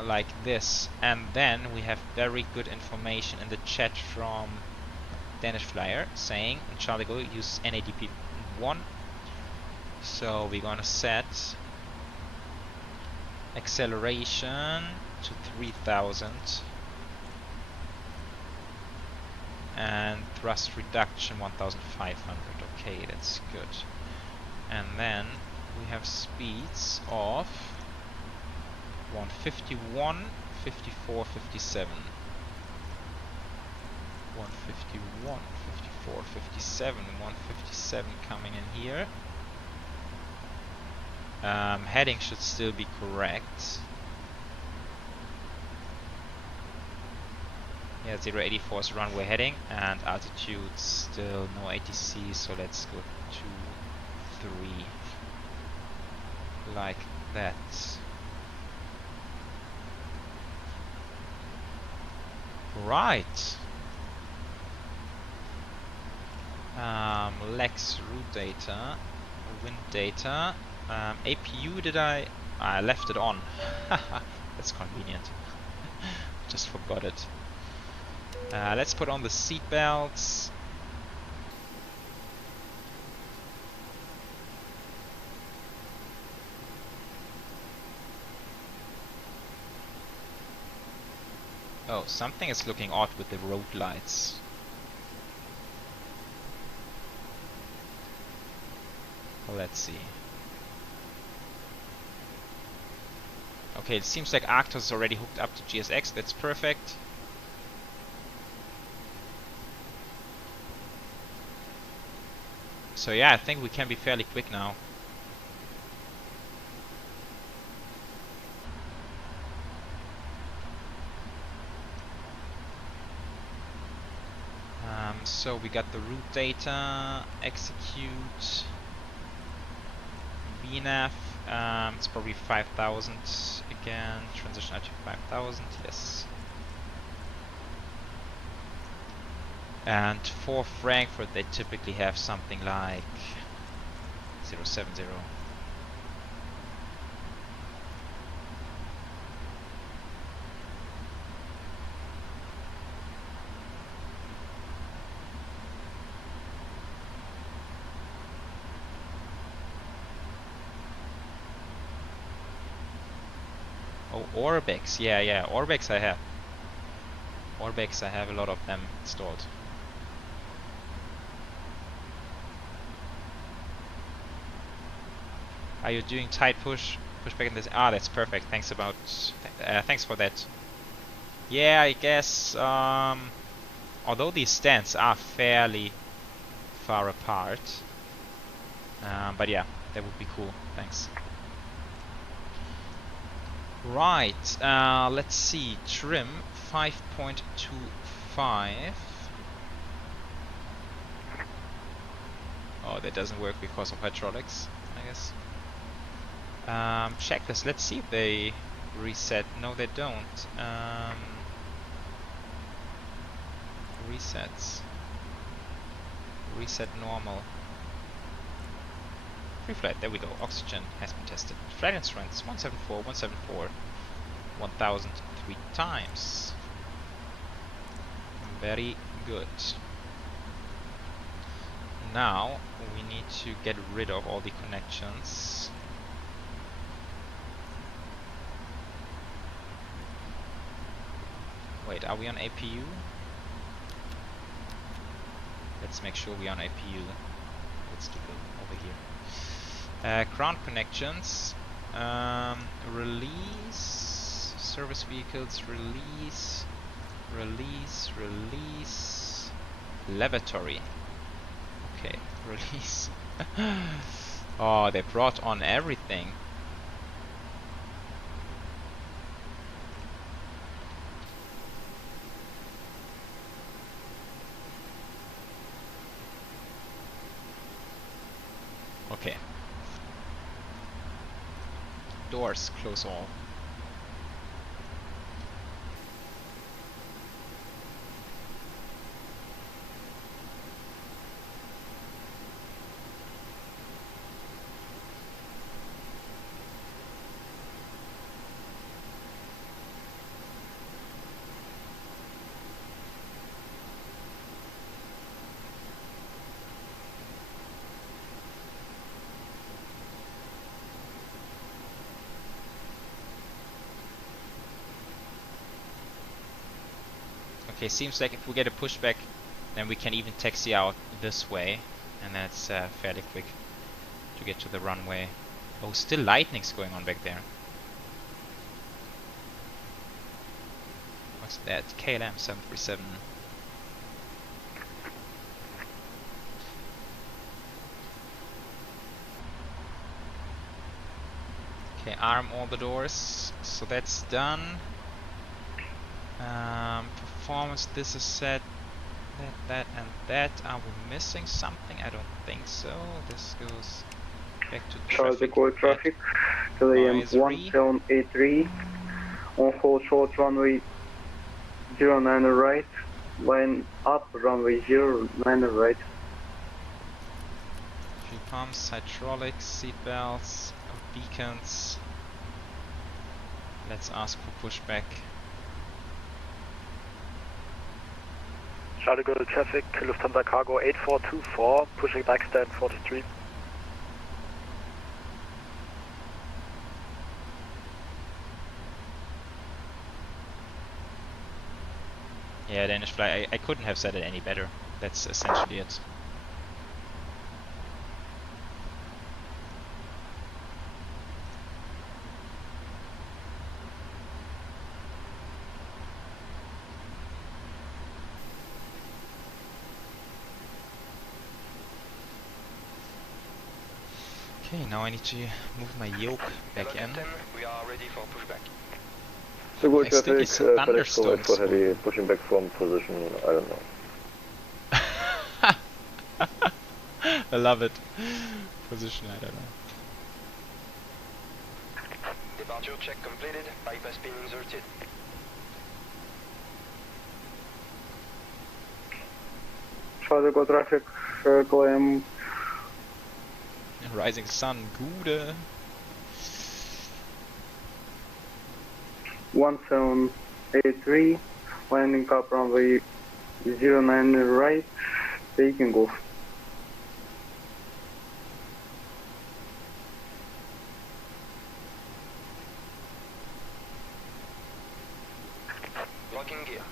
Like this, and then we have very good information in the chat from Danish Flyer saying in Charlie Go use NADP 1. So we're gonna set acceleration to 3000 and thrust reduction 1500. Okay, that's good. And then we have speeds of 151, 54, 57. 151, 54, 57, 157 coming in here. Heading should still be correct. Yeah, 084 is runway heading, and altitude still no ATC, so let's go 2, 3, like that. Right. Lex route data, wind data. APU I left it on. That's convenient. Just forgot it. Let's put on the seat belts. Oh, something is looking odd with the road lights. Let's see. Okay, it seems like Arctos is already hooked up to GSX. That's perfect. So yeah, I think we can be fairly quick now. So we got the route data, execute, VNAV, it's probably 5000 again, transition out to 5000, yes. And for Frankfurt they typically have something like 070. Oh, ORBX, yeah, ORBX I have. ORBX I have a lot of them installed. Are you doing tight pushback in this? Ah, that's perfect. Thanks thanks for that. Yeah, I guess. Although these stands are fairly far apart, but yeah, that would be cool. Thanks. Right. Let's see. Trim 5.25. Oh, that doesn't work because of hydraulics, I guess. Check this. Let's see if they reset. No, they don't. Resets. Reset normal. Free flight. There we go. Oxygen has been tested. Flight instruments 174, 174, 1000 3 times. Very good. Now we need to get rid of all the connections. Wait, are we on APU? Let's make sure we're on APU. Let's do it over here. Ground connections. Release. Service vehicles. Release. Release. Release. Lavatory. Okay, release. Oh, they brought on everything. Okay. Doors, close all. Okay, seems like if we get a pushback, then we can even taxi out this way, and that's fairly quick to get to the runway. Oh, still lightning's going on back there. What's that? KLM 737. Okay, arm all the doors, so that's done. Performance, this is set. That and that. Are we missing something? I don't think so. This goes back to traffic. Traffic. KLM 1783. On hold short runway 09 right. Line up runway 09 right. Fuel pumps, hydraulics, seat belts, beacons. Let's ask for pushback. Charlie go to traffic, Lufthansa Cargo 8424, pushing back stand 43. Yeah, Danish fly, I couldn't have said it any better. That's essentially it. Okay, now I need to move my yoke back in. We are ready for pushback. So good I still traffic, get some FedEx for thunderstorms. heavy, pushing back from position, I don't know. I love it. Position, I don't know. Departure check completed. Bypass pin inserted. Charlie, go traffic, climb. Rising sun, Gude. 1783, landing up runway 09 right, taking off. Locking gear.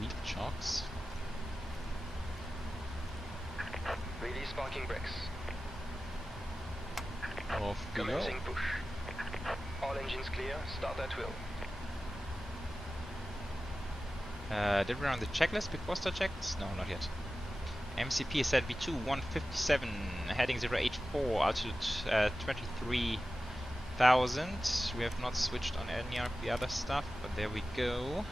Weak chocks. Release parking brakes. Off we go. Commencing push. All engines clear. Start at will. Did we run the checklist before start checks? No, not yet. MCP is at V2 157, heading 084, altitude 23,000. We have not switched on any of the other stuff, but there we go.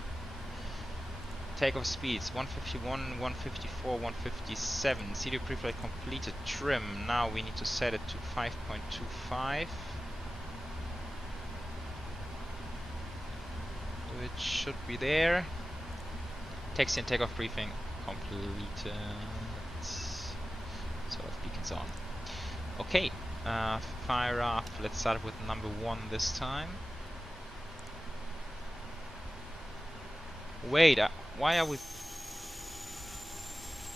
Takeoff speeds 151, 154, 157. CD preflight completed. Trim. Now we need to set it to 5.25. Which should be there. Taxi and takeoff briefing completed. Sort of beacons on. Okay, fire up. Let's start with number 1 this time. Wait, why are we...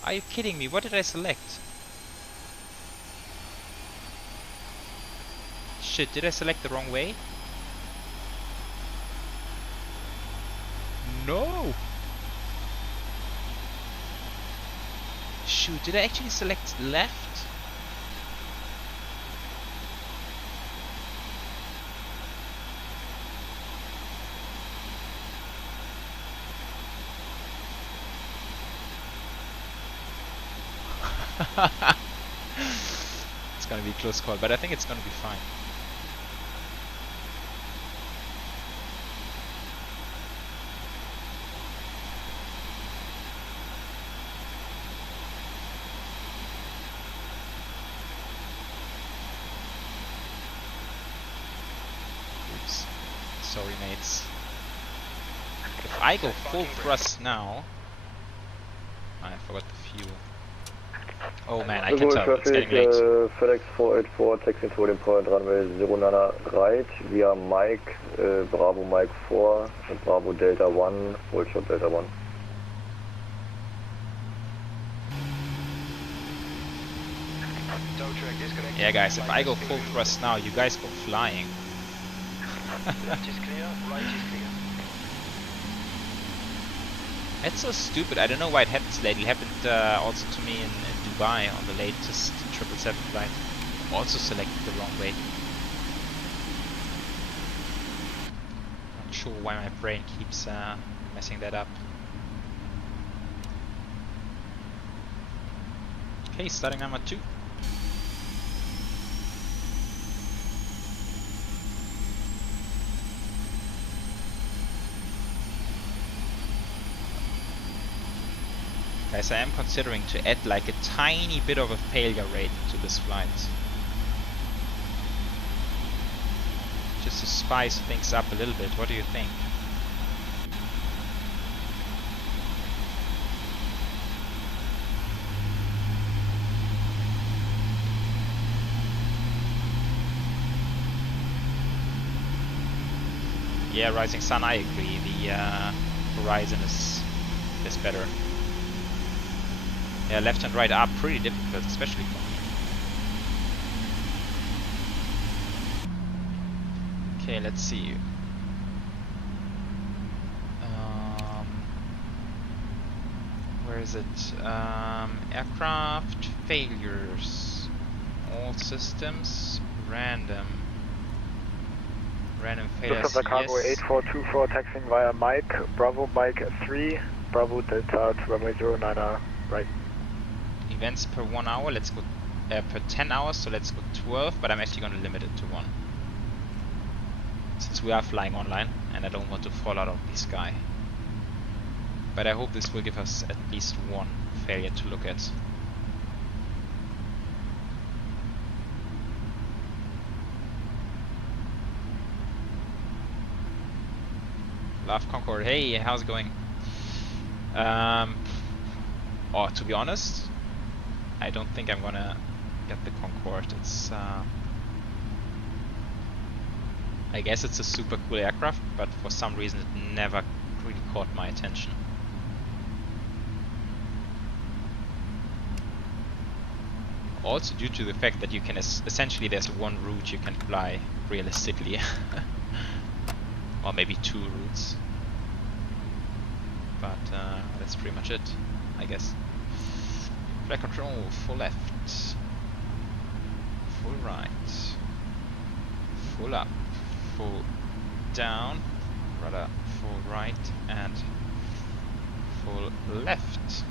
Are you kidding me? What did I select? Shit, did I select the wrong way? No! Shoot, did I actually select left? It's gonna be a close call, but I think it's gonna be fine. Oops. Sorry, mates. If I go full thrust now... I forgot the fuel. Oh man, I can tell, it's getting late. FedEx 484, taxi to the point runway 09 right, via Mike, Bravo Mike 4, and Bravo Delta 1, hold shot Delta 1. Yeah guys, if I go full thrust now, you guys go flying. Left is clear, right is clear. It's so stupid, I don't know why it happens lately. It happened also to me in Dubai on the latest 777 flight. Also selected the wrong way. Not sure why my brain keeps messing that up. Okay, starting number 2. Guys, I am considering to add like a tiny bit of a failure rate to this flight. Just to spice things up a little bit. What do you think? Yeah, Rising Sun, I agree. The horizon is better. Yeah, left and right are pretty difficult, especially for me. Okay, let's see. Where is it? Aircraft failures. All systems random. Random failures, Lufthansa Cargo yes. 8424 taxiing via Mike, Bravo Mike 3, Bravo Delta to runway 09 right. Events per 1 hour, let's go per 10 hours, so let's go 12, but I'm actually going to limit it to 1. Since we are flying online, and I don't want to fall out of the sky. But I hope this will give us at least one failure to look at. Love Concorde, hey, how's it going? Oh, to be honest, I don't think I'm gonna get the Concorde. It's I guess it's a super cool aircraft, but for some reason it never really caught my attention. Also due to the fact that you can essentially there's one route you can fly realistically. Or maybe 2 routes. But that's pretty much it, I guess. Flight control, full left. Full right. Full up. Full down. Rudder, full right and full left.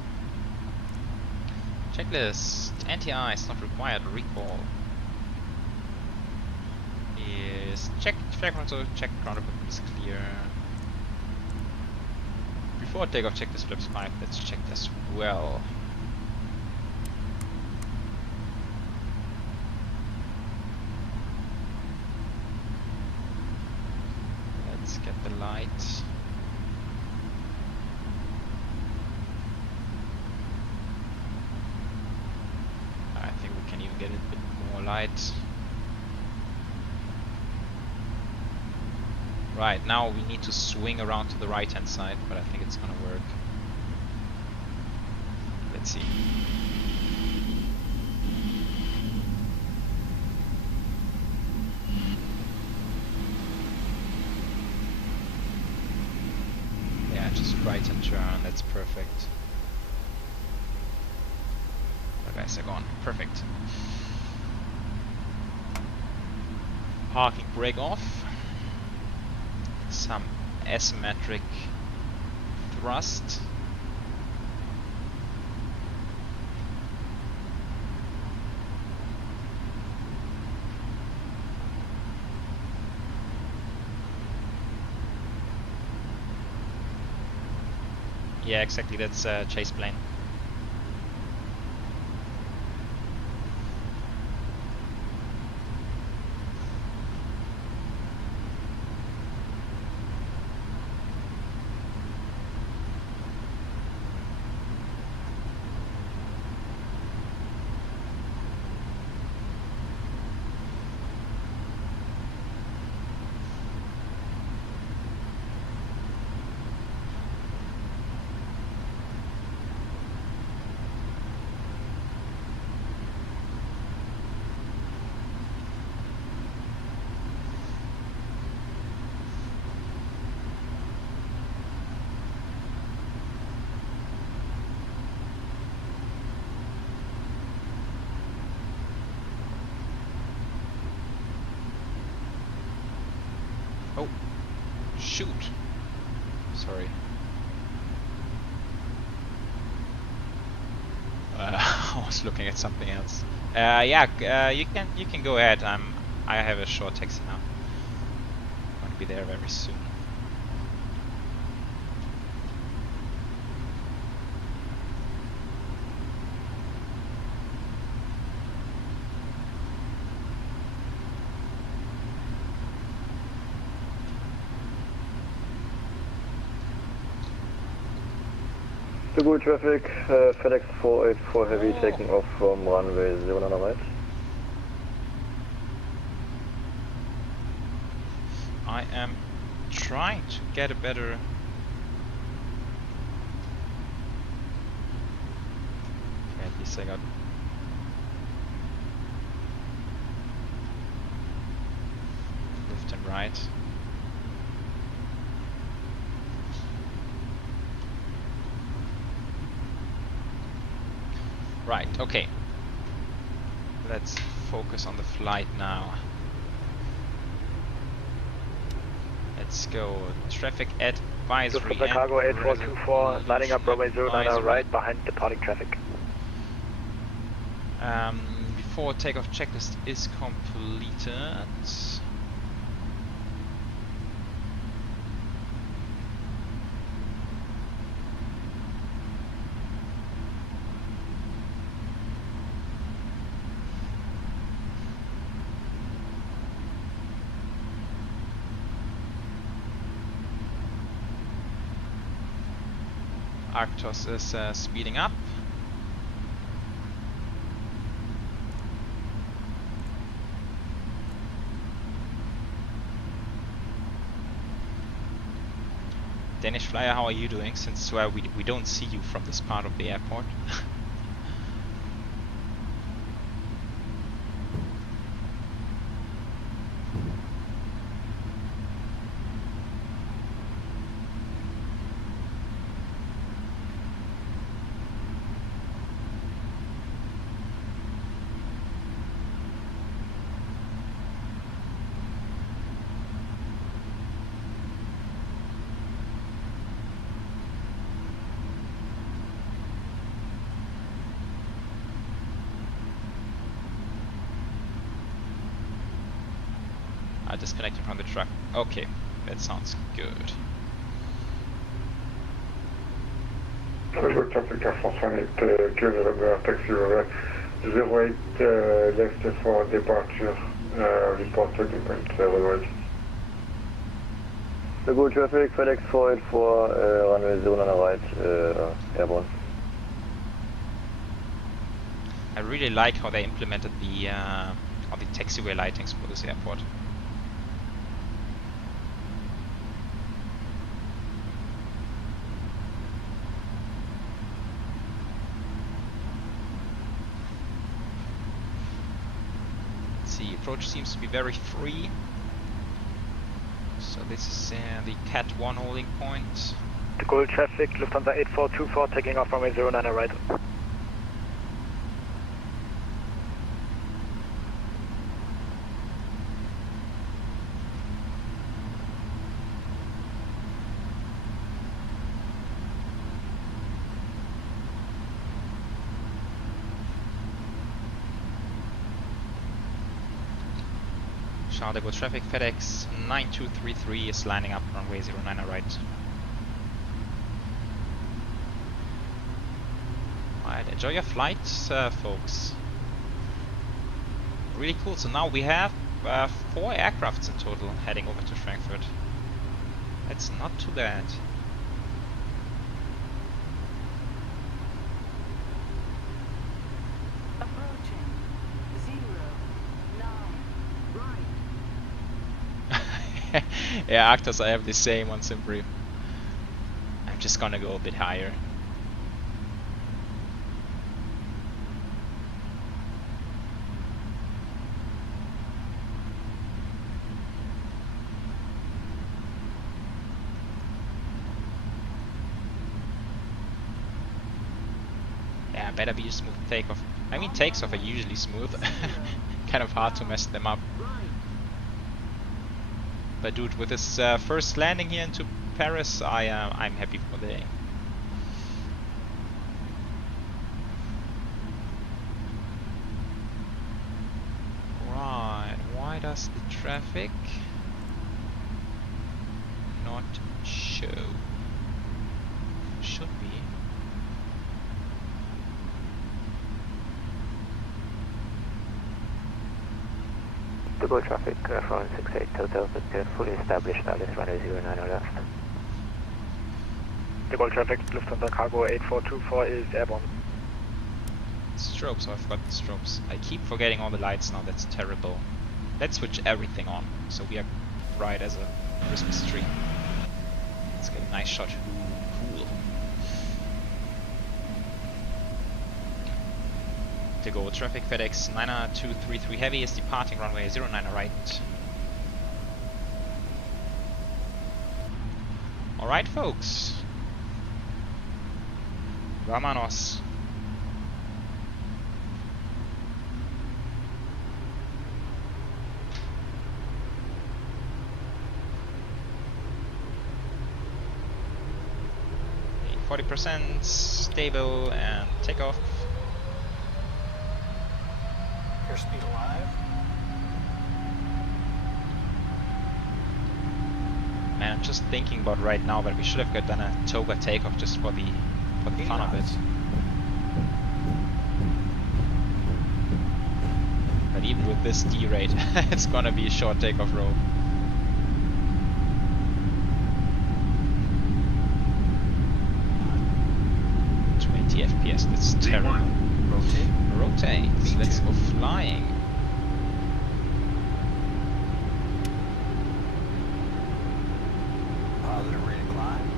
Checklist. Anti-ice not required. Recall. Is check flight control, check ground equipment is clear. Before takeoff, check this flips 5. Let's check this well. Let's get the light. I think we can even get a bit more light. Right, now we need to swing around to the right hand side, but I think it's gonna work. Let's see. Yeah, just right and turn, that's perfect. The guys are gone, perfect. Parking brake off. Some asymmetric thrust. Yeah, exactly, that's a chase plane. Oh, shoot. Sorry. I was looking at something else. Yeah, you can go ahead. I have a short taxi now. I'm gonna be there very soon. To good traffic, FedEx 484 Heavy taking off from runway 09 right. I am trying to get a better... Okay, at least I got... left and right. Right, okay. Let's focus on the flight now. Let's go. Traffic advisory. Lufthansa Cargo 8424, lining up runway 09 right behind departing traffic. Before takeoff checklist is completed. Arctos is speeding up. Danish Flyer, how are you doing? Since we don't see you from this part of the airport. Disconnecting from the truck. Okay, that sounds good. Frankfurt traffic Air France 18, Quebec, taxi over 08 left for departure, report 20.7 The good traffic, FedEx 484, runway 09 right, airborne. I really like how they implemented the taxiway lightings for this airport. The approach seems to be very free. So this is the Cat 1 holding point. The gold traffic, Lufthansa 8424, taking off runway 09 right. Charles de Gaulle traffic, FedEx 9233 is lining up runway 09 right. Alright, enjoy your flight, folks. Really cool. So now we have 4 aircrafts in total heading over to Frankfurt. That's not too bad. Yeah, Arctos, I have the same on Simbrief. I'm just gonna go a bit higher. Yeah, better be a smooth takeoff. I mean, takes off are usually smooth. Kind of hard to mess them up. But dude, with this first landing here into Paris, I'm happy for the day. Right, why does the traffic not show? Should be. To go traffic from 68 Total, but fully established now, this runway 09 left. The gold traffic, Lufthansa Cargo 8424 is airborne. Strobes, I've got the strobes. I keep forgetting all the lights now, that's terrible. Let's switch everything on, so we are bright as a Christmas tree. Let's get a nice shot. Ooh, cool. To go traffic, FedEx 9233 Heavy is departing runway 09 right. Alright folks. Vámonos. 40%, stable, and takeoff. Airspeed alive. Man, I'm just thinking about right now that we should have done a toga takeoff just for the fun of it. But even with this D rate, it's gonna be a short takeoff roll. FPS, that's terrible. Rotate. Let's go flying. Positive rate of climb.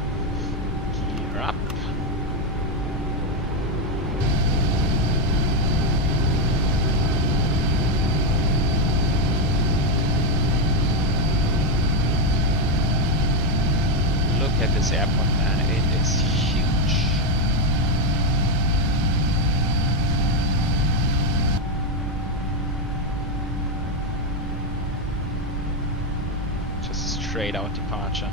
Gear up. Look at this airport, man. It is huge. Straight out departure.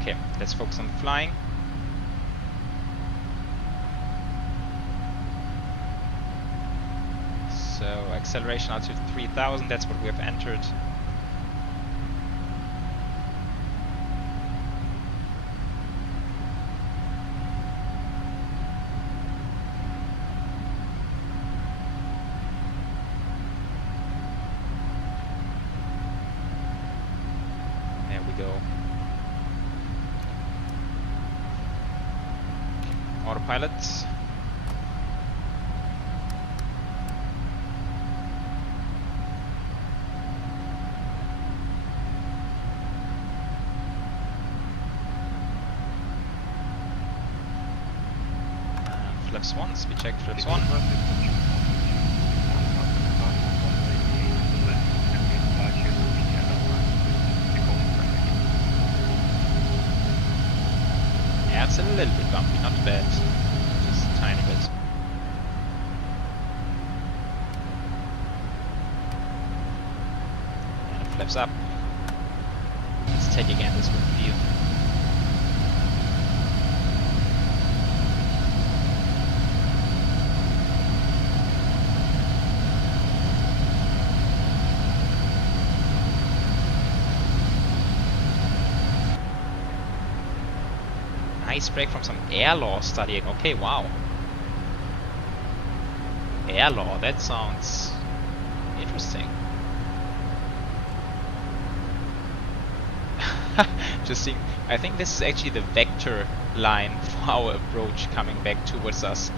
Okay, let's focus on flying. So acceleration altitude 3000, that's what we have entered. Autopilot. Flaps 1, speed check, flaps 1. Yeah, it's a little bit bumpy, not bad. Just a tiny bit. And it flips up. Let's take again this good view. Nice break from some air law studying. Okay, wow. Air law, that sounds interesting. Just seeing, I think this is actually the vector line for our approach coming back towards us.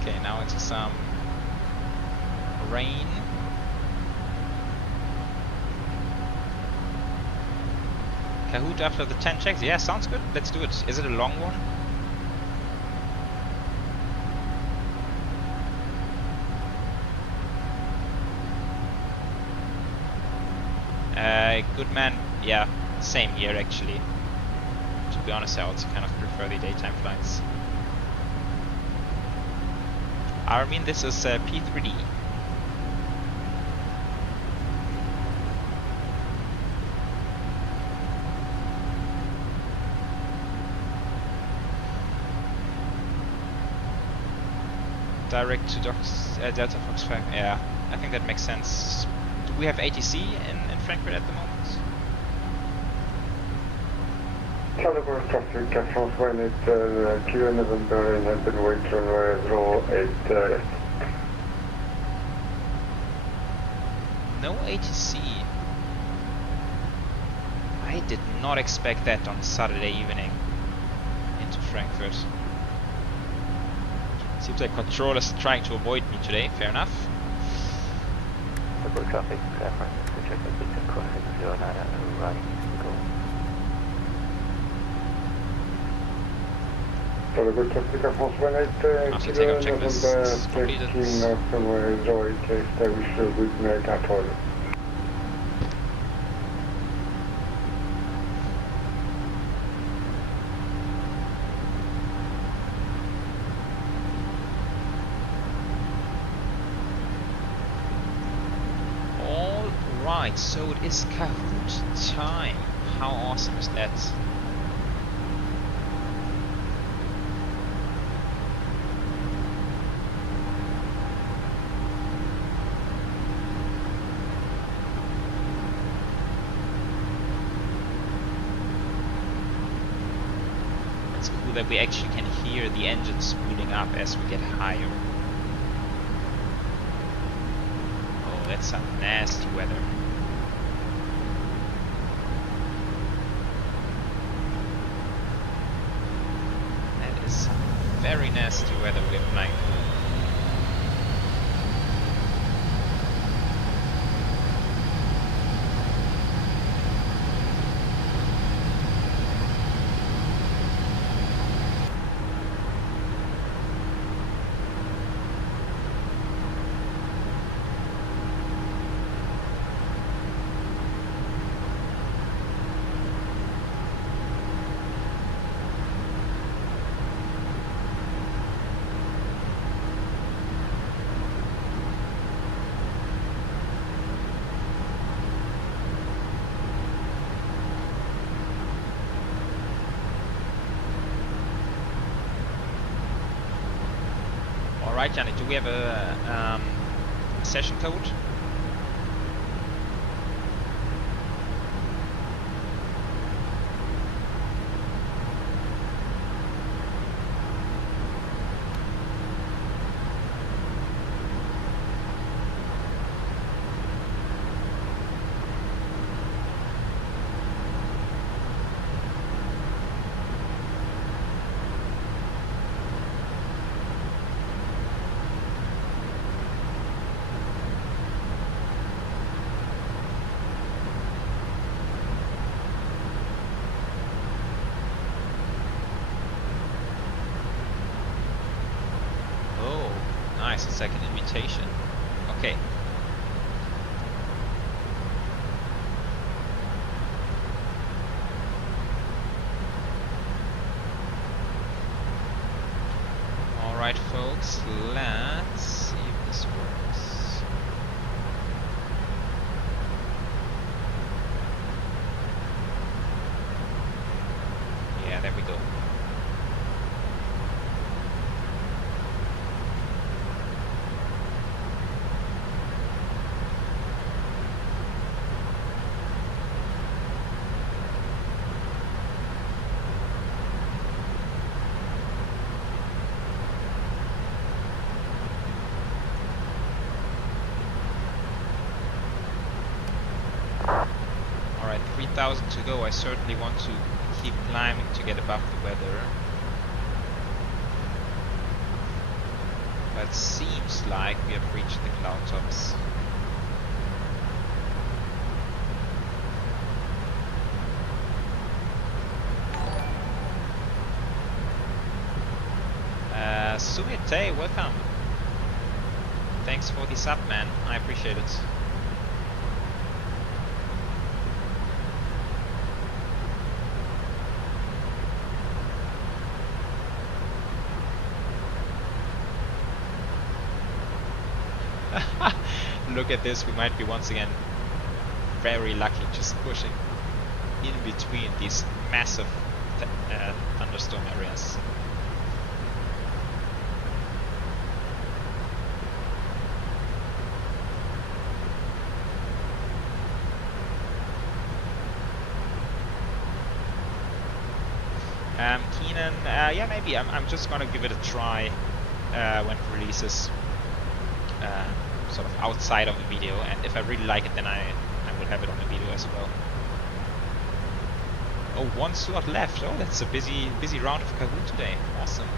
Okay, now into some rain. Kahoot after the 10 checks? Yeah, sounds good. Let's do it. Is it a long one? Good man. Yeah, same here actually. To be honest, I also kind of prefer the daytime flights. Armin, this is P3D. Direct to Delta Fox 5. Yeah, I think that makes sense. Do we have ATC in Frankfurt at the moment? Calibre traffic, France 18, Kilo November, United Weight runway 08. No ATC. I did not expect that on Saturday evening into Frankfurt. Seems like control is trying to avoid me today, fair enough. Double traffic, Frankfurt, check the Victor crossing 09 right, go. Double traffic, France 18, After Kilo takeoff checklist November, completed. 13, runway 08, establish route make control. Alright, so it is Kahoot time. How awesome is that? It's cool that we actually can hear the engine spooling up as we get higher. Oh, that's some nasty weather. That is some very nasty weather we're flying through. Alright, Janik, do we have a session code? Nice, a second invitation. Okay. Alright folks, let's see if this works. Yeah, there we go. Alright, 3,000 to go. I certainly want to keep climbing to get above the weather. But seems like we have reached the cloud tops. Sumite, welcome. Thanks for the sub, man. I appreciate it. Look at this, we might be once again very lucky just pushing in between these massive thunderstorm areas. Keenan, yeah, maybe I'm just gonna give it a try when it releases. Sort of outside of the video, and if I really like it, then I will have it on the video as well. Oh, one slot left. Oh, that's a busy round of Kahoot today. Awesome.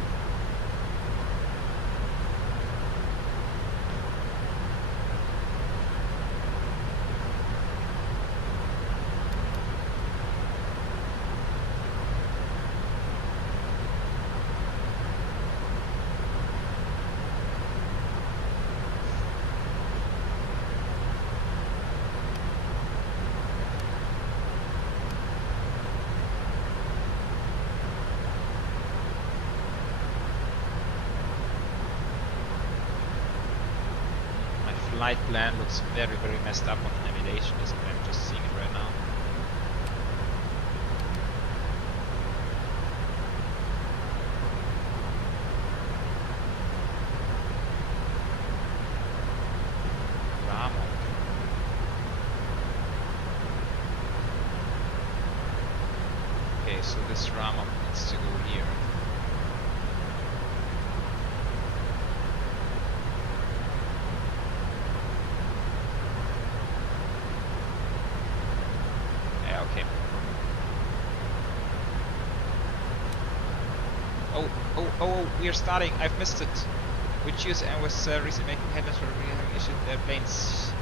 flight plan looks very, very messed up on the navigation display. I'm just seeing it right now. Okay, so this Rama needs to go here. Yeah, okay. Oh, we are starting. I've missed it. Which USM was recently making headlines for having issued their planes.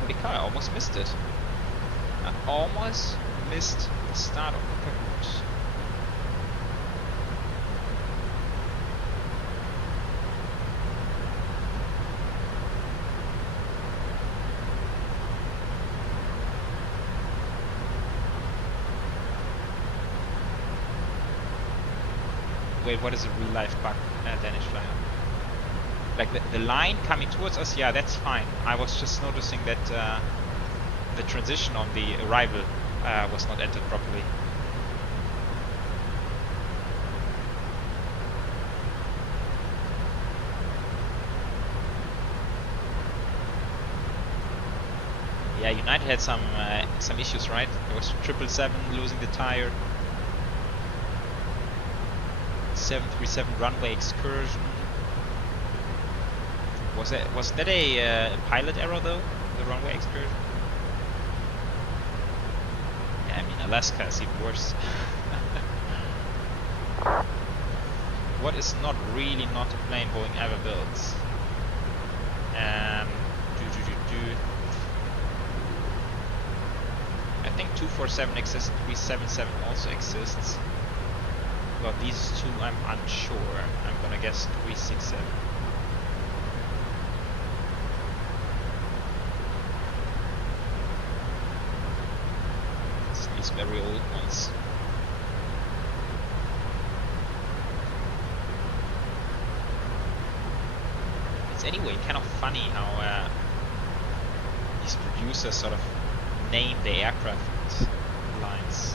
Holy cow, I almost missed it. I almost missed the start of the Kahoot. Wait, what is a real life bug? Danish flyer. Like the line coming towards us, yeah, that's fine. I was just noticing that the transition on the arrival was not entered properly. Yeah, United had some issues, right? There was 777 losing the tire. 737 runway excursion. Was that a pilot error though? The runway excursion? Yeah, I mean Alaska is even worse. What is not really not a plane Boeing ever builds? I think 247 exists, 377 also exists. About these two, I'm unsure. I'm gonna guess 367. It's these very old ones. It's anyway kind of funny how these producers sort of name the aircraft lines.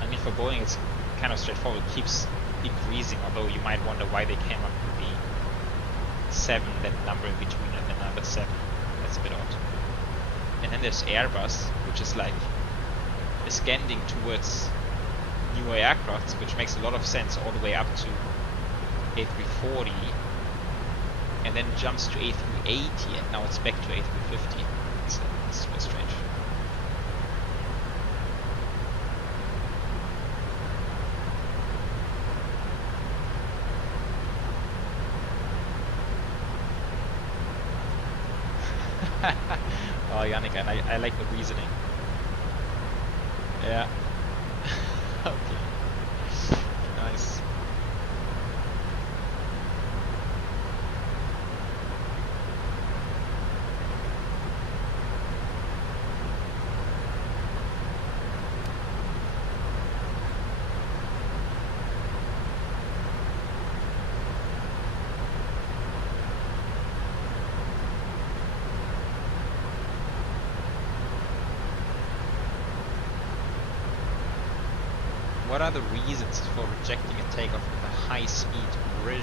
I mean, for Boeing, it's kind of straightforward. It keeps increasing, although you might wonder why they came up with the 7, that number in between, and the number 7. That's a bit odd. And then there's Airbus, which is like ascending towards newer aircrafts, which makes a lot of sense all the way up to A340, and then jumps to A380, and now it's back to A350. It's super strange. Oh, Yannick, and I like the reasoning. Yeah. Okay. Nice. What are the reasons for rejecting a takeoff with a high-speed regime?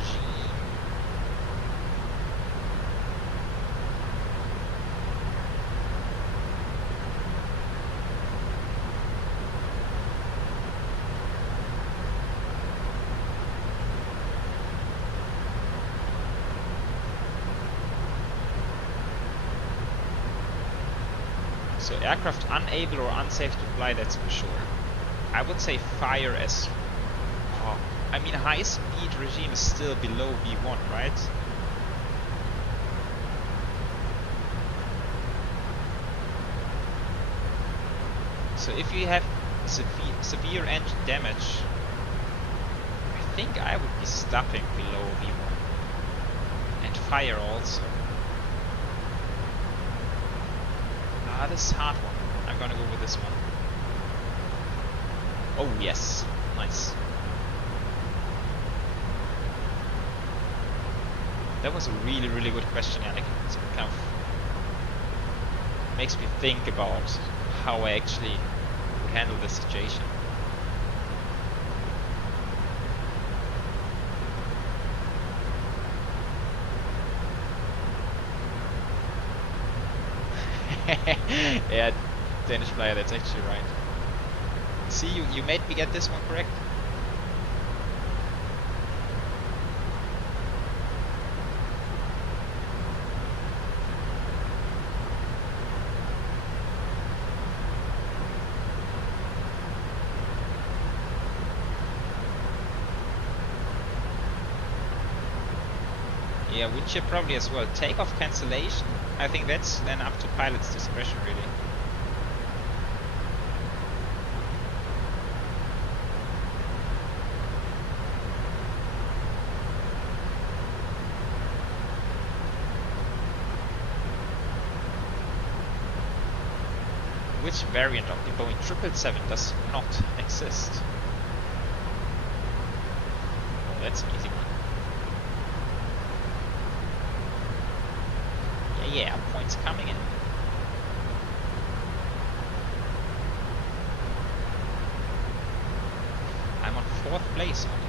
So aircraft unable or unsafe to fly, that's for sure. I would say fire as... Oh, I mean, high-speed regime is still below V1, right? So if you have severe engine damage, I think I would be stopping below V1. And fire also. Ah, this is a hard one. I'm gonna go with this one. Oh yes. Nice. That was a really, really good question, Yannick. It kind of makes me think about how I actually would handle this situation. Yeah, Danish player, that's actually right. See, you made me get this one correct. Yeah, wind shear probably as well. Takeoff cancellation, I think that's then up to pilot's discretion really. Which variant of the Boeing 777 does not exist? Oh, that's an easy one. Yeah, points coming in. I'm on 4th place only.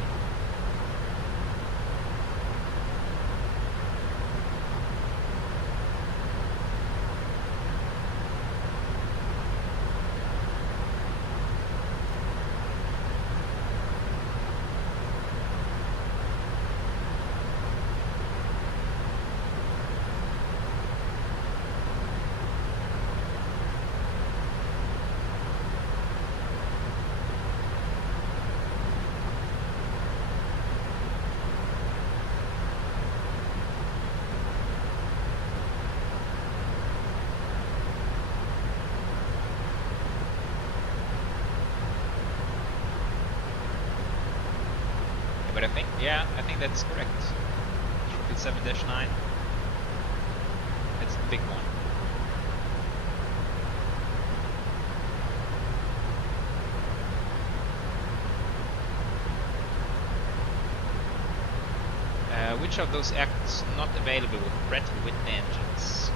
But I think that's correct. 777-9. That's the big one. Which of those aircraft not available with Pratt & Whitney engines?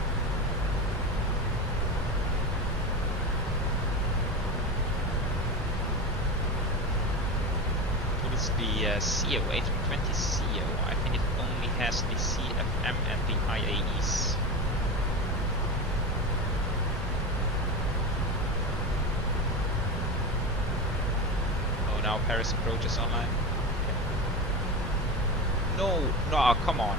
The CO, A320 CO, I think it only has the CFM and the IAEs. Oh, now Paris approach is online. No, come on.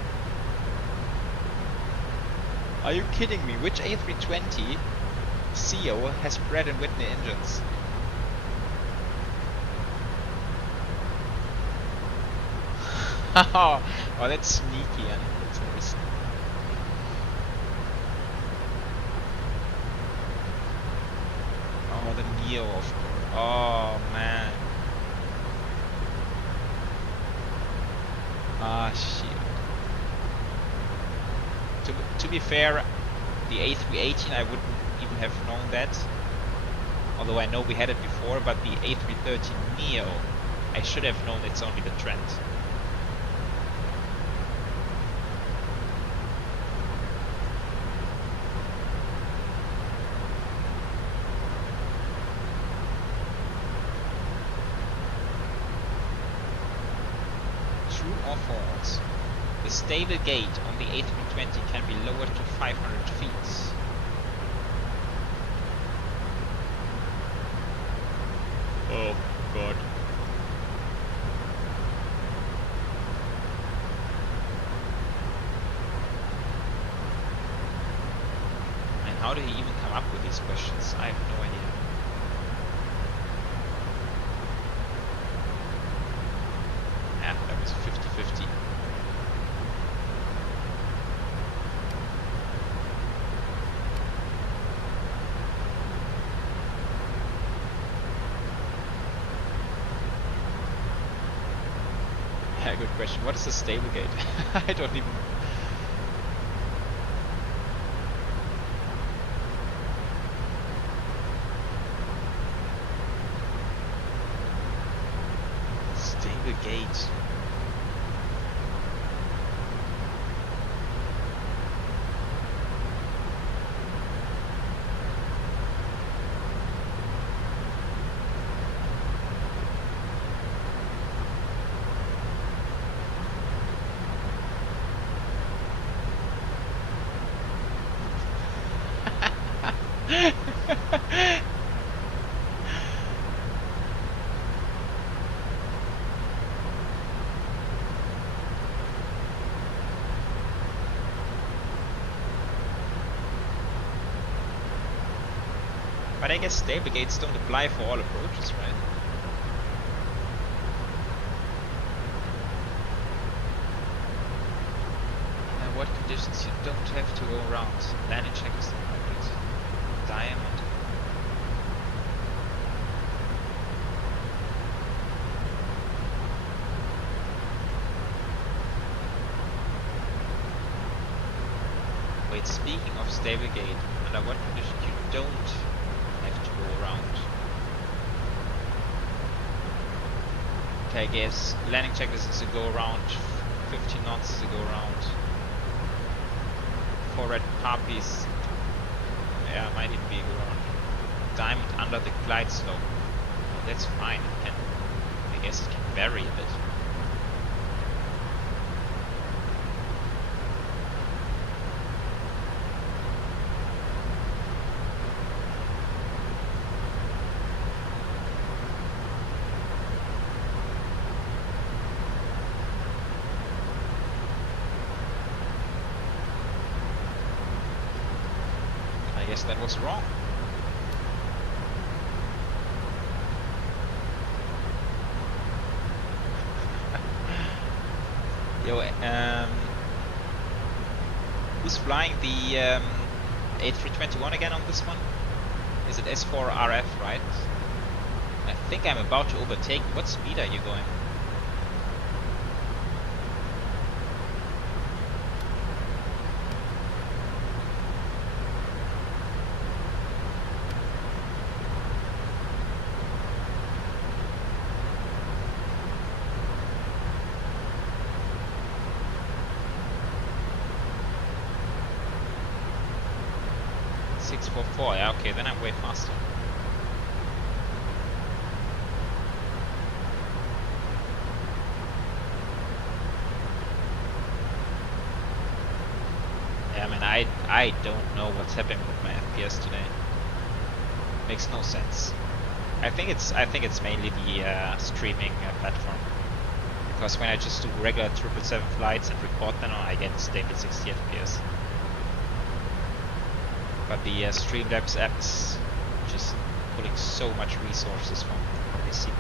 Are you kidding me? Which A320 CO has Pratt & Whitney engines? Oh, that's sneaky, and that's very sneaky. Oh, the Neo, of course. Oh, man. Ah, shit. To be fair, the A318 I wouldn't even have known that. Although I know we had it before, but the A330 Neo, I should have known it's only the Trent. Or false. The stable gate on the A320 can be lowered to 500 feet. Oh god. And how did he even come up with these questions? I have no idea. That was 50-50. Yeah, good question. What is the stable gate? I don't even know. stable gate. But I guess stable gates don't apply for all approaches, right? Now what conditions you don't have to go around? Landing check is the perfect diamond. Wait, speaking of stable gate, under what conditions you don't have to go around? Okay, I guess landing checklist is a go around, 15 knots is a go around, 4 red poppies, yeah, might even be a go around. Diamond under the glide slope, well, that's fine, it can, I guess it can vary a bit. That was wrong. Yo, who's flying the A321 again on this one? Is it S4 RF, right? I think I'm about to overtake. What speed are you going? Yeah, okay, then I'm way faster. Yeah, I mean, I don't know what's happening with my FPS today. Makes no sense. I think it's mainly the streaming platform. Because when I just do regular 777 flights and record them, I get stable 60 FPS. But the Streamlabs app is just pulling so much resources from the CPU.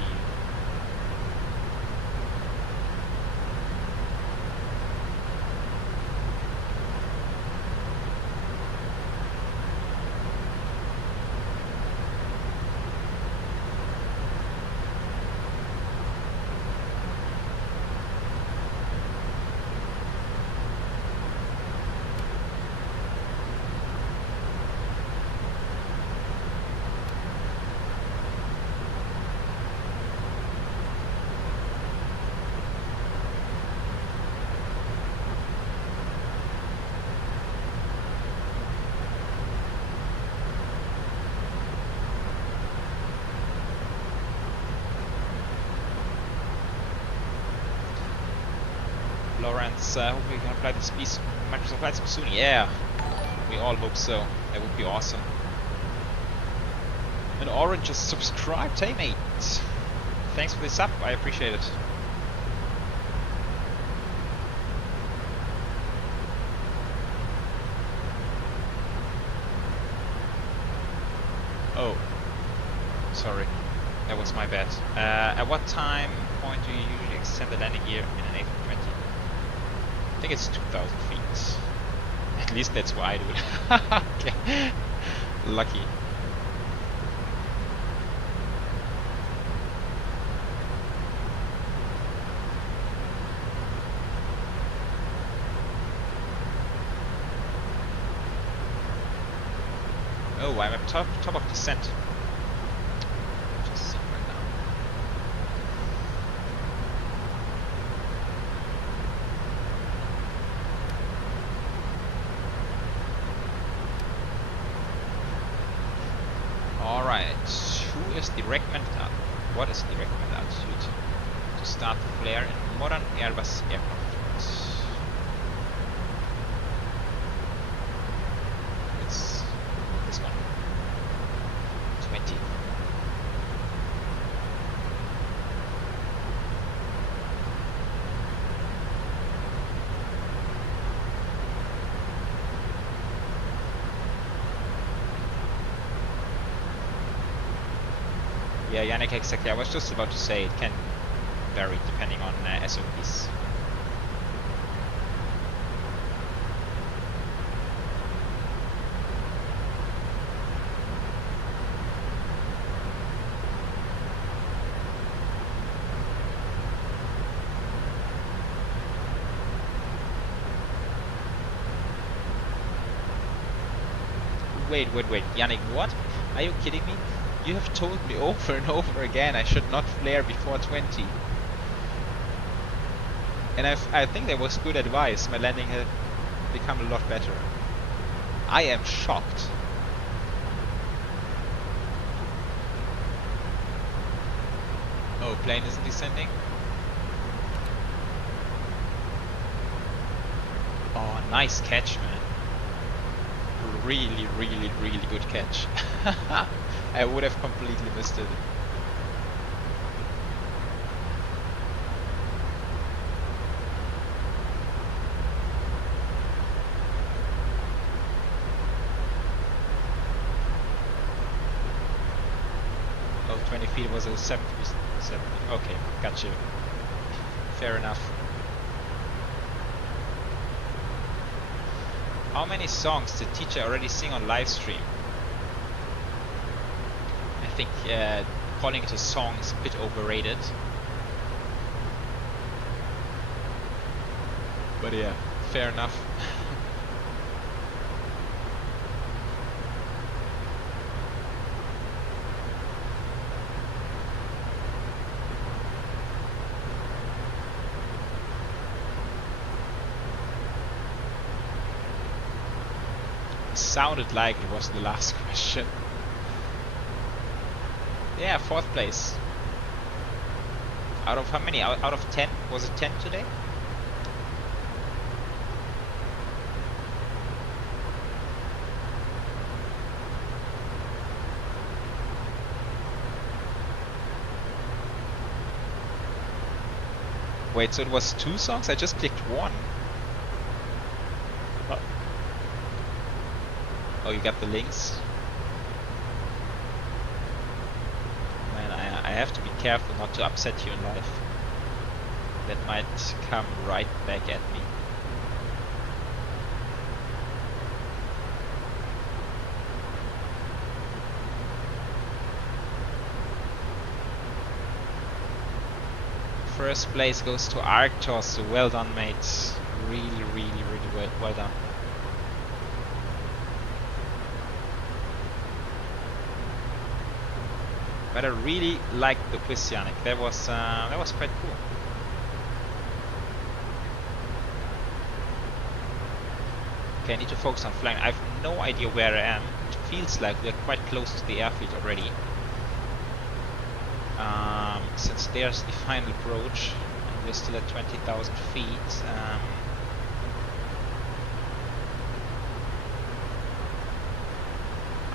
I hope we can fly this piece Microsoft Flight Sim soon. Yeah, we all hope so. That would be awesome. And Orange just subscribed. Hey mate, thanks for the sub. I appreciate it. Oh, sorry, that was my bad. At what time point do you usually extend the landing gear in an A320? I think it's 2,000 feet. At least that's why I do it. Okay. Lucky. Oh, I'm at top of descent. Just see right now. Alright, who is the recommended what is the recommended altitude to start the flare in modern Airbus aircraft? It's this one. 20. Yeah, Yannick, exactly. I was just about to say it can vary depending on SOPs. Wait, Yannick, what? Are you kidding me? You have told me over and over again I should not flare before 20. And I think that was good advice. My landing had become a lot better. I am shocked. Oh, plane isn't descending? Oh, nice catch, man. Really good catch. I would have completely missed it. Oh, 20 feet was a 70. Okay, got you. Fair enough. How many songs did teacher already sing on live stream? I think calling it a song is a bit overrated. But yeah, fair enough. Sounded like it was the last question. Yeah, 4th place. Out of how many? Out of 10? Was it 10 today? Wait, so it was 2 songs? I just clicked 1. Oh, you got the links? Man, I have to be careful not to upset you in life. That might come right back at me. First place goes to Arctos, so well done, mate. Really well done. But I really liked the quiz, Yannick. That was quite cool. Okay, I need to focus on flying. I have no idea where I am. It feels like we're quite close to the airfield already. Since there's the final approach, and we're still at 20,000 feet.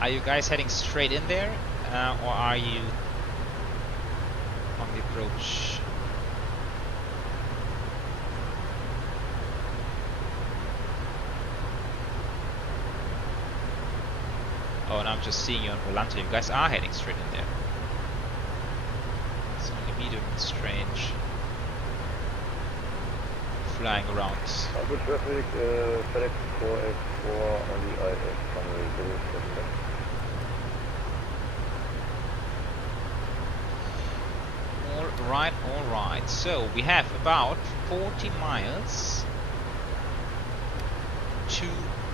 Are you guys heading straight in there? Or are you on the approach? Oh, and I'm just seeing you on Volante. You guys are heading straight in there. It's only me doing strange. Flying around. Good traffic, FedEx 484 on the IS runway 077. Alright, so we have about 40 miles to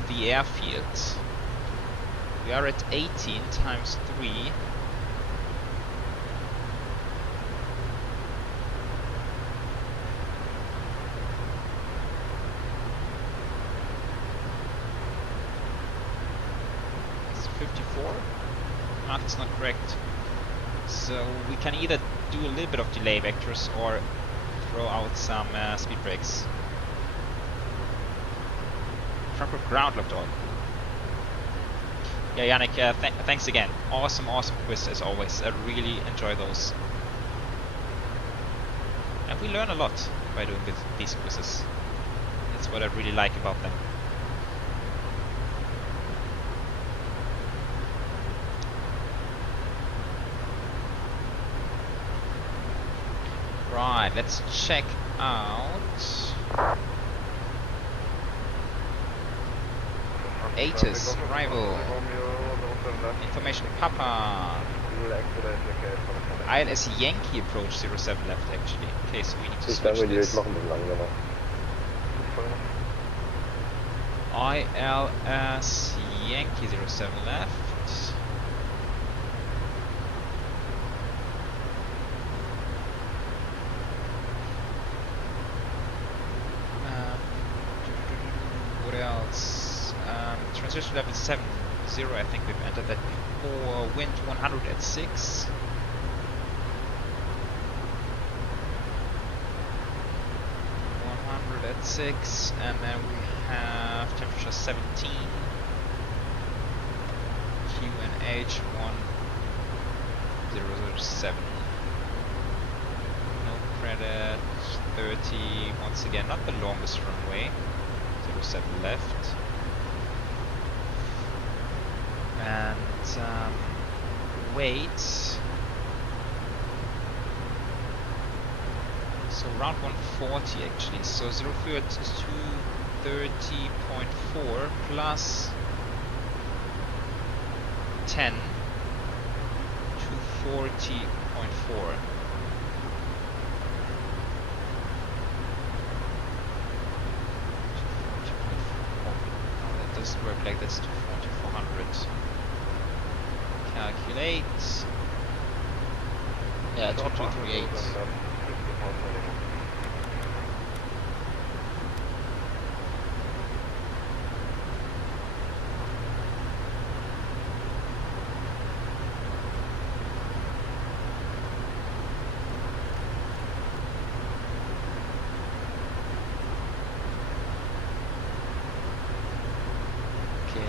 the airfield. We are at 18 times 3. It's 54. math is not correct. So we can either do a little bit of delay vectors or throw out some speed brakes. Frankfurt ground locked on. Yeah, Yannick, thanks again. Awesome quiz as always. I really enjoy those. And we learn a lot by doing these quizzes. That's what I really like about them. Right, let's check out Atus, arrival, information Papa, ILS Yankee approach 07 left actually. Okay, so we need to switch this. ILS Yankee 07 left. What else? Transition level 70, I think we've entered that before. Wind 100 at 6. 100 at 6, and then we have temperature 17. QNH 1007. No credit. 30. Once again, not the longest runway. 07 left. And weight. So around 140 actually. So 0 fuel at 230.4 plus 10, 240.4. Doesn't work like this. 240, 400. Calculate. Yeah, 2238.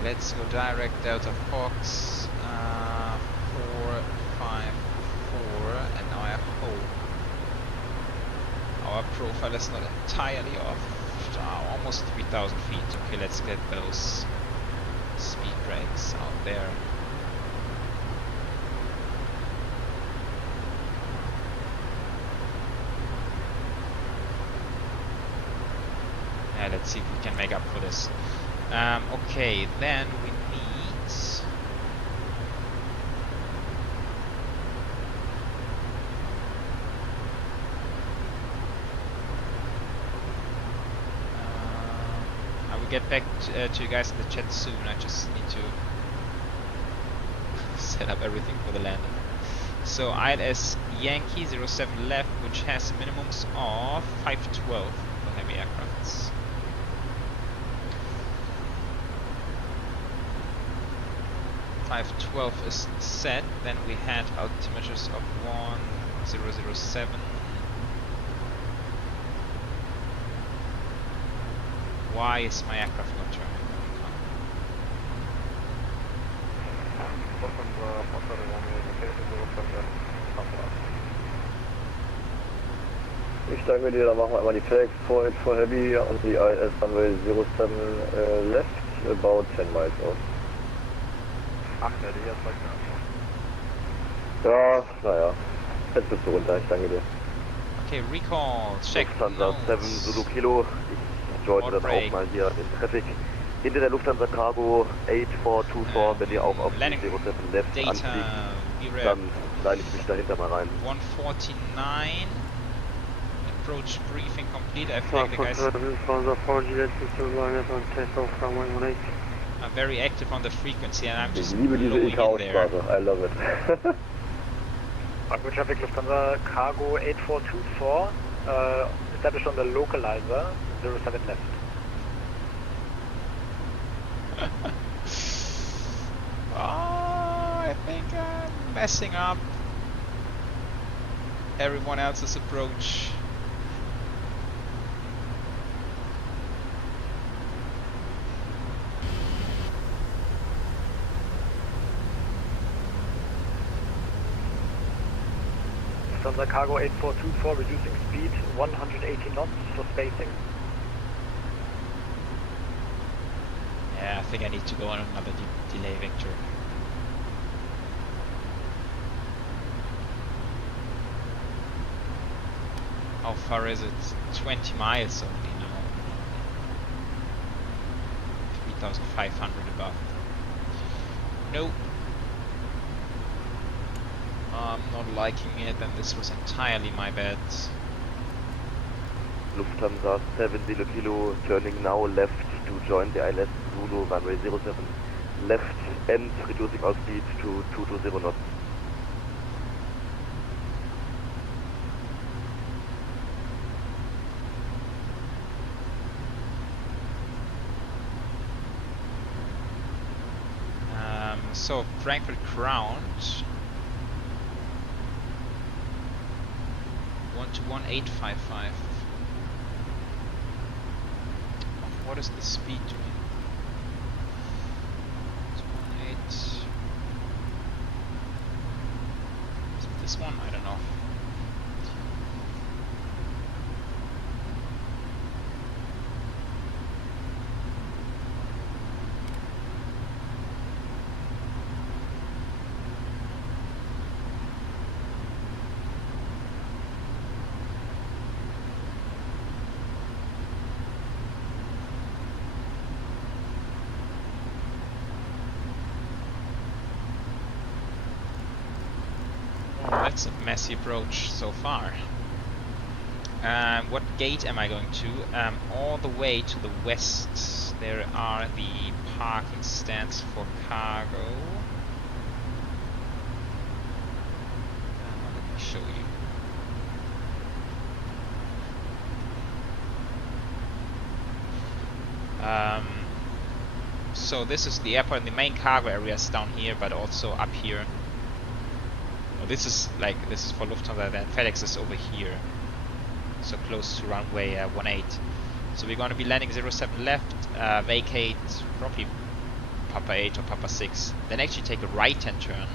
Let's go direct Delta Fox 454, and now I hope our profile is not entirely off. Almost 3,000 feet. Okay, let's get those speed brakes out there. Yeah, let's see if we can make up for this. Okay, then we need I will get back to you guys in the chat soon. I just need to set up everything for the landing. So ILS Yankee 07 left, which has minimums of 512 for heavy aircrafts. .512 is set, then we had altimeters of 1007. Why is my aircraft not turning? Ich danke dir, dann machen wir einmal die FedEx for Heavy und die ILS Runway 07 left, about 10 miles out. Ach, der Digga ist ja, naja. Jetzt bist du runter, ich danke dir. Okay, Recall, check. Lufthansa 7 Zulu Kilo. Ich joine dann auch mal hier den Traffic. Hinter der Lufthansa Cargo 8424, wenn ihr auch auf die 07 Left anfliegt, dann leine ich mich dahinter mal rein. 149. Approach briefing complete. I think the guys are very active on the frequency, and I'm just blowing in there. I love it. Good traffic, Lufthansa Cargo 8424, established on the localizer, 07 left. Oh, I think messing up everyone else's approach. Lufthansa Cargo 8424 reducing speed 180 knots for spacing. Yeah, I think I need to go on another delay vector. How far is it? 20 miles only now. 3,500 above. Nope. I'm not liking it, and this was entirely my bad. Lufthansa 70 Kilo, turning now left to join the ILS Zulu runway 07 left and reducing our speed to 220 knots. So Frankfurt ground 121.855. What is the speed doing? 218. Is it this one? I don't know. That's a messy approach so far. What gate am I going to? All the way to the west there are the parking stands for cargo. Let me show you. So this is the airport, and the main cargo area is down here, but also up here. This is for Lufthansa, then FedEx is over here, so close to runway 18. So we're going to be landing 07 left, vacate probably Papa 8 or Papa 6, then actually take a right-hand turn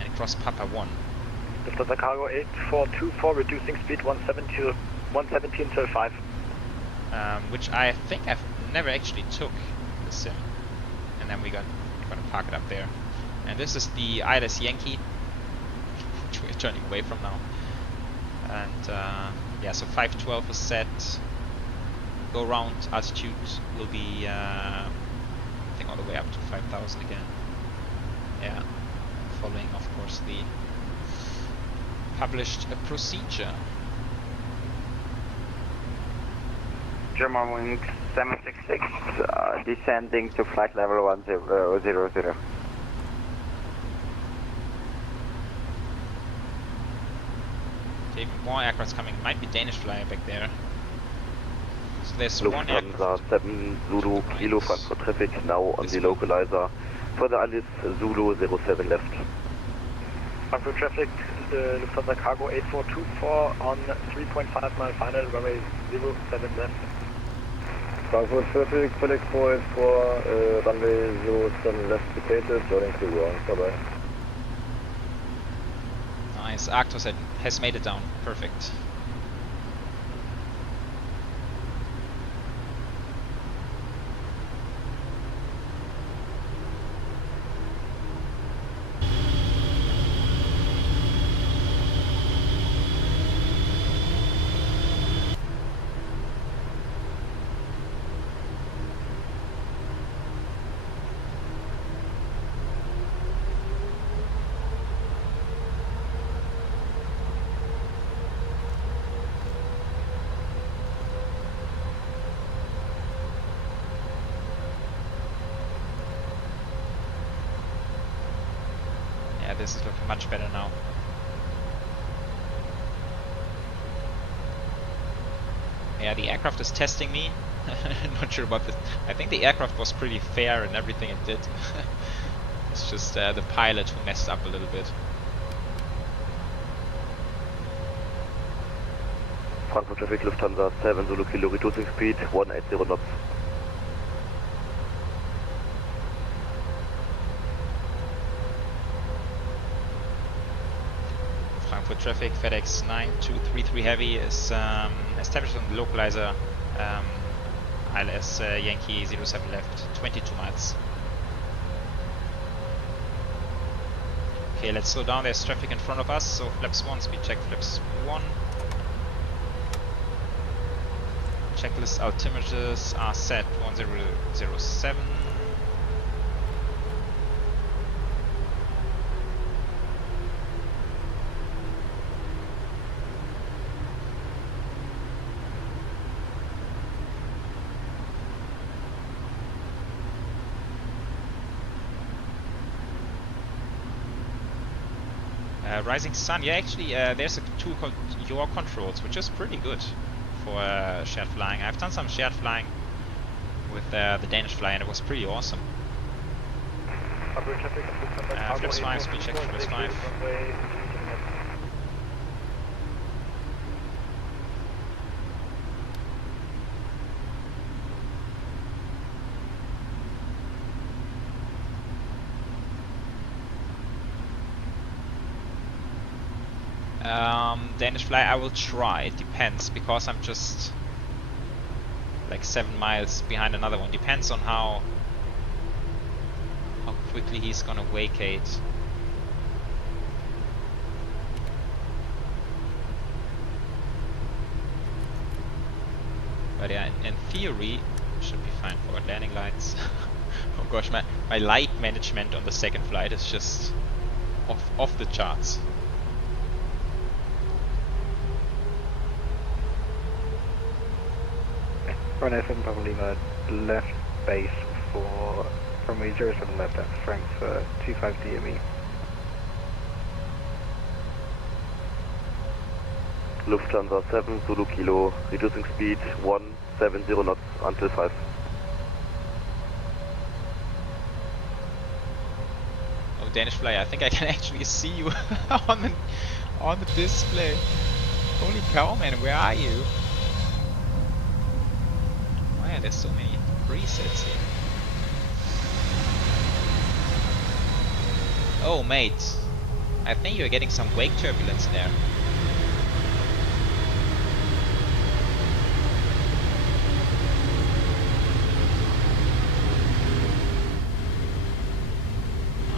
and cross Papa 1. Lufthansa Cargo 8424 reducing speed 170 until 5. Which I think I've never actually took the sim, and then we're going to park it up there. And this is the ILS Yankee, which we're turning away from now. And yeah, so 512 is set. Go round altitude will be I think all the way up to 5,000 again. Yeah, following of course the published procedure. German wing 766 descending to flight level 1000. Even more aircrafts coming. Might be Danish flyer back there. So there's one Lufthansa 7 Zulu Kilo Frankfurt traffic now on the localizer for the Alice Zulu 07 left. Frankfurt traffic, Lufthansa Cargo 8424 on 3.5 mile final, runway 07 left. Frankfurt traffic, FedEx 484, runway 07 left vacated, joining to ground, bye-bye. Nice, Arctos has made it down, perfect. This is looking much better now. Yeah, the aircraft is testing me. Not sure about this. I think the aircraft was pretty fair in everything it did. It's just the pilot who messed up a little bit. Frankfurt traffic, Lufthansa 7 Zulu Kilo, reducing speed 180 knots. Frankfurt traffic, FedEx 9233 Heavy is established on the localizer ILS Yankee 07 left, 22 miles. Okay, let's slow down, there's traffic in front of us, so flaps 1, speed check flaps 1. Checklist altimeters are set 1007. Rising Sun, yeah, actually there's a tool called Yoke controls, which is pretty good for shared flying. I've done some shared flying with the Danish fly and it was pretty awesome. Flips 5, speed check, flips 5. Danish fly, I will try, it depends, because I'm just like 7 miles behind another one. Depends on how quickly he's gonna vacate. But yeah, in theory, should be fine for landing lights. Oh gosh, my light management on the second flight is just off the charts. Runway 7 probably left base for runway 07 left at Frankfurt 25 DME. Lufthansa 7 Zulu Kilo, reducing speed 170 knots until 5. Oh, Danish fly, I think I can actually see you on the display. Holy cow, man, where are you? Yeah, there's so many presets here. Oh, mate. I think you're getting some wake turbulence there.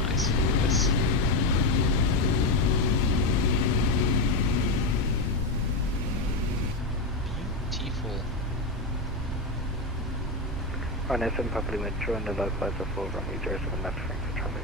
Nice. This. Beautiful. On SM Papa Lima, join the localizer for runway 07 left Frankfurt traffic.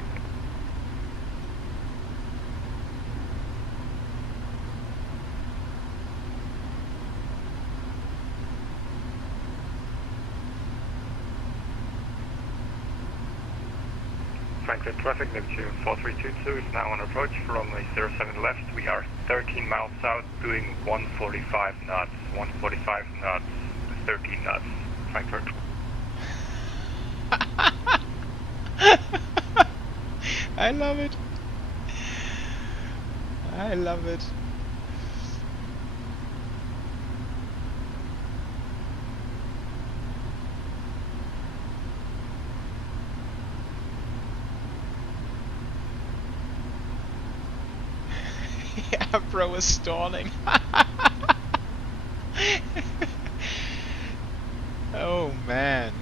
Frankfurt traffic, Neptune 4322 is now on approach for runway 07 left. We are 13 miles out, doing 145 knots, 145 knots, 13 knots, Frankfurt. I love it. I love it. Yeah, bro is stalling. Oh man.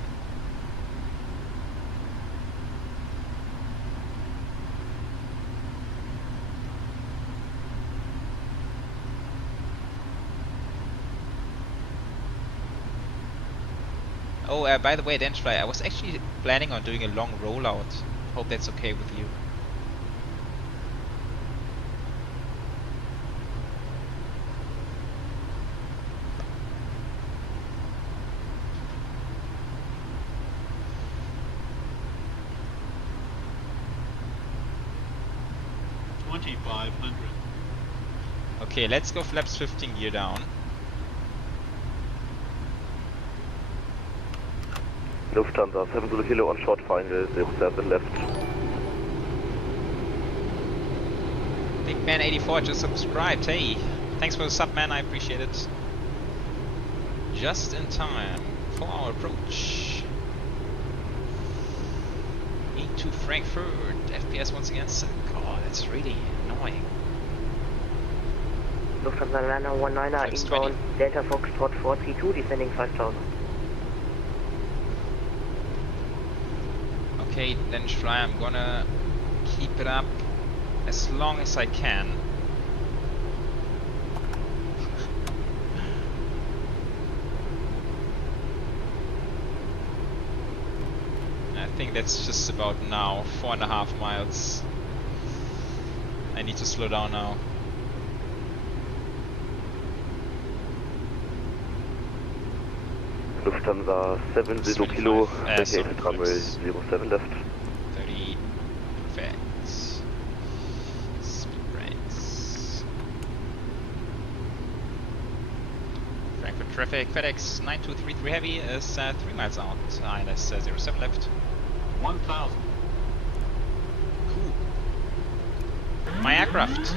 Oh, by the way, Densfly, I was actually planning on doing a long rollout. Hope that's okay with you. Okay, let's go flaps 15 gear down. Lufthansa 7 Zulu Kilo on short final 07 left. Big Man 84 just subscribed. Hey, thanks for the sub, man. I appreciate it. Just in time for our approach into Frankfurt. FPS once again suck. Oh, that's really annoying. Lufthansa Liner 19er inbound Delta Foxtrot 432 descending 5000. Okay, then Fly, I'm gonna keep it up as long as I can. I think that's just about now, 4.5 miles. I need to slow down now. Lufthansa 7 0 Kilo, runway 07 left. 30, perfect. Speed brakes. Frankfurt traffic, FedEx 9233 Heavy is 3 miles out, ILS 07 left. 1,000. Cool. My aircraft.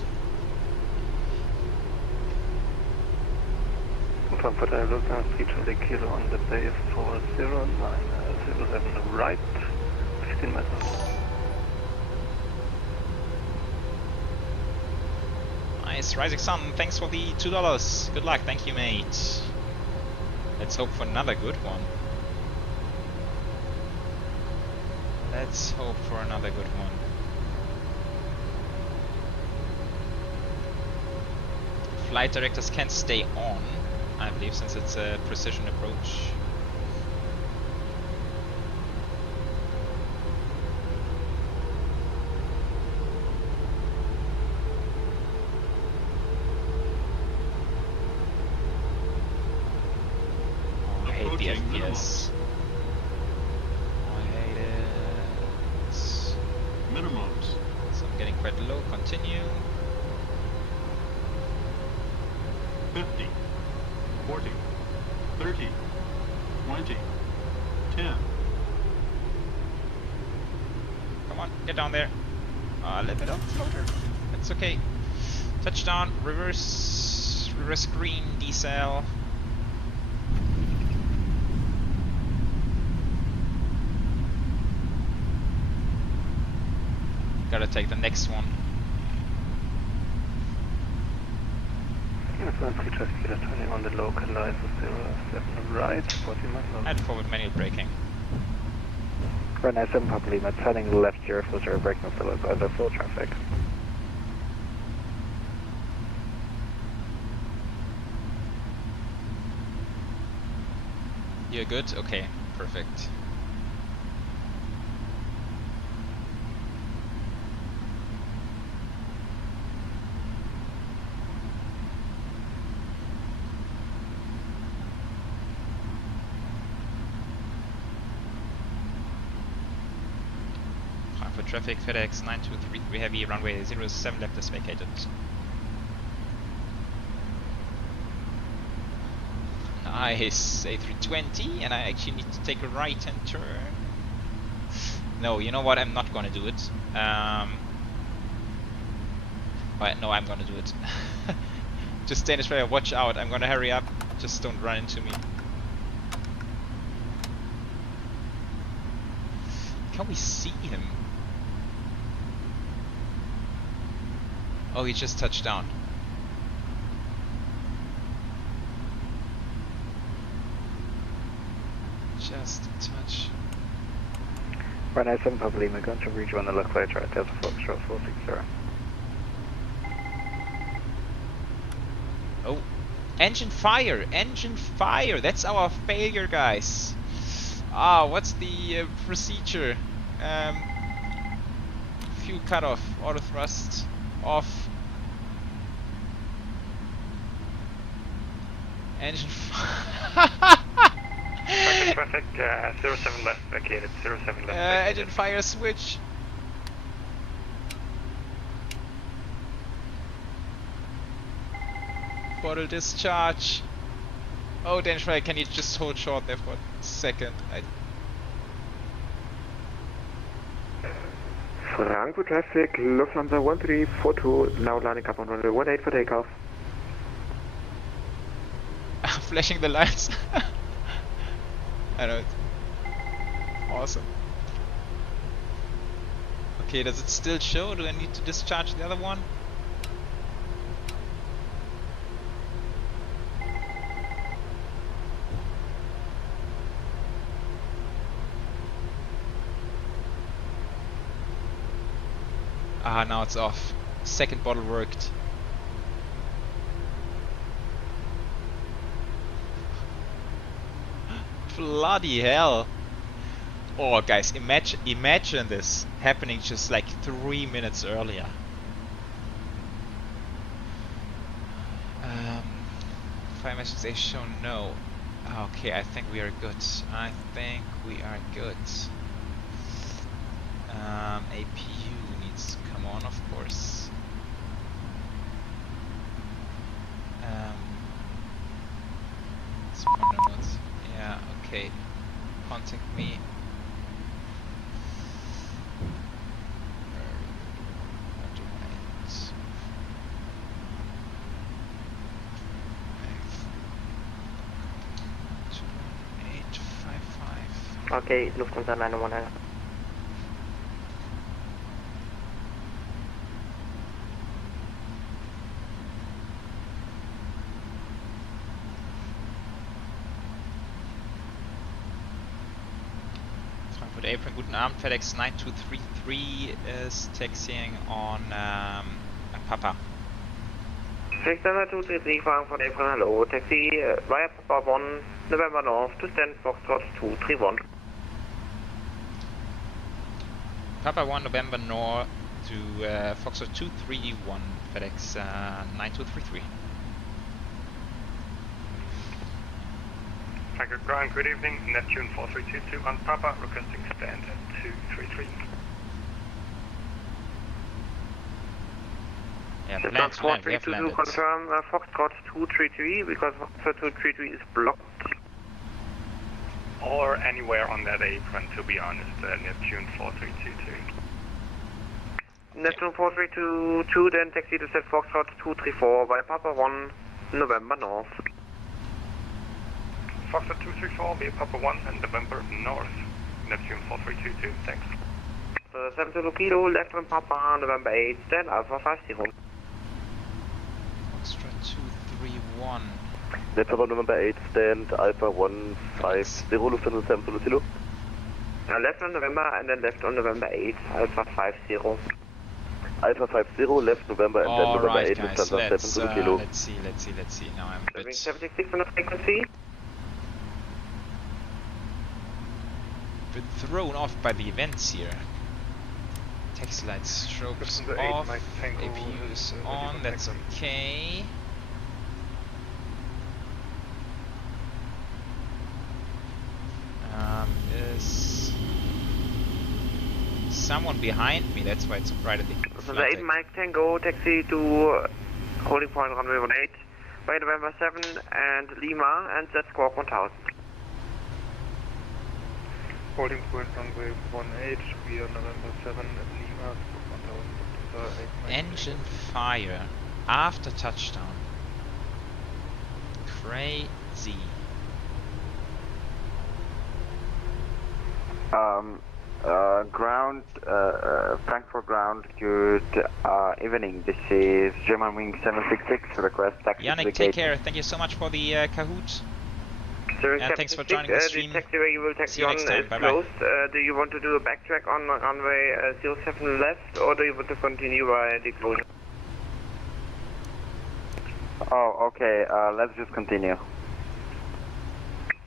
Frankfurt Aerosoft, P3D Kilo on the bay 40907 right, 15 meters. Nice, Rising Sun, thanks for the $2. Good luck, thank you, mate. Let's hope for another good one. Let's hope for another good one. Flight directors can stay on, I believe, since it's a precision approach. Oh, I hate the FPS. I hate it. Minimums. So I'm getting quite low. Continue. 50, 40, 30, 20, 10. Come on, get down there. A little bit on floater. That's okay. Touchdown, reverse green, decel. Gotta take the next one. Turning on the localizer 07 right, 40 meters. And forward manual braking. Runway 7 Papa Lima, turning left GeForce, zero braking for localizer, full traffic. You're good? Okay, perfect. Traffic, FedEx 9233 Heavy, runway 07 left is vacated. Nice, A320, and I actually need to take a right hand turn. No, you know what, I'm not gonna do it. But no, I'm gonna do it. Just stay in Australia, watch out, I'm gonna hurry up, just don't run into me. Can we see him? Oh, he just touched down. Just a touch. Runway 7 Papa Lima, going to reach on the localizer at Delta Foxtrot 460. Oh, engine fire! Engine fire! That's our failure, guys. Ah, what's the procedure? Fuel cutoff, auto thrust off. Engine Traffic 07 left vacated, 07 left vacated. Engine fire switch. Bottle discharge. Oh, Danish, can you just hold short there for a second? Frankfurt traffic, Lufthansa 1342, now landing up on runway 18 for takeoff. Flashing the lights. I know. Awesome. Okay, does it still show? Do I need to discharge the other one? Ah, now it's off. Second bottle worked. Bloody hell. Oh guys, imagine this happening just like 3 minutes earlier. Fire messages they show no. Okay, I think we are good. I think we are good. APU needs to come on, of course. Yeah, okay. Contact me. Okay, Lufthansa 919. Frankfurt Apron, guten Abend, FedEx 9233 is taxiing on Papa. 69233 Frankfurt Apron, hello, taxi via Papa 1, November North to stand Foxtrot 231. Papa 1 November North to Foxtrot 231, FedEx 9233. Frankfurt Ground, good evening, Neptune 4322 on Papa, requesting stand at 233. Yeah, land, 4322 confirm Foxtrot 233 because Foxtrot 233 is blocked. Or anywhere on that apron, to be honest, Neptune 4322. Neptune 4322, then taxi to set Foxtrot 234 by Papa 1, November North. Foxtrot 234 via Papa 1 and November North, Neptune 4322, thanks. 72 Kilo, left on Papa, November 8, stand Alpha 50. Foxtrot 231. Left Papa November 8, stand Alpha 150, Lufthansa 72 Kilo. Left on November and then left on November 8, Alpha 50. Alpha 50, left November and then November 8, guys, Lufthansa 72 Kilo. Let's see. Now I'm a bit... 76 on the frequency. Bit thrown off by the events here. Taxi lights, strobes off, APUs on, that's okay. Is someone behind me? That's why it's so bright at the 8 Mike Tango, taxi to holding point runway 18 by November 7 and Lima and Z squawk 1000. Holding point runway 18 via November 7 at Lima, 1000. Engine fire after touchdown. Crazy. Ground, Frankfurt ground, good evening. This is German Wing 766, request taxi. Yannick, take care. Thank you so much for the Kahoot. And thanks for joining the stream. The taxiway you will taxi on is Bye closed. Do you want to do a backtrack on runway 07 left, or do you want to continue by the closure? Oh, okay, let's just continue.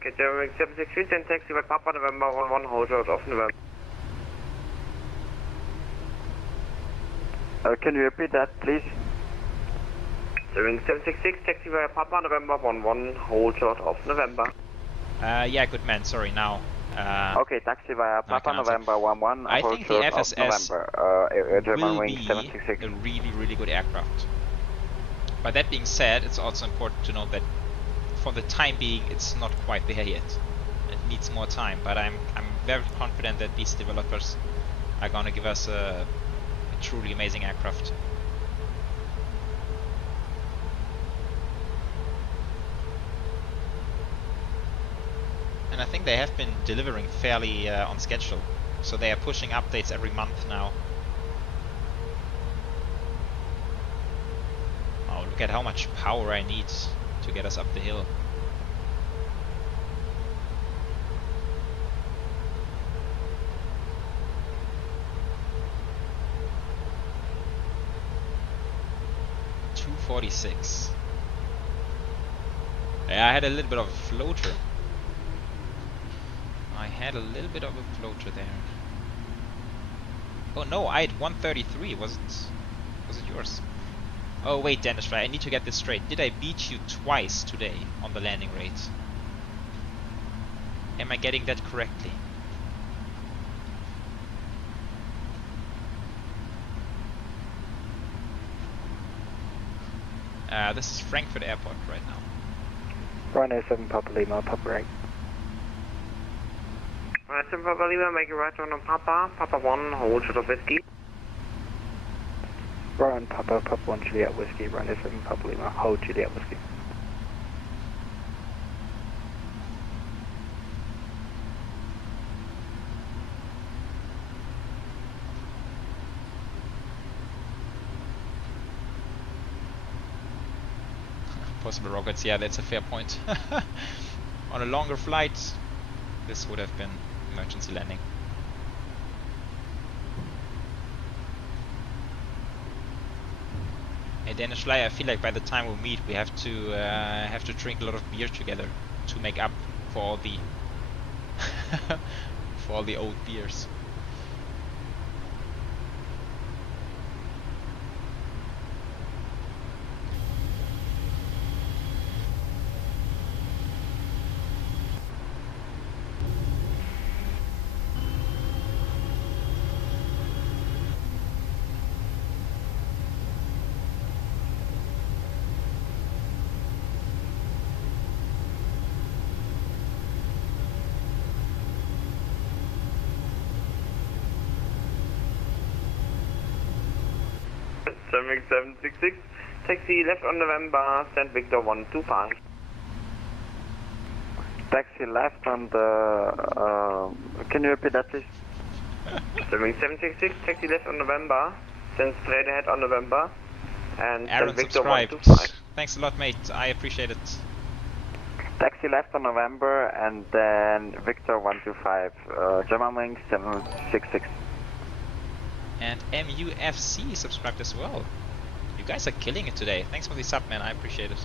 Okay, German 763, then taxi by Papa November 11, hold out of November. Can you repeat that, please? German 766, taxi by Papa November 11, hold short of November. Yeah, good man, sorry, now. Okay, taxi via Papa November 11, I hold think the short FSS of November. German will Wing be 766. a really, really good aircraft. By that being said, it's also important to note that for the time being, it's not quite there yet. It needs more time, but I'm very confident that these developers are gonna give us a truly amazing aircraft. And I think they have been delivering fairly on schedule, so they are pushing updates every month now. Oh, look at how much power I need to get us up the hill. .246. Yeah, I had a little bit of a floater. I had a little bit of a floater there. Oh no, I had 133. Was it yours? Oh wait, Dennis, right? I need to get this straight. Did I beat you twice today on the landing rate? Am I getting that correctly? This is Frankfurt Airport right now. Rhino 7 Papa Lima, Papa 8. Rhino 7 Papa Lima, make a right turn on Papa. Papa 1, hold short of whiskey. Right on Papa, Papa 1 Juliet Whiskey, Rhino 7 Papa Lima, hold Juliet Whiskey. Possible rockets, yeah, that's a fair point. On a longer flight, this would have been emergency landing. Hey Danish Fly, I feel like by the time we meet, we have to drink a lot of beer together to make up for all the for all the old beers. Traffic 766, taxi left on November, send Victor 125. Taxi left on the, can you repeat that please? Traffic 766, taxi left on November, send straight ahead on November, and Aaron send Victor subscribed. 125. Thanks a lot, mate. I appreciate it. Taxi left on November and then Victor 125, Germanwings 766. And MUFC subscribed as well. You guys are killing it today. Thanks for the sub, man. I appreciate it.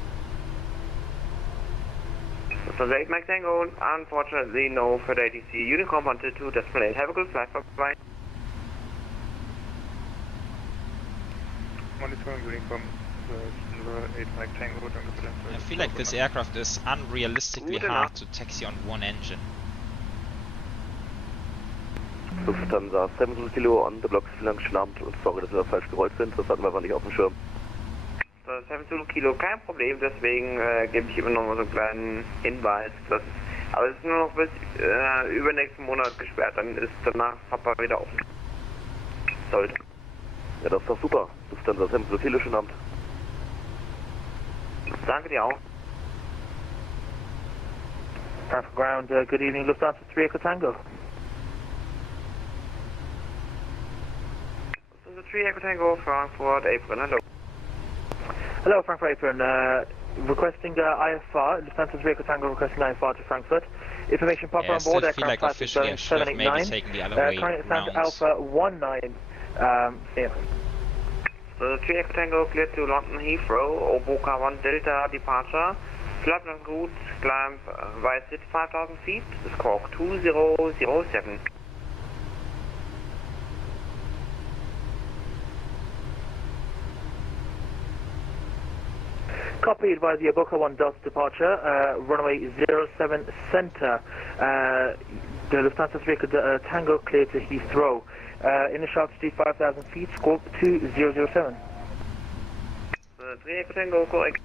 So 8 Mike Tango, unfortunately no for the ATC. Unicorn 122, display. Have a good flight, bye-bye. Monitoring Unicorn 8 Mike Tango. I feel like this aircraft is unrealistically hard to taxi on one engine. Lufthansa 7 Kilo on the blocks, vielen Dank, schönen Abend und sorry, dass wir da falsch gerollt sind, das hatten wir einfach nicht auf dem Schirm. So, 7 Kilo, kein Problem, deswegen gebe ich immer noch mal so einen kleinen Hinweis. Aber es ist nur noch bis übernächsten Monat gesperrt, dann ist danach Papa wieder offen. Sollte. Ja, das ist doch super. Lufthansa 7 Kilo, schönen Abend. Danke dir auch. Frankfurt ground, good evening, Lufthansa 3 Echo Tango. 3 Echo Tango, Frankfurt, Apron, hello. Hello, Frankfurt Apron, requesting IFR, Lufthansa 3 Echo Tango requesting IFR to Frankfurt. Information Papa on board, aircraft class is Boeing 789, current stand Alpha 19, here. So 3 Echo Tango clear to London Heathrow, Oboka 1 Delta departure, flight plan route, climb Visit 5,000 feet, squawk 2007. Copy, advise the Boca 1 Delta departure, runway 07 center, the Lufthansa 3 Tango clear to Heathrow, initial altitude 5,000 feet, squawk 2007. 3 Echo Tango, correct.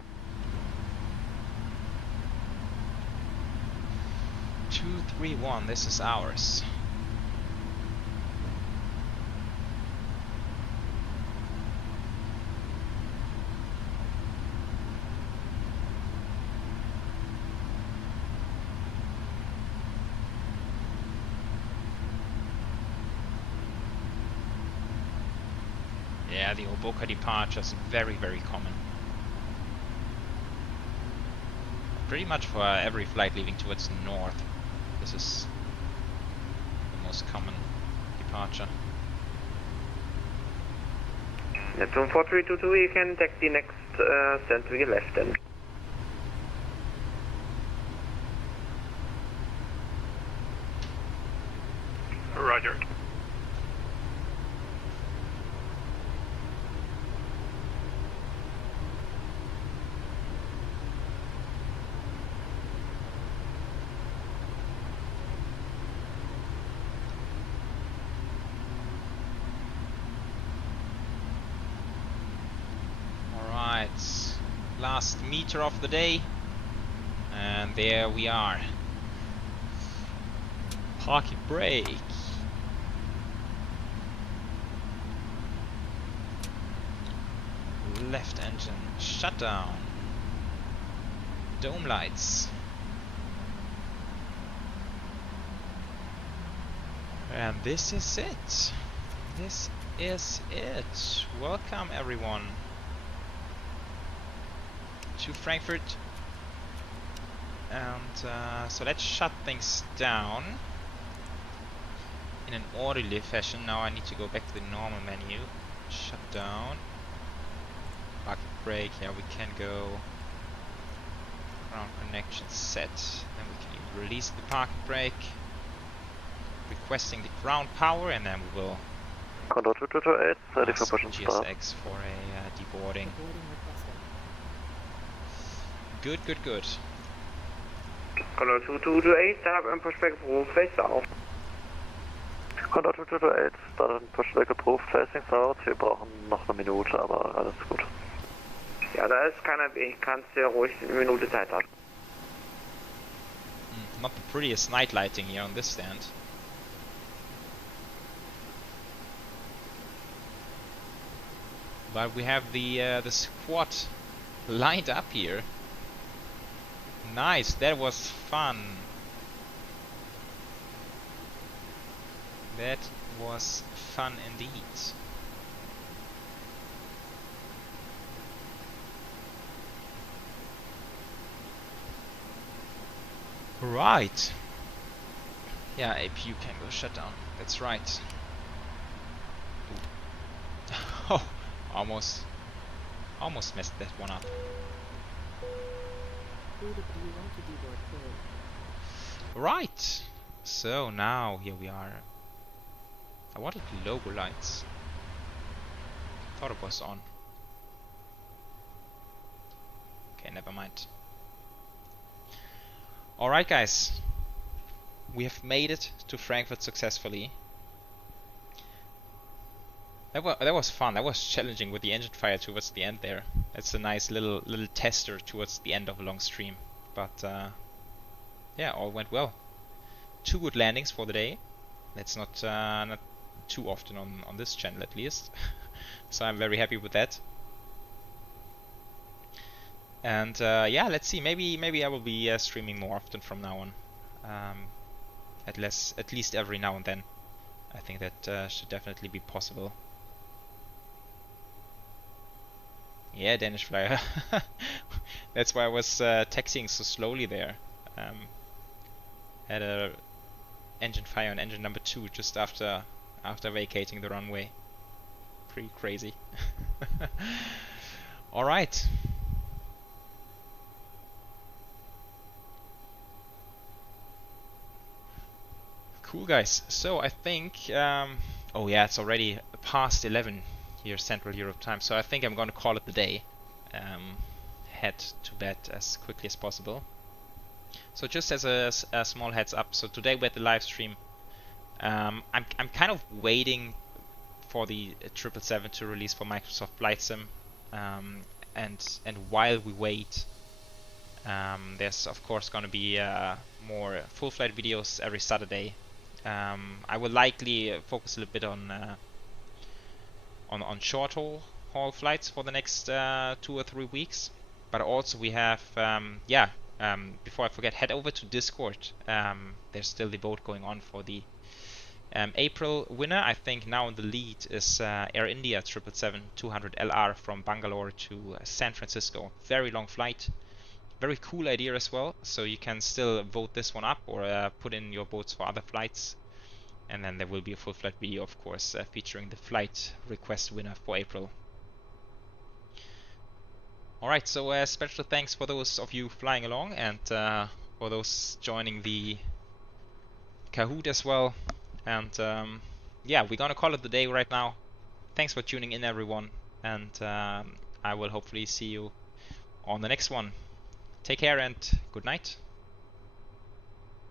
231, this is ours. Yeah, the Oboka departure is very, very common. Pretty much for every flight leaving towards the north, this is the most common departure. Neptune 4322, you can take the next stand to your left then. Roger. Last meter of the day, and there we are. Parking brake. Left engine shutdown. Dome lights. And this is it. This is it. Welcome everyone to Frankfurt, and so let's shut things down in an orderly fashion. Now I need to go back to the normal menu. Shut down. Parking brake. Yeah, we can go. Ground connection set. Then we can even release the parking brake. Requesting the ground power, and then we will. Condor 2228, ready for ask push and start. GSX for a deboarding. Good, good, good. Condor 2228, start up and pushback approved, face south. Condor 2228, start and pushback approved, facing south. Wir brauchen noch eine Minute, aber alles gut. Ja, da ist keiner Weg, kannst du ja ruhig eine Minute Zeit haben. Not the prettiest night lighting here on this stand. But we have the squad lined up here. Nice, that was fun. That was fun indeed. Right. Yeah, APU can go shut down. That's right. Oh, almost messed that one up. Right. So now here we are. I wanted the logo lights. Thought it was on. Okay, never mind. Alright guys, we have made it to Frankfurt successfully. That was fun. That was challenging with the engine fire towards the end there. That's a nice little tester towards the end of a long stream. But yeah, all went well. 2 good landings for the day. That's not too often on this channel at least. So I'm very happy with that. And yeah, let's see. Maybe I will be streaming more often from now on. At least every now and then. I think that should definitely be possible. Yeah, Danish Flyer. That's why I was taxiing so slowly there. Had a engine fire on engine number 2 just after vacating the runway. Pretty crazy. All right. Cool guys. So I think oh yeah, it's already past 11 here Central Europe time. So I think I'm going to call it the day. Head to bed as quickly as possible. So just as a small heads up, so today we had the live stream. I'm kind of waiting for the 777 to release for Microsoft Flight Sim, and while we wait, there's of course going to be more full flight videos every Saturday. I will likely focus a little bit on short haul flights for the next 2 or 3 weeks. But also we have before I forget, head over to Discord. There's still the vote going on for the April winner, I think now in the lead is Air India 777-200 LR from Bangalore to San Francisco. Very long flight. Very cool idea as well. So you can still vote this one up or put in your votes for other flights. And then there will be a full flight video, of course, featuring the flight request winner for April. Alright, so special thanks for those of you flying along and for those joining the Kahoot as well. And yeah, we're gonna call it the day right now. Thanks for tuning in, everyone. And I will hopefully see you on the next one. Take care and good night.